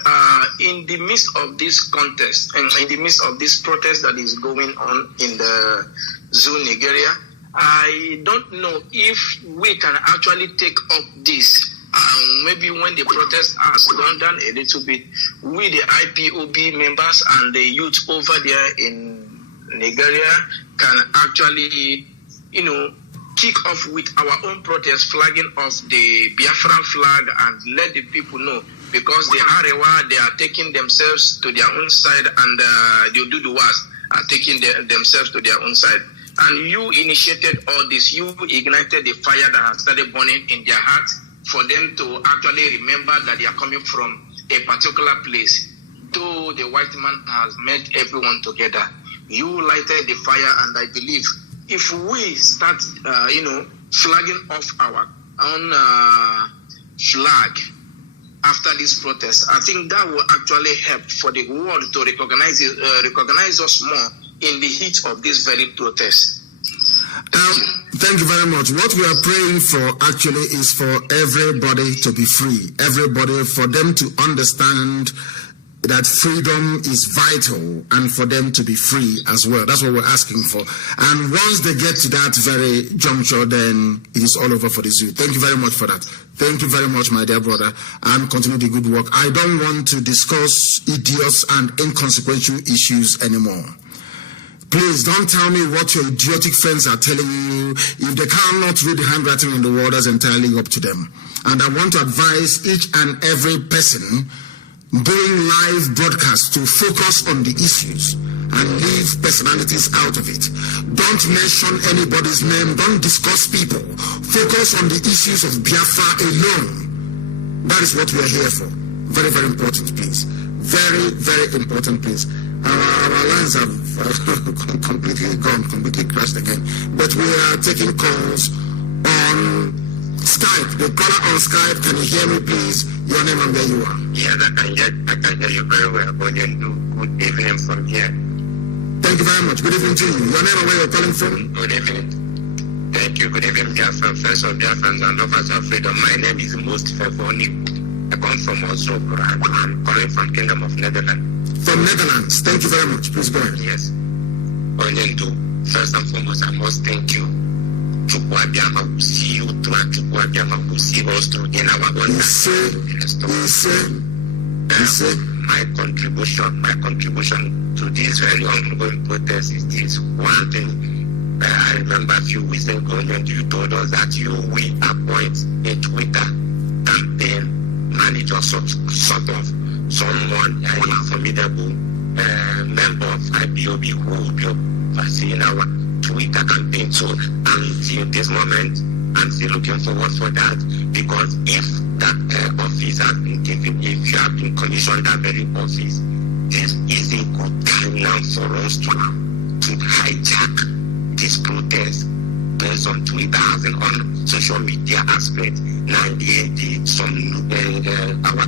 in the midst of this contest and in the midst of this protest that is going on in the Zoo, Nigeria, I don't know if we can actually take up this. Maybe when the protest has gone down a little bit, we, the IPOB members and the youth over there in Nigeria, can actually, kick off with our own protest, flagging off the Biafran flag and let the people know, because the Arewa, they are taking themselves to their own side, and the Oduduwas are taking themselves to their own side. And you initiated all this. You ignited the fire that has started burning in their hearts for them to actually remember that they are coming from a particular place. Though the white man has met everyone together, you lighted the fire, and I believe if we start, flagging off our own flag after this protest, I think that will actually help for the world to recognize us more in the heat of this very protest. Thank you very much. What we are praying for actually is for everybody to be free. Everybody, for them to understand that freedom is vital, and for them to be free as well. That's what we're asking for. And once they get to that very juncture, then it is all over for the zoo. Thank you very much for that. Thank you very much, my dear brother, and continue the good work. I don't want to discuss idiots and inconsequential issues anymore. Please don't tell me what your idiotic friends are telling you. If they cannot read the handwriting on the wall, that's entirely up to them. And I want to advise each and every person doing live broadcasts to focus on the issues and leave personalities out of it. Don't mention anybody's name. Don't discuss people. Focus on the issues of Biafra alone. That is what we are here for. Very, very important, please. Very, very important, please. Our lines have completely gone, completely crashed again. But we are taking calls on Skype. The caller on Skype, can you hear me, please? Your name and where you are. Yes, I can hear you very well. Good evening from here. Thank you very much. Good evening to you. Your name and where you're calling from? Good evening. Thank you. Good evening, Biafran, friends of Biafrans and lovers of freedom. My name is Most Fevoni. I come from Oslo. I'm calling from Kingdom of Netherlands. From Netherlands. Thank you very much. Please go ahead. Yes. First and foremost, I must thank you. Chukwabiama will see you through, and Chukwabiama will see us through in our own. My contribution to this very ongoing protest is this one thing. I remember a few weeks ago when you told us that you will appoint a Twitter campaign manager, sort of someone, a formidable member of IPOB who will be overseeing our Twitter campaign. So until this moment, I'm still looking forward for that, because if that office has been given, if you have been commissioned that very office, this is a good time now for us to hijack this protest based on Twitter and on social media aspect. Now our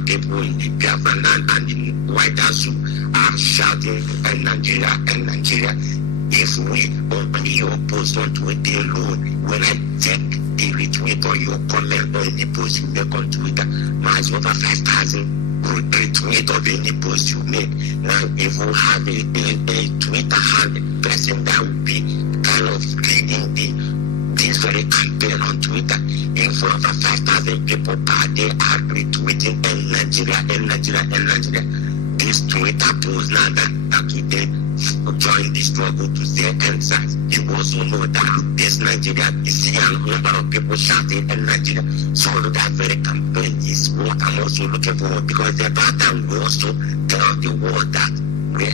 people in the Biafran land and in wider zoo are shouting Nigeria. If we only your post on Twitter alone, when I check the retweet or your comment on any post you make on Twitter, now it's over 5,000 retweet of any post you make. Now if we have a Twitter hand person that will be kind of leading this very campaign on Twitter, if over 5,000 people per day are retweeting Nigeria. This Twitter post now that today join the struggle to say Sars. You also know that this Nigeria is seeing a number of people shouting Nigeria. So that very campaign is what I'm also looking for, because the about time we also tell the world that we are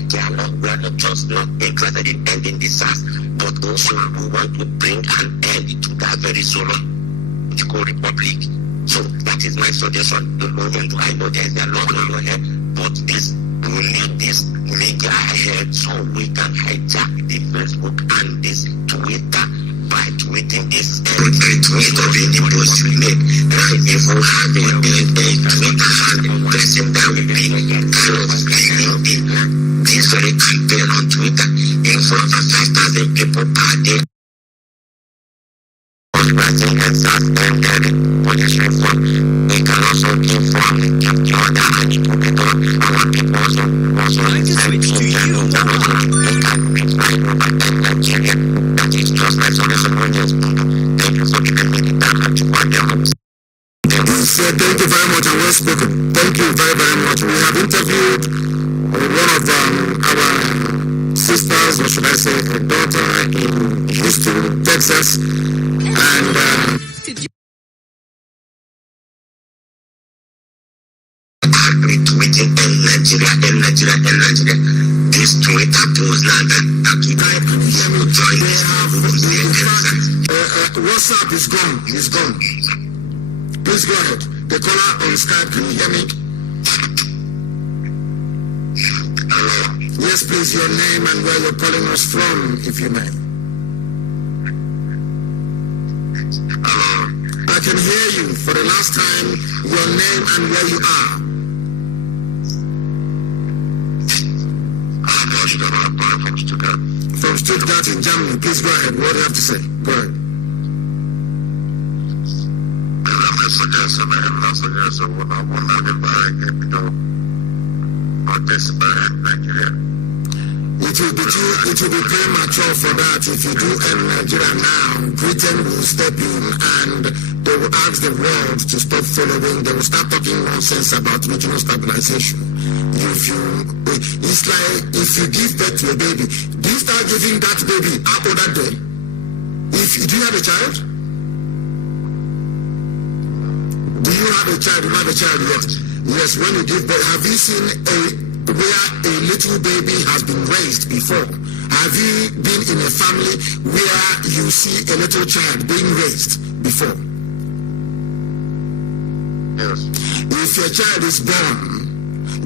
not just not interested in ending the Sars, but also we want to bring an end to that very solo political republic. So that is my suggestion. I know there's a lot on your head, but we need this media ahead so we can hijack the Facebook and this Twitter by tweeting this tweet of any post you make. Now if we have a Twitter hand person that will be kind of leading this very campaign on Twitter, in front of 5,000 people per day. Fundraising and Sars and police reform. We can also inform the order and it will be done. Our people also decide to Nigeria. That is just like solution on this. Thank you for giving me the time to work out. Thank you very much and well spoken. Thank you very, very much. We have interviewed one of our sisters, or should I say her daughter, in Houston, Texas, and retweeting Nigeria. This Twitter post now that you guys can join this. WhatsApp is gone. It's gone. Please go ahead. The caller on Skype, can you hear me? Hello. Yes, please, your name and where you're calling us from, if you may. Hello. I can hear you. For the last time, your name and where you are. From Stuttgart. From Stuttgart in Germany. Please go ahead. What do you have to say? Go ahead. It will be premature for that. If you do end Nigeria now, Britain will step in and they will ask the world to stop following. They will start talking nonsense about regional stabilization. It's like if you give birth to a baby, do you start giving that baby after that day? Do you have a child? Do you have a child? You have a child yet? Yes, when you give birth, have you seen where a little baby has been raised before? Have you been in a family where you see a little child being raised before? Yes. If your child is born,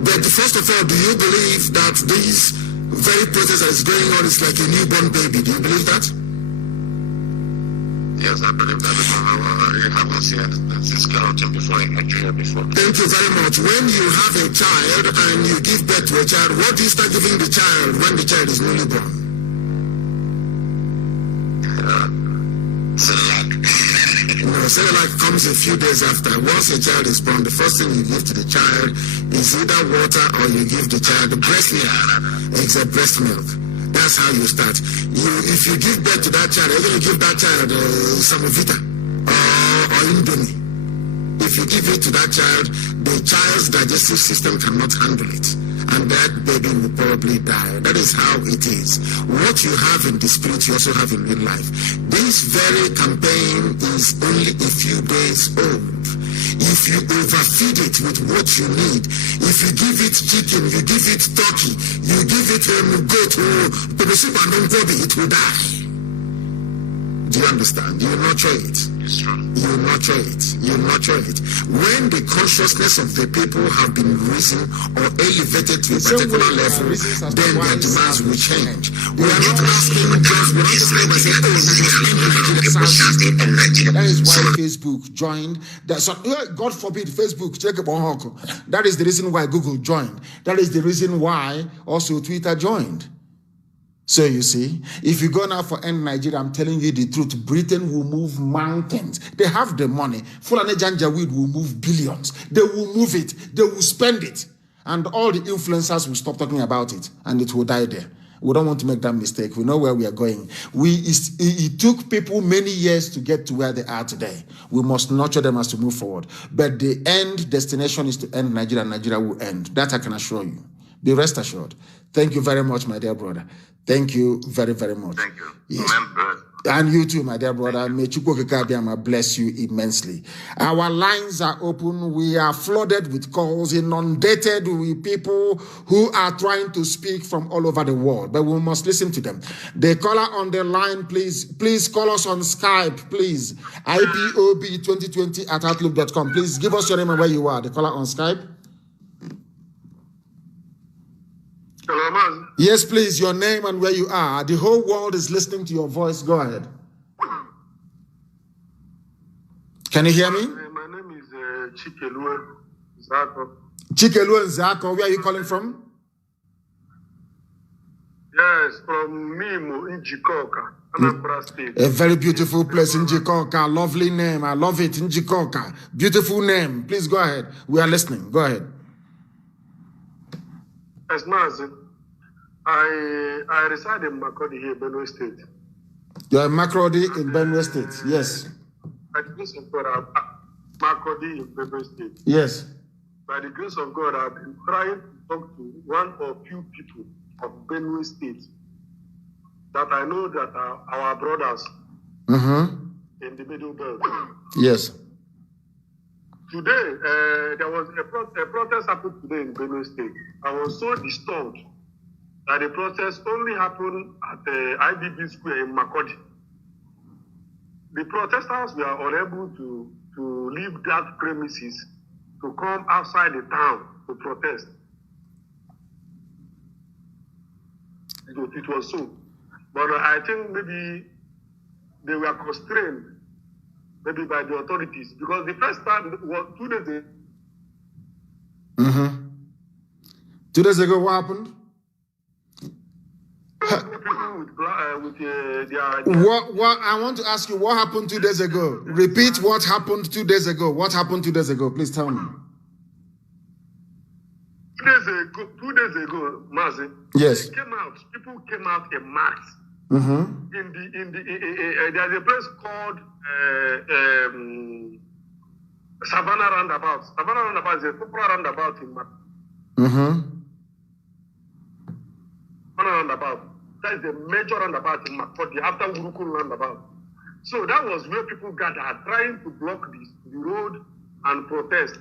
but first of all, do you believe that these very protest that is going on is like a newborn baby. Do you believe that? Yes, I believe that because I haven't seen this skeleton before in Nigeria before. Thank you very much. When you have a child and you give birth to a child, what do you start giving the child when the child is newly born? Cerelac. No, Cerelac comes a few days after. Once a child is born, the first thing you give to the child is either water or you give the child the breast milk. Except breast milk. That's how you start. If you give birth to that child, you're going to give that child some Vita or Indomie. If you give it to that child, the child's digestive system cannot handle it. And that baby will probably die. That is how it is. What you have in the spirit, you also have in real life. This very campaign is only a few days old. If you overfeed it with what you need, if you give it chicken, you give it turkey, you give it goat, it will die. Do you understand? You nurture it. It's true. You nurture it. You nurture it. When the consciousness of the people have been risen or elevated to a particular level, then their demands will change. We are not asking just That is why Facebook joined. God forbid Facebook check up on Hoko. That is the reason why Google joined. That is the reason why also Twitter joined. So you see, if you go now for End Nigeria, I'm telling you the truth, Britain will move mountains. They have the money. Fulani Janjaweed will move billions. They will move it. They will spend it. And all the influencers will stop talking about it. And it will die there. We don't want to make that mistake. We know where we are going. It took people many years to get to where they are today. We must nurture them as to move forward. But the end destination is to end Nigeria, and Nigeria will end. That I can assure you. Be rest assured. Thank you very much, my dear brother. Thank you very, very much. Thank you. Yes. Remember. And you too, my dear brother. May Chukwukabiyama bless you immensely. Our lines are open. We are flooded with calls, inundated with people who are trying to speak from all over the world. But we must listen to them. The caller on the line, please call us on Skype, please. IPOB 2020@outlook.com. Please give us your name and where you are. The caller on Skype. Hello, Mazi. Yes, please, your name and where you are. The whole world is listening to your voice. Go ahead. Can you hear me? My name is Chikelue Zako. Chikelue Nzako, where are you calling from? Yes, from Mimo in Njikoka, Anambra State. A very beautiful place in Njikoka. Lovely name. I love it. Njikoka. Beautiful name. Please go ahead. We are listening. Go ahead. As Mazi, I reside in Makurdi here, Benue State. You are in Makurdi in Benue State. Yes. By the grace of God, Makurdi in Benue State. Yes. By the grace of God, I've been trying to talk to one or few people of Benue State that I know that are our brothers in the Middle Belt. Yes. Today, there was a protest happened today in Benue State. I was so disturbed that the protest only happened at the IBB Square in Makurdi. The protesters were unable to leave that premises to come outside the town to protest. It was so. But I think maybe they were constrained maybe by the authorities, because the first time was 2 days ago. 2 days ago, what happened? What I want to ask you, what happened 2 days ago? Repeat what happened 2 days ago. What happened 2 days ago? Please tell me. 2 days ago, Mazi. Yes. People came out in mass. There's a place called Savannah Roundabout. Savannah Roundabout is a popular roundabout in Savannah Roundabout. That is the major roundabout in Makurdi after Urukun Roundabout. So that was where people gathered, trying to block the road and protest.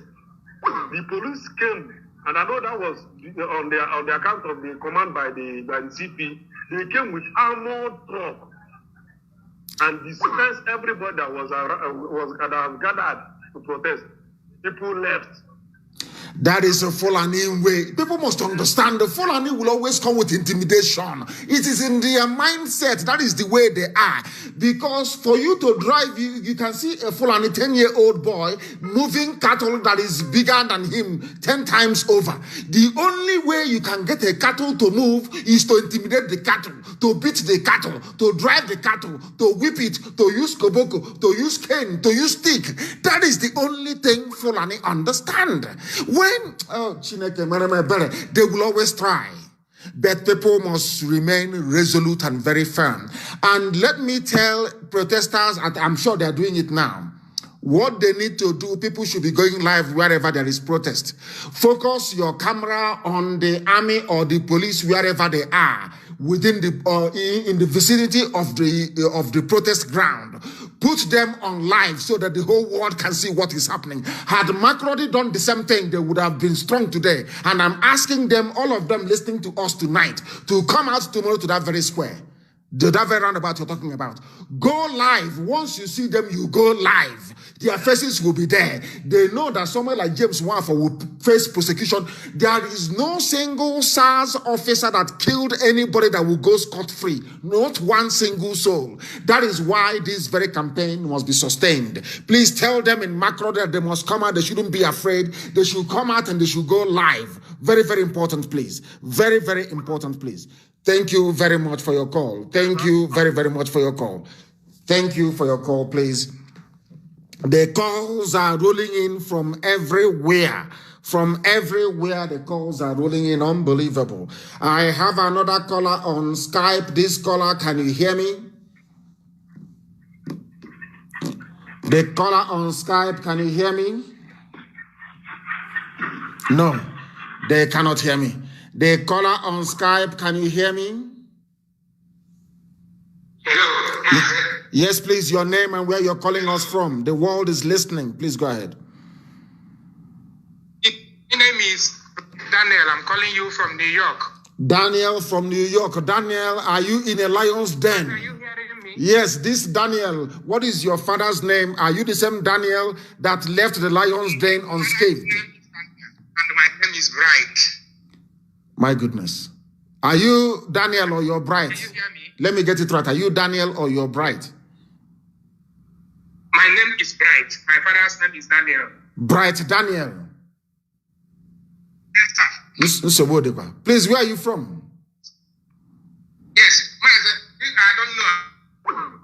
The police came, and I know that was on the account of the command by the CP. They came with armored truck and dispersed everybody that was gathered to protest. People left. That is a Fulani way. People must understand the Fulani will always come with intimidation. It is in their mindset. That is the way they are. Because for you to drive, you can see a Fulani 10-year-old boy moving cattle that is bigger than him 10 times over. The only way you can get a cattle to move is to intimidate the cattle, to beat the cattle, to drive the cattle, to whip it, to use koboko, to use cane, to use stick. That is the only thing Fulani understand. When they will always try, but people must remain resolute and very firm. And let me tell protesters, and I'm sure they are doing it now, what they need to do. People should be going live wherever there is protest. Focus your camera on the army or the police wherever they are within the in the vicinity of the protest ground. Put them on live so that the whole world can see what is happening. Had Makrodi done the same thing, they would have been strong today. And I'm asking them, all of them listening to us tonight, to come out tomorrow to that very square. That very roundabout you're talking about. Go live. Once you see them, you go live. Their faces will be there. They know that someone like James Wanfa will face prosecution. There is no single Sars officer that killed anybody that will go scot-free. Not one single soul. That is why this very campaign must be sustained. Please tell them in macro that they must come out. They shouldn't be afraid. They should come out and they should go live. Very, very important, please. Very, very important, please. Thank you very much for your call. Thank you very, very much for your call. Thank you for your call, please. The calls are rolling in from everywhere. From everywhere, the calls are rolling in. Unbelievable. I have another caller on Skype. This caller, can you hear me? The caller on Skype, can you hear me? No, they cannot hear me. The caller on Skype, can you hear me? Hello. Yes, please, your name and where you're calling us from. The world is listening. Please go ahead. My name is Daniel. I'm calling you from New York. Daniel from New York. Daniel, are you in a lion's den? Are you hearing me? Yes, this Daniel. What is your father's name? Are you the same Daniel that left the lion's den unscathed? And my name is Bright. My goodness. Are you Daniel or your bride? Can you hear me? Let me get it right. Are you Daniel or your bride? My name is Bright. My father's name is Daniel. Bright Daniel. Yes, sir. Please, where are you from? Yes, I don't know.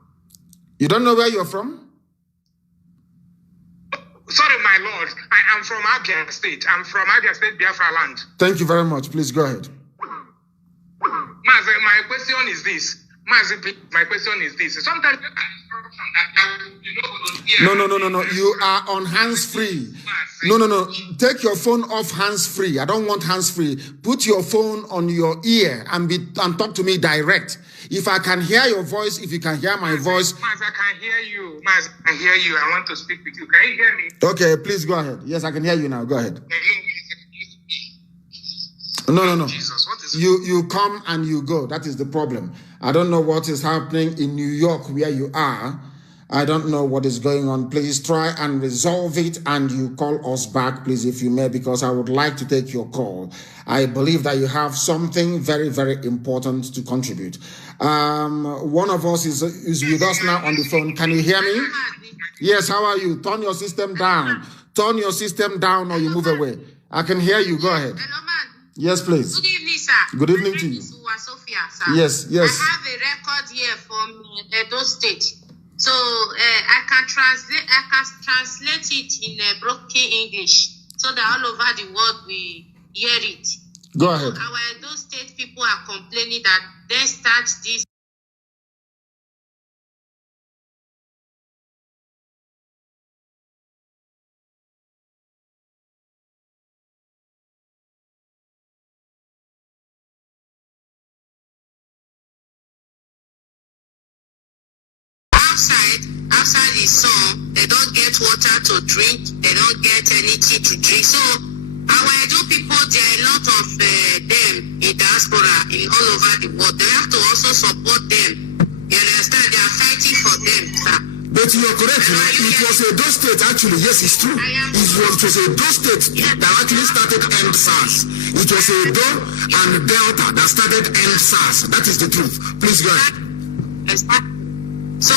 You don't know where you're from? Sorry, my lord. I am from Abia State. I'm from Abia State, Biafra land. Thank you very much. Please go ahead. Mazi, my question is this. Mazi, my question is this. Sometimes No. You are on hands-free. No. Take your phone off hands-free. I don't want hands-free. Put your phone on your ear and talk to me direct. If I can hear your voice, if you can hear my voice. Mazi, I can hear you. Mazi, I can hear you. I want to speak with you. Can you hear me? Okay, please go ahead. Yes, I can hear you now. Go ahead. No. Jesus, what is You come and you go. That is the problem. I don't know what is happening in New York where you are. I don't know what is going on. Please try and resolve it and you call us back, please, if you may, because I would like to take your call. I believe that you have something very, very important to contribute. One of us is with us now on the phone. Can you hear me? Yes, how are you? Turn your system down. Turn your system down or you move away. I can hear you. Go ahead. Hello, man. Yes, please. Good evening, sir. Good evening to you. Sophia, sir. Yes. I have a record here from Edo State. So I can translate it in broken English so that all over the world we hear it. Go ahead. Our Edo State people are complaining that they start this. Outside the sun, they don't get water to drink, they don't get anything to drink. So our Edo people, there are a lot of them in diaspora in all over the world. They have to also support them. You understand? They are fighting for them, sir. But you are correct. It was Edo State, actually. Yes, it's true. It was Edo State that actually started end SARS. It was Edo and Delta that started end SARS. That is the truth. Please go ahead. So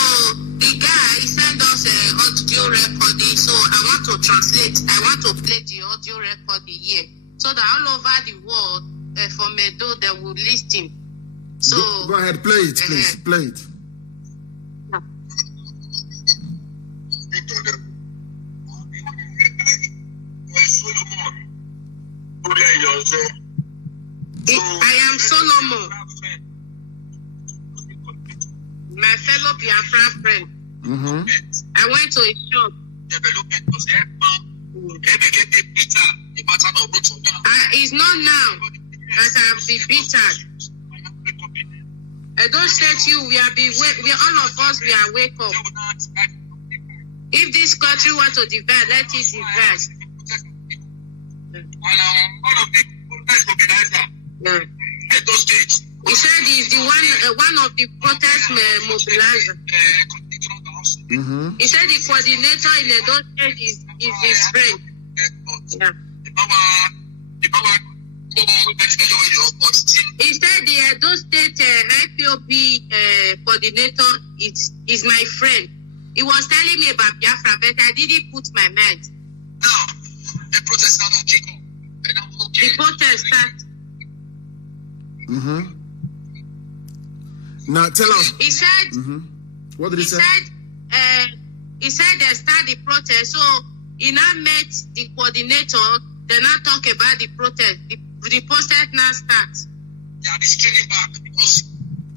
the guy sent us an audio recording. So I want to translate. I want to play the audio recording here, so that all over the world, from Edo, they will listen. So go ahead, play it, please. Play it. I am Solomon, my fellow Biafran friend. I went to a shop. It's not now that I have been beaten. I don't say to you, we all of us, we are wake up. If this country want to divide, let it divide. He said he's the one of the protest mobilizer. He said the coordinator in Edo State is his friend. He said the Edo State IPOB coordinator is my friend. He was telling me about Biafra, but I didn't put my mind. Now, the protest started to kick off. And I'm okay. The protest started. Now tell us. He said. What did he say? He said they start the protest. So he now met the coordinator. They now talk about the protest. The protest now starts. They are scaling back because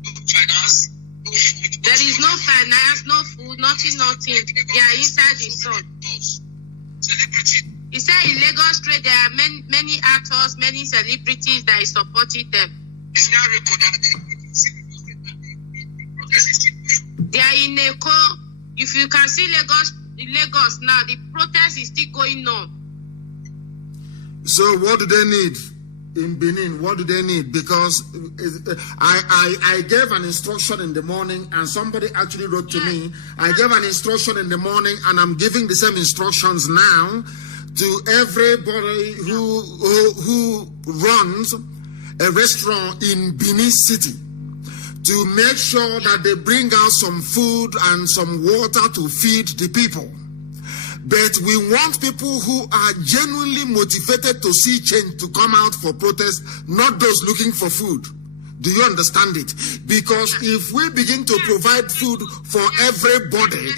no finance, no food. There is no finance, no food, nothing. They are inside the sun. Celebrity. He said in Lagos Street there are many actors, many celebrities that is supporting them. They are in Eko. If you can see Lagos now, the protest is still going on. So what do they need in Benin? What do they need? Because I gave an instruction in the morning, and somebody actually wrote to me. I gave an instruction in the morning, and I'm giving the same instructions now to everybody who runs a restaurant in Benin City, to make sure that they bring out some food and some water to feed the people. But we want people who are genuinely motivated to see change to come out for protest, not those looking for food. Do you understand it? Because if we begin to provide food for everybody... They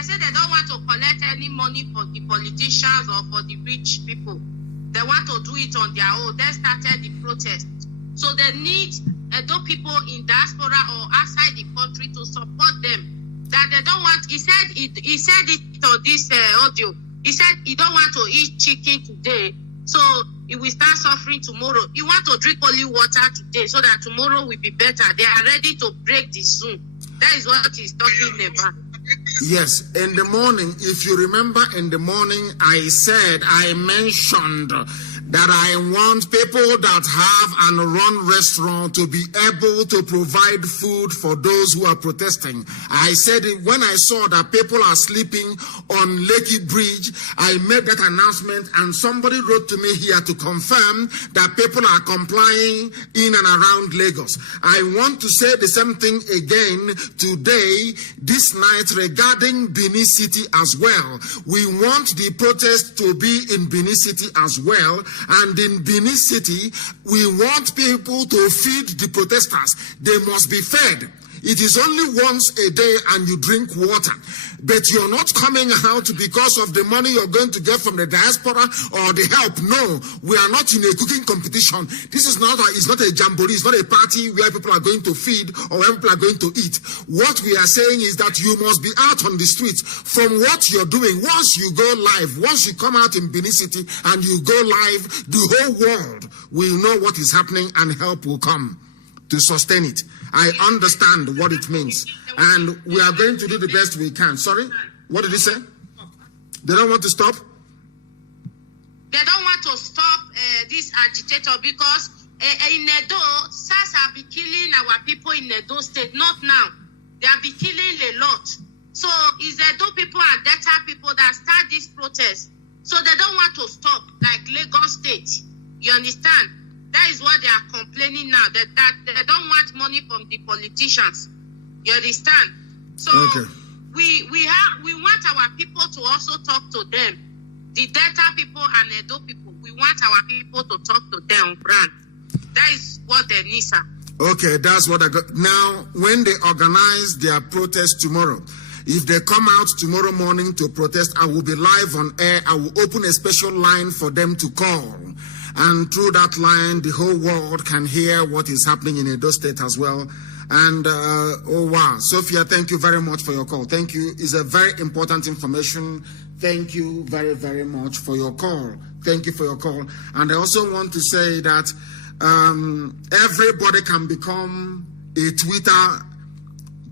say they don't want to collect any money for the politicians or for the rich people. They want to do it on their own. They started the protest. So they need those people in diaspora or outside the country to support them. That they don't want. He said it on this audio. He said he don't want to eat chicken today, so he will start suffering tomorrow. He want to drink only water today, so that tomorrow will be better. They are ready to break the Zoom. That is what he's talking about. Yes, in the morning, if you remember, in the morning, I mentioned that I want people that have and run restaurant to be able to provide food for those who are protesting. I said when I saw that people are sleeping on Lekki Bridge, I made that announcement, and somebody wrote to me here to confirm that people are complying in and around Lagos. I want to say the same thing again today, this night, regarding Benin City as well. We want the protest to be in Benin City as well. And in Benin City, we want people to feed the protesters. They must be fed. It is only once a day and you drink water. But you're not coming out because of the money you're going to get from the diaspora or the help. No, we are not in a cooking competition. This is not it's not a jamboree. It's not a party where people are going to feed or where people are going to eat. What we are saying is that you must be out on the streets from what you're doing. Once you go live, once you come out in Benin City and you go live, the whole world will know what is happening and help will come to sustain it. I understand what it means, and we are going to do the best we can. Sorry, what did he say? They don't want to stop? They don't want to stop this agitator because in Edo, Sars have been killing our people in Edo State, not now. They have been killing a lot. So it's the Edo people and Delta people that start this protest. So they don't want to stop, like Lagos State. You understand? That is what they are complaining now, that they don't want money from the politicians. You understand? So we want our people to also talk to them. The Delta people and Edo people, we want our people to talk to them, Brand. That is what they need, sir. Okay, that's what I got. Now, when they organize their protest tomorrow, if they come out tomorrow morning to protest, I will be live on air. I will open a special line for them to call. And through that line, the whole world can hear what is happening in Edo State as well. And, oh wow, Sophia, thank you very much for your call. Thank you. It's a very important information. Thank you very, very much for your call. Thank you for your call. And I also want to say that everybody can become a Twitter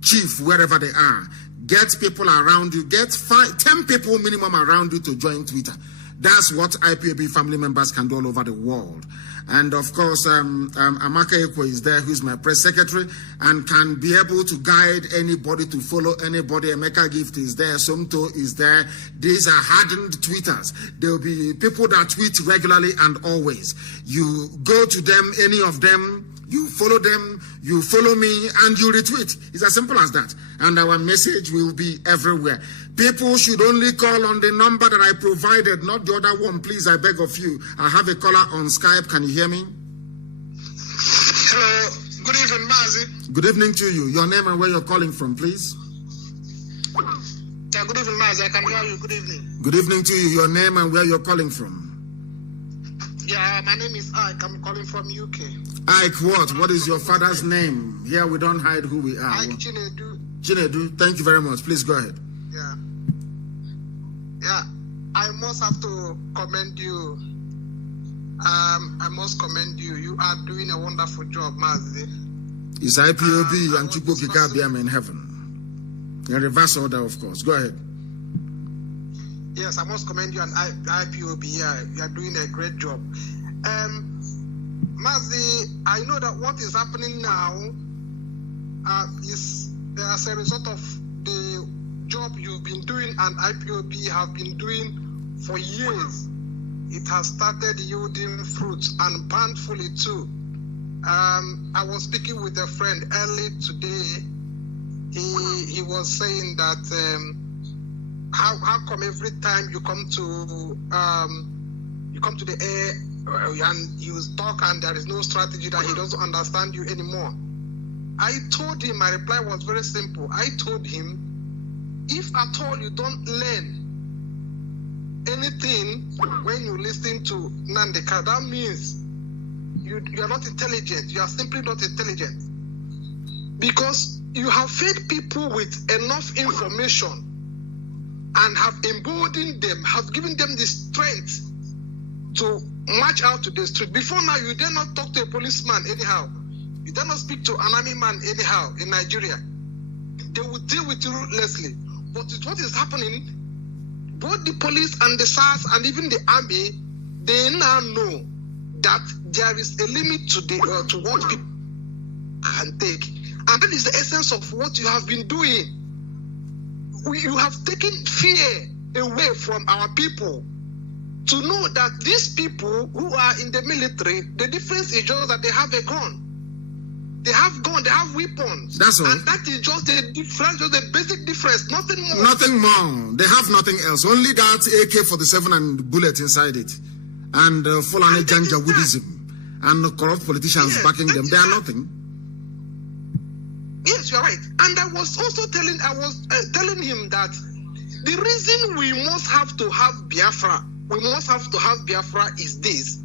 chief wherever they are. Get people around you. Get 10 people minimum around you to join Twitter. That's what IPOB family members can do all over the world. And of course, Amaka Ekwe is there, who's my press secretary, and can be able to guide anybody to follow anybody. Emeka Gift is there, Somto is there. These are hardened tweeters. There will be people that tweet regularly and always. You go to them, any of them, you follow them, you follow me, and you retweet. It's as simple as that. And our message will be everywhere. People should only call on the number that I provided, not the other one. Please, I beg of you. I have a caller on Skype. Can you hear me? Hello. Good evening, Mazi. Good evening to you. Your name and where you're calling from, please. Yeah, good evening, Mazi. I can hear you. Good evening. Good evening to you. Your name and where you're calling from. Yeah, my name is Ike. I'm calling from UK. Ike, what? What is your father's name? Here we don't hide who we are. Ike Chinedu. Chinedu, thank you very much. Please go ahead. Yeah. Yeah, I must have to commend you. I must commend you. You are doing a wonderful job, Mazi. It's IPOB and Chukwu Kikabiam in heaven. In reverse order, of course. Go ahead. Yes, I must commend you and IPOB. Yeah, you are doing a great job. Mazi, I know that what is happening now is as a result of the job you've been doing and IPOB have been doing for years. It has started yielding fruits and bountifully too. I was speaking with a friend early today. He was saying that how come every time you come to the air and you talk and there is no strategy, that he doesn't understand you anymore. I told him, my reply was very simple. I told him, if at all you don't learn anything when you listen to Nnamdi Kanu, that means you are not intelligent. You are simply not intelligent. Because you have fed people with enough information and have emboldened them, have given them the strength to march out to the street. Before now, you dare not talk to a policeman anyhow. You dare not speak to an army man anyhow in Nigeria. They will deal with you ruthlessly. But with what is happening, both the police and the Sars and even the army, they now know that there is a limit to what people can take. And that is the essence of what you have been doing. You have taken fear away from our people to know that these people who are in the military, the difference is just that they have a gun. They have gun, they have weapons. That's all. And that is just a difference, just a basic difference, nothing more. Nothing more. They have nothing else. Only that AK-47 and bullet inside it. And Fulani Janjaweedism. And corrupt politicians backing them. They are nothing. Yes, you're right. And I was also telling him that the reason we must have to have Biafra, is this.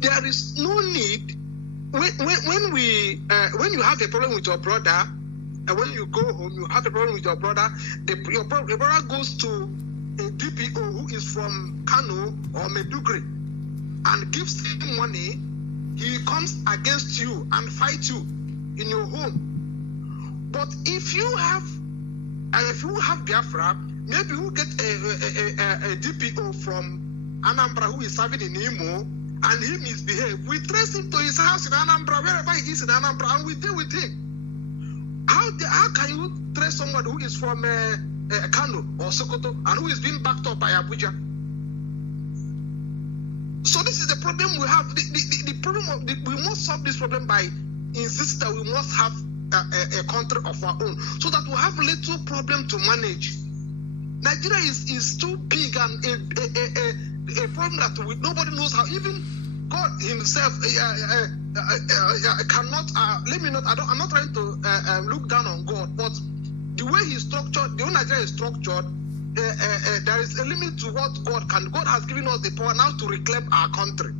There is no need when you have a problem with your brother, and when you go home, you have a problem with your brother, your brother goes to a DPO who is from Kano or Medugri and gives him money, he comes against you and fights you in your home. But if you have Biafra, maybe you get a DPO from Anambra who is serving in Imo, and he misbehaves. We trace him to his house in Anambra, wherever he is in Anambra, and we deal with him. How can you trace somebody who is from Kano or Sokoto and who is being backed up by Abuja? So this is the problem we have. The problem of we must solve this problem by insisting that we must have a country of our own, so that we have little problem to manage. Nigeria is too big and a problem that nobody knows how. Even God Himself cannot. I'm not trying to look down on God, but the way He's structured, the way Nigeria is structured, there is a limit to what God can. God has given us the power now to reclaim our country.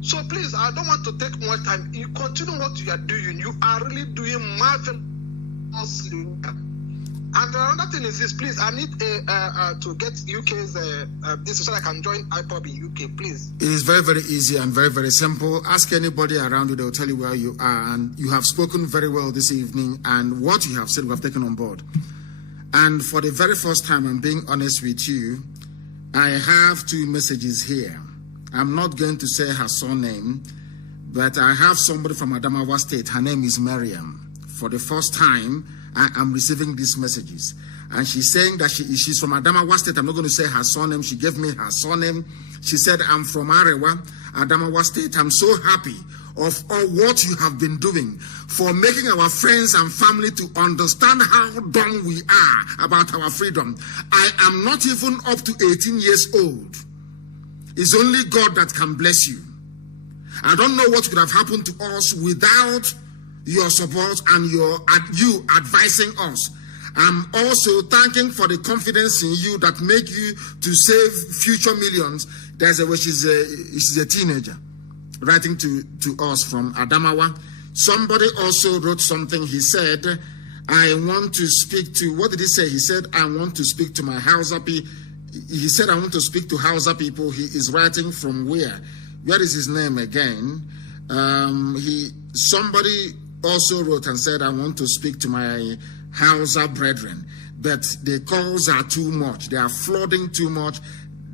So please, I don't want to take more time. You continue what you are doing. You are really doing marvelously. And another thing is this, please, I need to get UK's this so that I can join IPOB in UK, please. It is very, very easy and very, very simple. Ask anybody around you, they'll tell you where you are. And you have spoken very well this evening, and what you have said we have taken on board. And for the very first time, I'm being honest with you, I have 2 messages here. I'm not going to say her surname, but I have somebody from Adamawa State. Her name is Miriam. For the first time, I am receiving these messages. And she's saying that she's from Adamawa State. I'm not going to say her surname. She gave me her surname. She said, I'm from Arewa, Adamawa State. I'm so happy of all what you have been doing for making our friends and family to understand how dumb we are about our freedom. I am not even up to 18 years old. It's only God that can bless you. I don't know what could have happened to us without your support and you advising us. I'm also thanking for the confidence in you that make you to save future millions. She's a teenager writing to us from Adamawa. Somebody also wrote something. He said, I want to speak to, what did he say? He said, I want to speak to my Hausa people. He said, I want to speak to Hausa people. He is writing from where? Where is his name again? Somebody also wrote and said, I want to speak to my Hausa brethren. But the calls are too much. They are flooding too much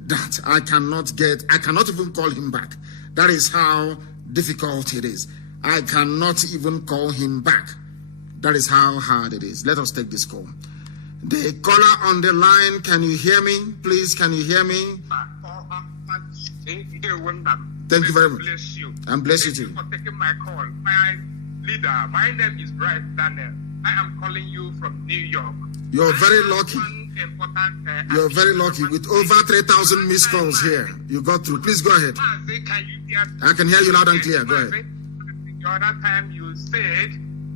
that I cannot even call him back. That is how difficult it is. I cannot even call him back. That is how hard it is. Let us take this call. The caller on the line, can you hear me? Please, can you hear me? Thank you very much. Bless you. And bless you too. Thank you for taking my call. My leader, my name is Bright Daniel. I am calling you from New York. You're very lucky. You're very lucky. With over 3,000 missed calls here, you got through. Please go ahead. I can hear you loud and clear. Go ahead. The other time you said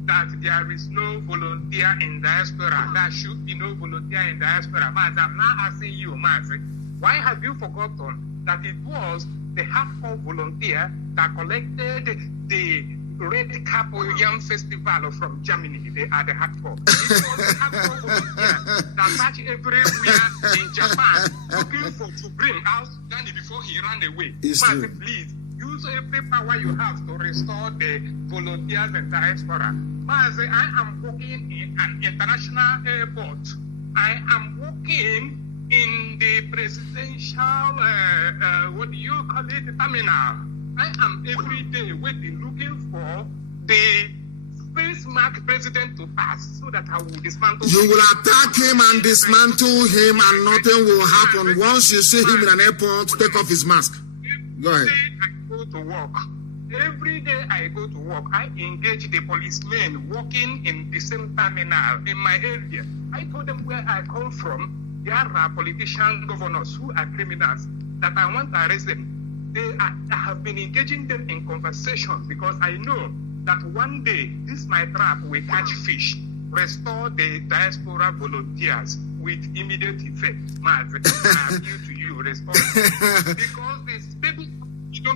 that there is no volunteer in diaspora. There should be no volunteer in diaspora. Mazi, I'm now asking you, Mazi, why have you forgotten that it was the hardcore volunteer that collected the Red Cap Yam Festival from Germany? They are the hardcore. It was the hardcore volunteer that searched everywhere in Japan looking to bring out Danny before he ran away. Mazi, please, use every power you have to restore the volunteers in diaspora. Mazi, I am working in an international airport. I am working in the presidential, what do you call it, terminal. I am every day waiting, looking for the space mark president to pass so that I will dismantle. You will attack him and dismantle him, and nothing will happen. Once you see him in an airport, take off his mask. Go ahead. To work. Every day I go to work, I engage the policemen working in the same terminal in my area. I told them where I come from. There are politician governors who are criminals that I want to arrest them. I have been engaging them in conversations because I know that one day this my trap will catch fish, restore the diaspora volunteers with immediate effect. Mazi, I appeal to you, respond. Because this baby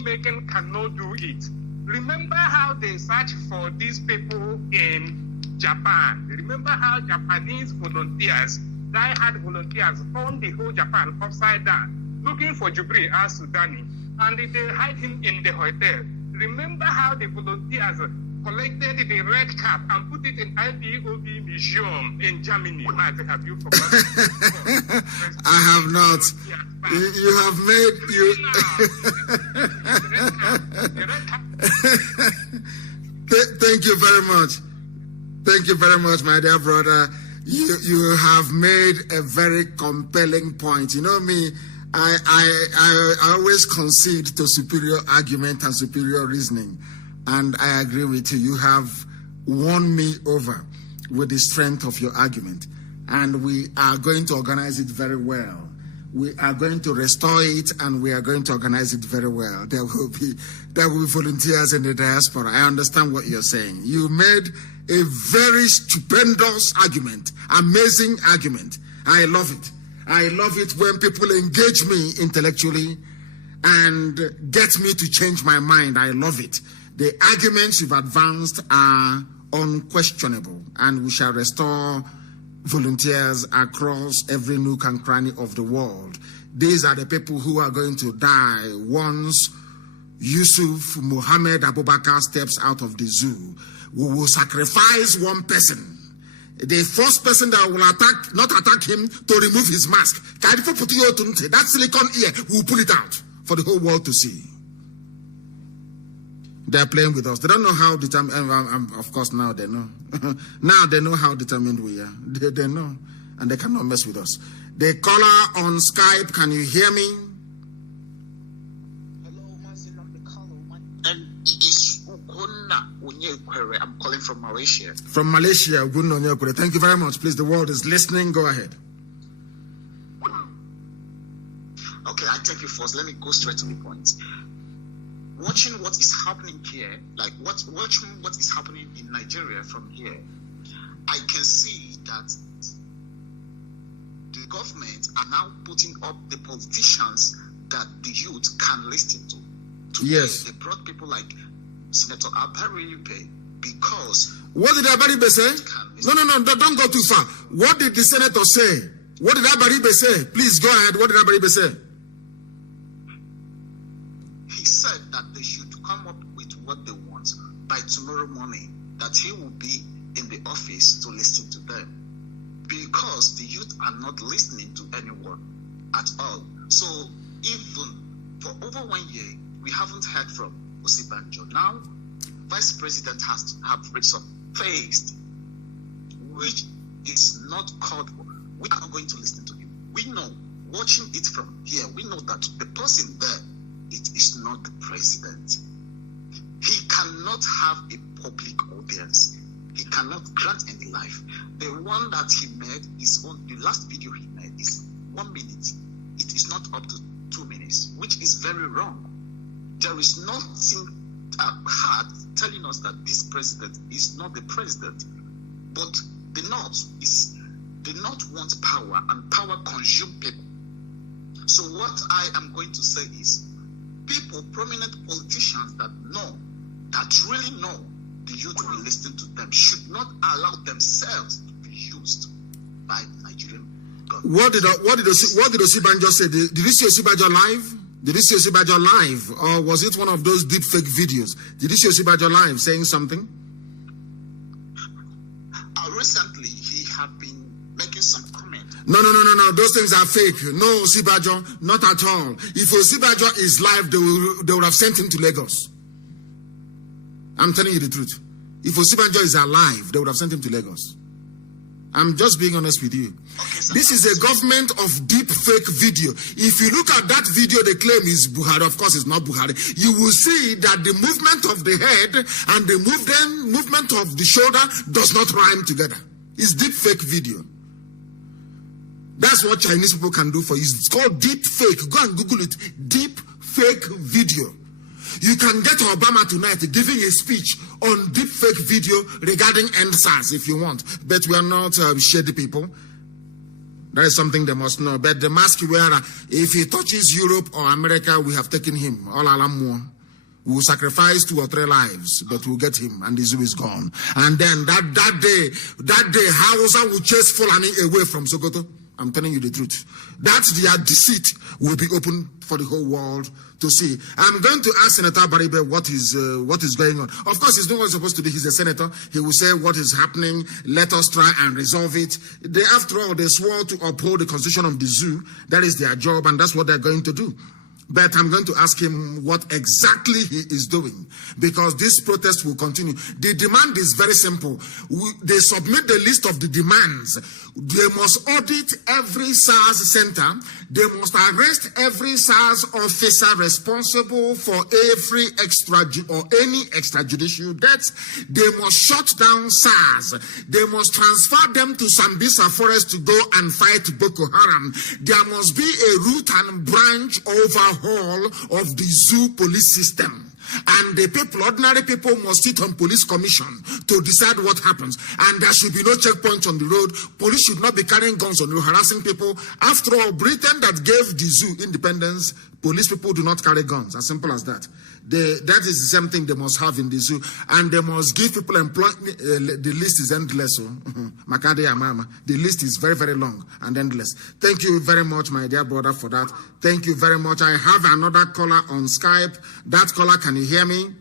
making cannot do it. Remember how they searched for these people in Japan. Remember how Japanese volunteers, die-hard volunteers, found the whole Japan upside down, looking for Jubril al-Sudani, and they hide him in the hotel. Remember how the volunteers collected the red cap and put it in IPOB museum in Germany. Mazi, have you forgotten? I have not. You have made Thank you very much. Thank you very much, my dear brother. You have made a very compelling point. You know me, I always concede to superior argument and superior reasoning. And I agree with you. You have won me over with the strength of your argument. And we are going to organize it very well. We are going to restore it, and we are going to organize it very well. There will be volunteers in the diaspora. I understand what you're saying. You made a very stupendous argument, amazing argument. I love it. I love it when people engage me intellectually and get me to change my mind. I love it. The arguments you've advanced are unquestionable, and we shall restore volunteers across every nook and cranny of the world. These are the people who are going to die once Yusuf Muhammad Abubakar steps out of the zoo. We will sacrifice one person. The first person that will not attack him, to remove his mask. That silicone ear, we'll pull it out for the whole world to see. They're playing with us. They don't know how determined, of course now they know. Now they know how determined we are. They know. And they cannot mess with us. The caller on Skype, can you hear me? Hello, Mazi Nnamdi Kanu. And it is Ugonna Onyekwere. I'm calling from Malaysia. From Malaysia, Ugonna Onyekwere. Thank you very much. Please, the world is listening. Go ahead. Okay, I take you first. Let me go straight to the point. Watching what is happening here, like watching what is happening in Nigeria from here, I can see that the government are now putting up the politicians that the youth can listen to. Today, yes. They brought people like Senator Abaribe because... What did Abaribe say? No, don't go too far. What did the senator say? What did Abaribe say? Please go ahead. What did Abaribe say? He said that they should come up with what they want by tomorrow morning, that he will be in the office to listen to them. Because the youth are not listening to anyone at all. So even for over 1 year, we haven't heard from Osibanjo. Now, Vice President has to have reached some phase, which is not called for. We are not going to listen to him. We know, watching it from here, we know that the person there, it is not the president. He cannot have a public audience. He cannot grant any life. The one that he made is on the last video he made is 1 minute. It is not up to 2 minutes, which is very wrong. There is nothing hard telling us that this president is not the president. But the North wants power, and power consumes people. So what I am going to say is, people, prominent politicians that really know the youth will listen to them, should not allow themselves to be used by the Nigerian government. What did Osibanjo say? Did you see Osibanjo live? Did you see Osibanjo live? Or was it one of those deep fake videos? Did you see Osibanjo live saying something? Recently, he had been making some comments. No. Those things are fake. No, Osibanjo, not at all. If Osibanjo is live, they would have sent him to Lagos. I'm telling you the truth. If Osibanjo is alive, they would have sent him to Lagos. I'm just being honest with you. Okay, this is a government of deep fake video. If you look at that video, they claim is Buhari. Of course, it's not Buhari. You will see that the movement of the head and the movement of the shoulder does not rhyme together. It's deep fake video. That's what Chinese people can do for you. It's called deep fake. Go and Google it. Deep fake video. You can get Obama tonight giving a speech on deep fake video regarding Sars if you want. But we are not shady people. That is something they must know. But the mask wearer, if he touches Europe or America, we have taken him. All alam. We will sacrifice 2 or 3 lives, but we'll get him, and the zoo is gone. And then that day, Hausa will chase Fulani away from Sokoto. I'm telling you the truth. That's their deceit will be open for the whole world to see. I'm going to ask Senator Baribe what is going on. Of course, he's not what he's supposed to do. He's a senator. He will say what is happening. Let us try and resolve it. After all, they swore to uphold the constitution of the zoo. That is their job, and that's what they're going to do. But I'm going to ask him what exactly he is doing, because this protest will continue. The demand is very simple. They submit the list of the demands. They must audit every SARS center. They must arrest every SARS officer responsible for every any extrajudicial deaths. They must shut down SARS. They must transfer them to Sambisa Forest to go and fight Boko Haram. There must be a root and branch overhaul of the zoo police system. And the people, ordinary people, must sit on police commission to decide what happens. And there should be no checkpoints on the road. Police should not be carrying guns on the road, harassing people. After all, Britain that gave the zoo independence, police people do not carry guns. As simple as that. That is the same thing they must have in the zoo. And they must give people employment. The list is endless. Makade Amama. The list is very, very long and endless. Thank you very much, my dear brother, for that. Thank you very much. I have another caller on Skype. That caller, can you hear me?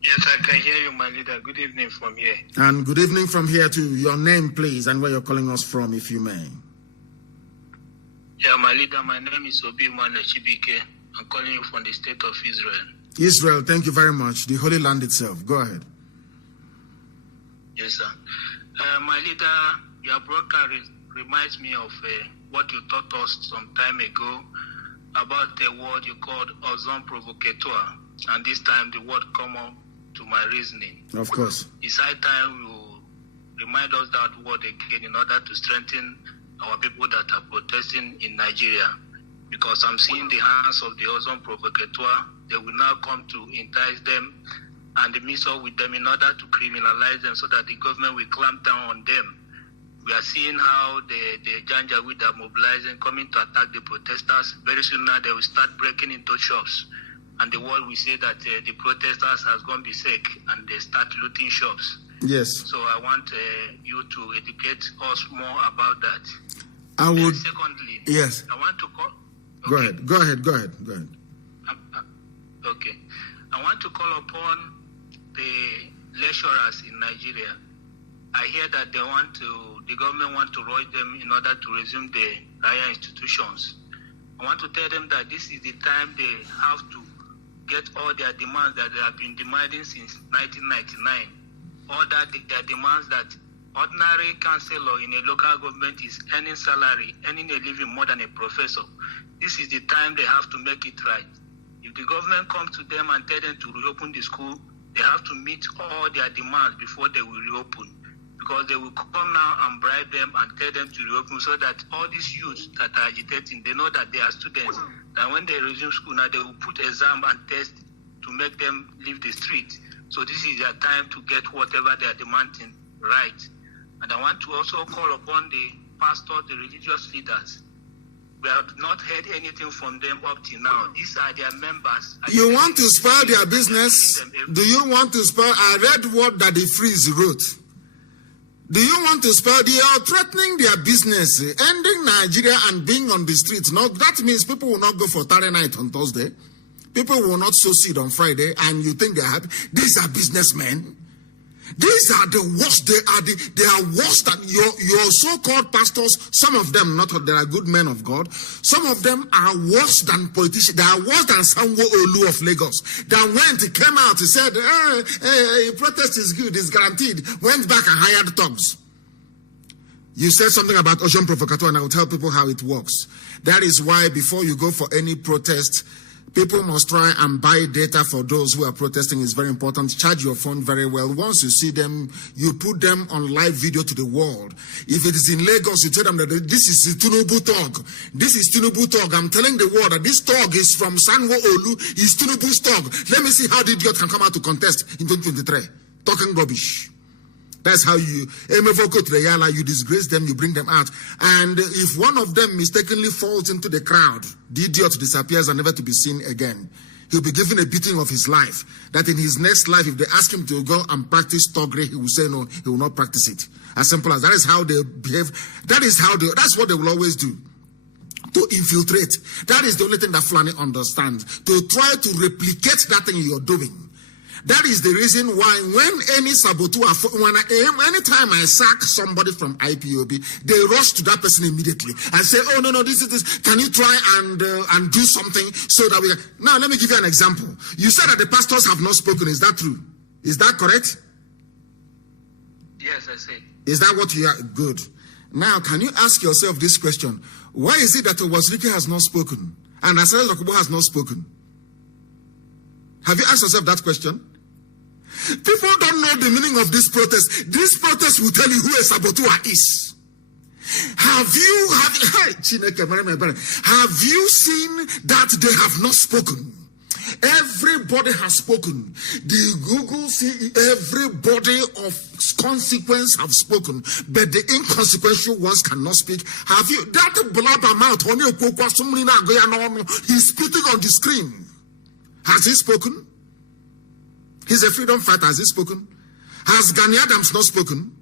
Yes, I can hear you, my leader. Good evening from here. And good evening from here too. Your name, please, and where you're calling us from, if you may. Yeah, my leader, my name is Obi Chibike. I'm calling you from the state of Israel. Israel, thank you very much. The Holy Land itself. Go ahead. Yes, sir. My leader, your broadcast reminds me of what you taught us some time ago about a word you called ozone provocateur. And this time the word come up to my reasoning. Of course. It's high time you remind us that word again in order to strengthen our people that are protesting in Nigeria. Because I'm seeing the hands of the ozone provocateur. They will now come to entice them and mix up with them in order to criminalize them so that the government will clamp down on them. We are seeing how the Janjaweed are mobilizing, coming to attack the protesters. Very soon now they will start breaking into shops. And the world will say that the protesters has gone berserk and they start looting shops. Yes. So I want you to educate us more about that. I would. Secondly, yes. I want to call. Okay. Go ahead. Okay. I want to call upon the lecturers in Nigeria. I hear that the government want to rush them in order to resume the higher institutions. I want to tell them that this is the time they have to get all their demands that they have been demanding since 1999. All that their demands that ordinary councillor in a local government is earning salary, earning a living more than a professor. This is the time they have to make it right. If the government comes to them and tell them to reopen the school, they have to meet all their demands before they will reopen. Because they will come now and bribe them and tell them to reopen so that all these youths that are agitating, they know that they are students. That when they resume school now, they will put exam and test to make them leave the street. So this is their time to get whatever they are demanding right. And I want to also call upon the pastors, the religious leaders. We have not heard anything from them up to now. These are their members. You want to spoil their business? Do you want to spoil? I read what Daddy Freeze wrote. Do you want to spoil? They are threatening their business, ending Nigeria and being on the streets. Now, that means people will not go for Tare night on Thursday. People will not sow seed on Friday, and you think they're happy. These are businessmen. These are the worst. They are worse than your so-called pastors. Some of them, they are good men of God. Some of them are worse than politicians. They are worse than Sanwo-Olu of Lagos. That came out, he said, protest is good, it's guaranteed. Went back and hired thugs. You said something about ocean provocateur, and I will tell people how it works. That is why before you go for any protest, people must try and buy data for those who are protesting. Is very important. Charge your phone very well. Once you see them, you put them on live video to the world. If it is in Lagos, you tell them that this is Tinubu talk. This is Tinubu talk. I'm telling the world that this talk is from Sanwo-Olu. It's Tinubu's talk. Let me see how the idiot can come out to contest in 2023. Talking rubbish. That's how you disgrace them, you bring them out. And if one of them mistakenly falls into the crowd, the idiot disappears and never to be seen again. He'll be given a beating of his life. That in his next life, if they ask him to go and practice toggery, he will say no, he will not practice it. As simple as that is how they behave. That's what they will always do. To infiltrate. That is the only thing that Fulani understands. To try to replicate that thing you're doing. That is the reason why when any saboteur, anytime I sack somebody from IPOB, they rush to that person immediately and say, oh, no, this is this. Can you try and do something so that we can... Now, let me give you an example. You said that the pastors have not spoken. Is that true? Is that correct? Yes, I say. Is that what you are? Good. Now, can you ask yourself this question? Why is it that Wazirike has not spoken and Asare Dokubo has not spoken? Have you asked yourself that question? People don't know the meaning of this protest. This protest will tell you who a saboteur is. Have you seen that they have not spoken? Everybody has spoken. The Google see everybody of consequence have spoken, but the inconsequential ones cannot speak. Have you that blabber mouth on your he's spitting on the screen? Has he spoken? He's a freedom fighter. Has he spoken? Has Gani Adams not spoken?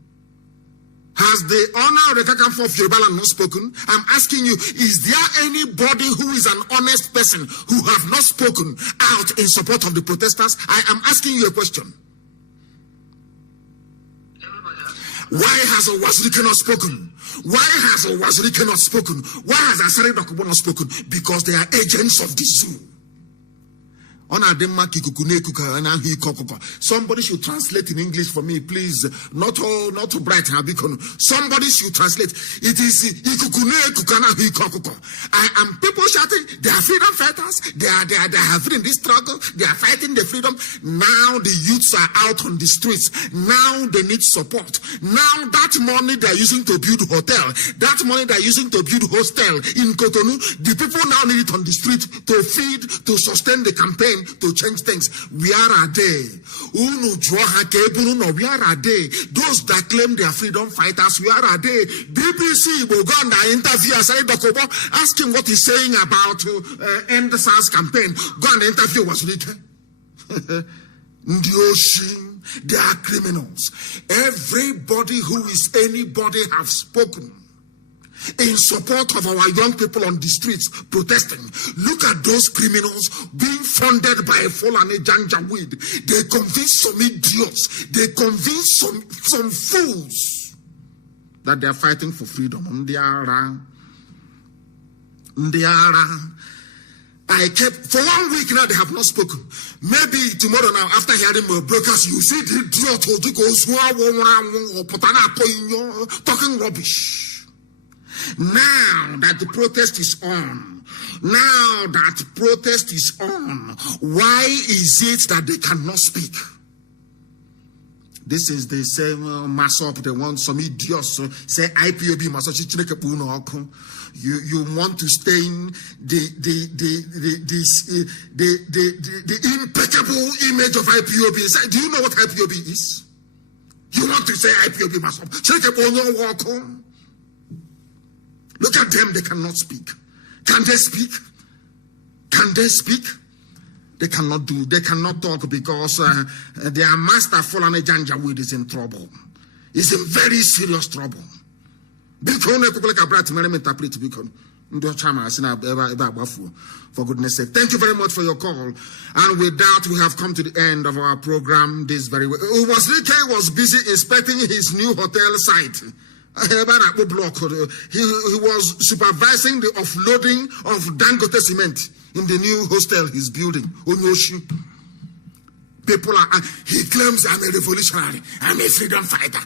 Has the honor of the Kakamfo of Yoruba not spoken? I'm asking you, is there anybody who is an honest person who have not spoken out in support of the protesters? I am asking you a question. Why has Wazirike not spoken? Why has Wazirike not spoken? Why has Asare Dokubo not spoken? Because they are agents of the zoo. Somebody should translate in English for me, please. Not too bright. Somebody should translate. It is people shouting. They are freedom fighters. They are in this struggle. They are fighting the freedom. Now the youths are out on the streets. Now they need support. Now that money they are using to build hotel, that money they are using to build hostel in Cotonou, the people now need it on the street to feed, to sustain the campaign, to change things. Where are they? Where are they? Those that claim they are freedom fighters, where are they? BBC will go and interview Asare Dokubo, ask him what he's saying about end the Sars campaign. Go and interview Wazirike. They are criminals. Everybody who is anybody have spoken in support of our young people on the streets protesting. Look at those criminals being funded by Fulani Janjaweed. They convince some idiots, they convince some fools that they are fighting for freedom. I kept for 1 week now, they have not spoken. Maybe tomorrow now, after hearing my brokers, you see the idiot who goes talking rubbish. Now that the protest is on, why is it that they cannot speak? This is the same mass up. They want some idiots say IPOB you want to stain the impeccable image of IPOB. Do you know what IPOB is? You want to say IPOB mass up. Look at them, they cannot speak. Can they speak? Can they speak? They cannot talk because their master Fulani Janjaweed is in trouble. He's in very serious trouble. For goodness sake. Thank you very much for your call. And with that, we have come to the end of our program this very way. Wazirike was busy inspecting his new hotel site. He was supervising the offloading of Dangote cement in the new hostel he's building. People he claims I'm a revolutionary, I'm a freedom fighter.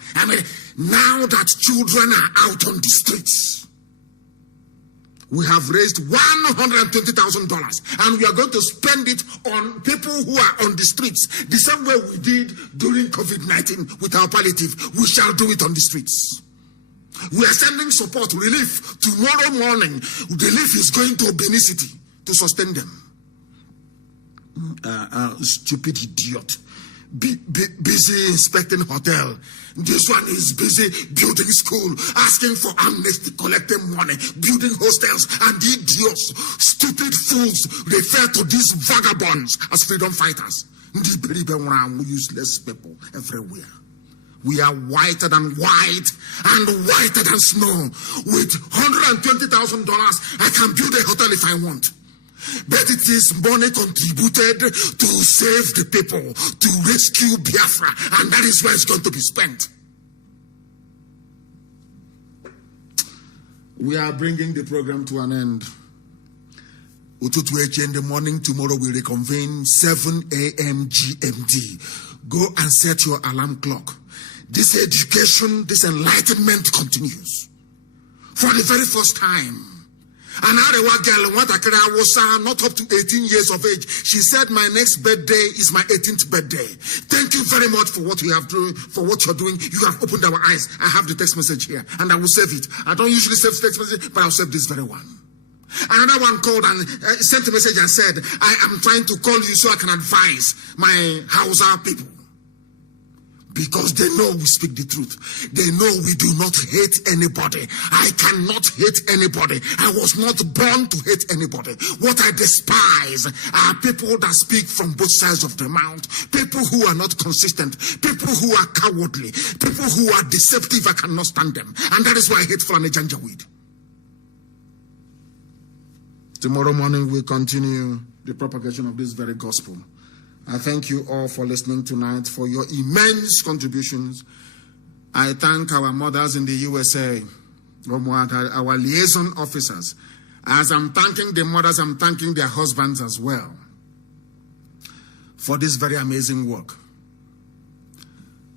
Now that children are out on the streets, we have raised $120,000 and we are going to spend it on people who are on the streets. The same way we did during COVID-19 with our palliative, we shall do it on the streets. We are sending support, relief. Tomorrow morning, relief is going to Benin City to sustain them. Stupid idiot. Busy inspecting hotel. This one is busy building school, asking for amnesty, collecting money, building hostels, and the idiots, stupid fools, refer to these vagabonds as freedom fighters. Useless people everywhere. We are whiter than white and whiter than snow. With $120,000, I can build a hotel if I want. but it is money contributed to save the people, to rescue Biafra, and that is where it's going to be spent. We are bringing the program to an end. Ututu in the morning, tomorrow we reconvene 7 a.m. GMT. Go and set your alarm clock. This education, this enlightenment continues. For the very first time. An Arewa girl, was not up to 18 years of age. She said, my next birthday is my 18th birthday. Thank you very much for what you have done, for what you're doing. You have opened our eyes. I have the text message here, and I will save it. I don't usually save text message, but I'll save this very one. Another one called and sent a message and said, I am trying to call you so I can advise my Hausa people. Because they know we speak the truth. They know we do not hate anybody. I cannot hate anybody. I was not born to hate anybody. What I despise are people that speak from both sides of the mouth. People who are not consistent. People who are cowardly. People who are deceptive. I cannot stand them. And that is why I hate Fulani Janjaweed. Tomorrow morning we continue the propagation of this very gospel. I thank you all for listening tonight, for your immense contributions. I thank our mothers in the USA, our liaison officers. As I'm thanking the mothers, I'm thanking their husbands as well for this very amazing work.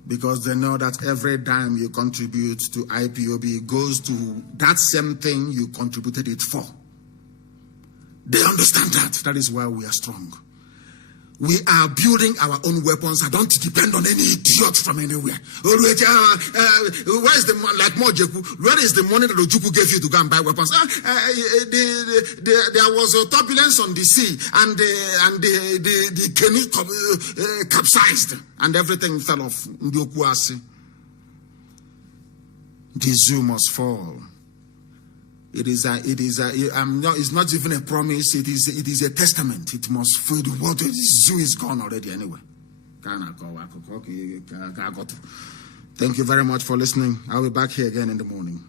Because they know that every dime you contribute to IPOB goes to that same thing you contributed it for. They understand that. That is why we are strong. We are building our own weapons. I don't depend on any idiot from anywhere. Where is the like Mojeku? Where is the money that Ojuku gave you to go and buy weapons? There was a turbulence on the sea, and the canoe capsized, and everything fell off. The zoo must fall. It's not even a promise. It is a testament. It must fall. The water, the zoo is gone already anyway. Thank you very much for listening. I'll be back here again in the morning.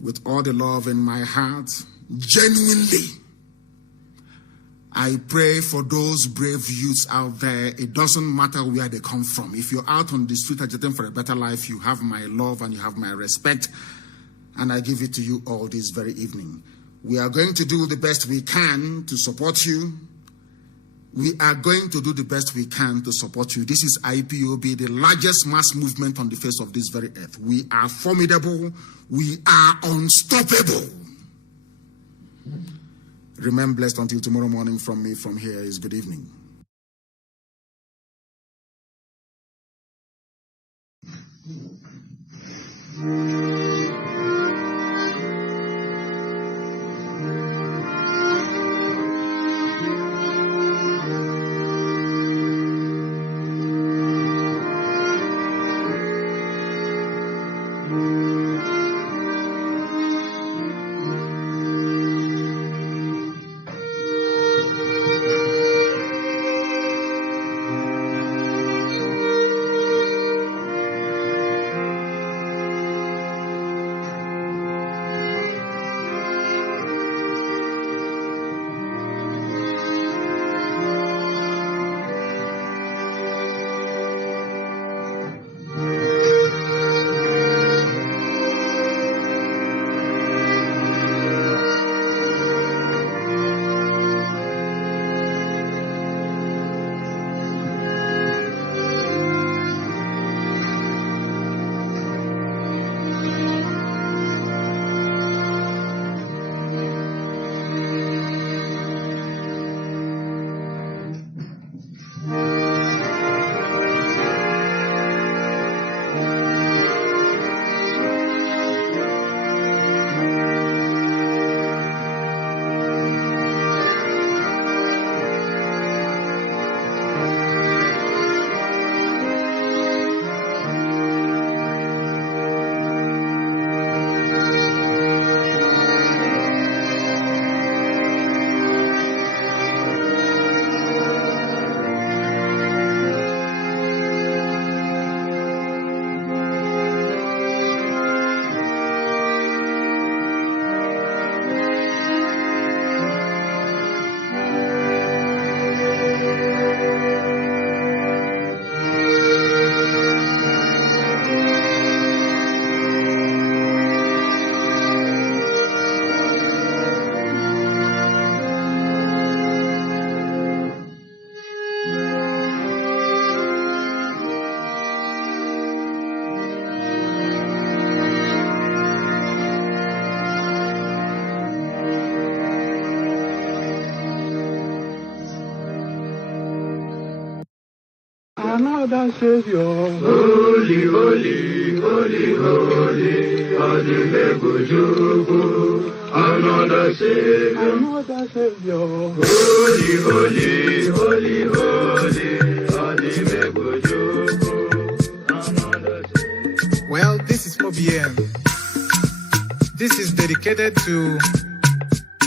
With all the love in my heart, genuinely, I pray for those brave youths out there. It doesn't matter where they come from. If you're out on the street agitating for a better life, you have my love and you have my respect. And I give it to you all this very evening. We are going to do the best we can to support you. We are going to do the best we can to support you. This is IPOB, the largest mass movement on the face of this very earth. We are formidable. We are unstoppable. Remain blessed until tomorrow morning. From me, from here is good evening. another Savior. Holy, holy, holy, holy, Adimebujuku, another Savior, another Savior. Holy, holy, holy, holy, Adimebujuku, another Savior. Well, this is MAOBI N. This is dedicated to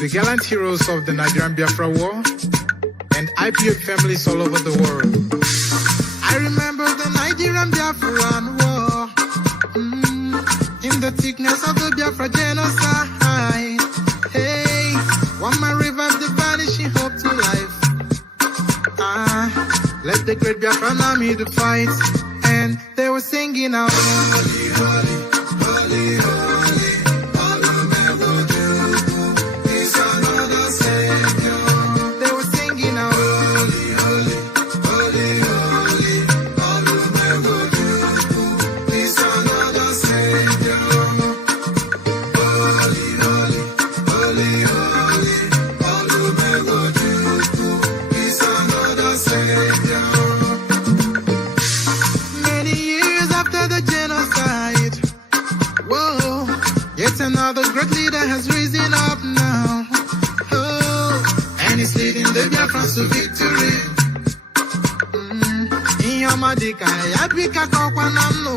the gallant heroes of the Nigerian Biafra War and IPOB families all over the world. I remember the Nigerian Biafran War, in the thickness of the Biafra genocide. Hey, one man revived the vanishing hope to life. Let the great Biafran army to fight, and they were singing out, holy, holy, holy, holy. Another great leader has risen up now. Oh, and he's leading the Biafrans to victory. In your Madika, Yabika Kokwanam no.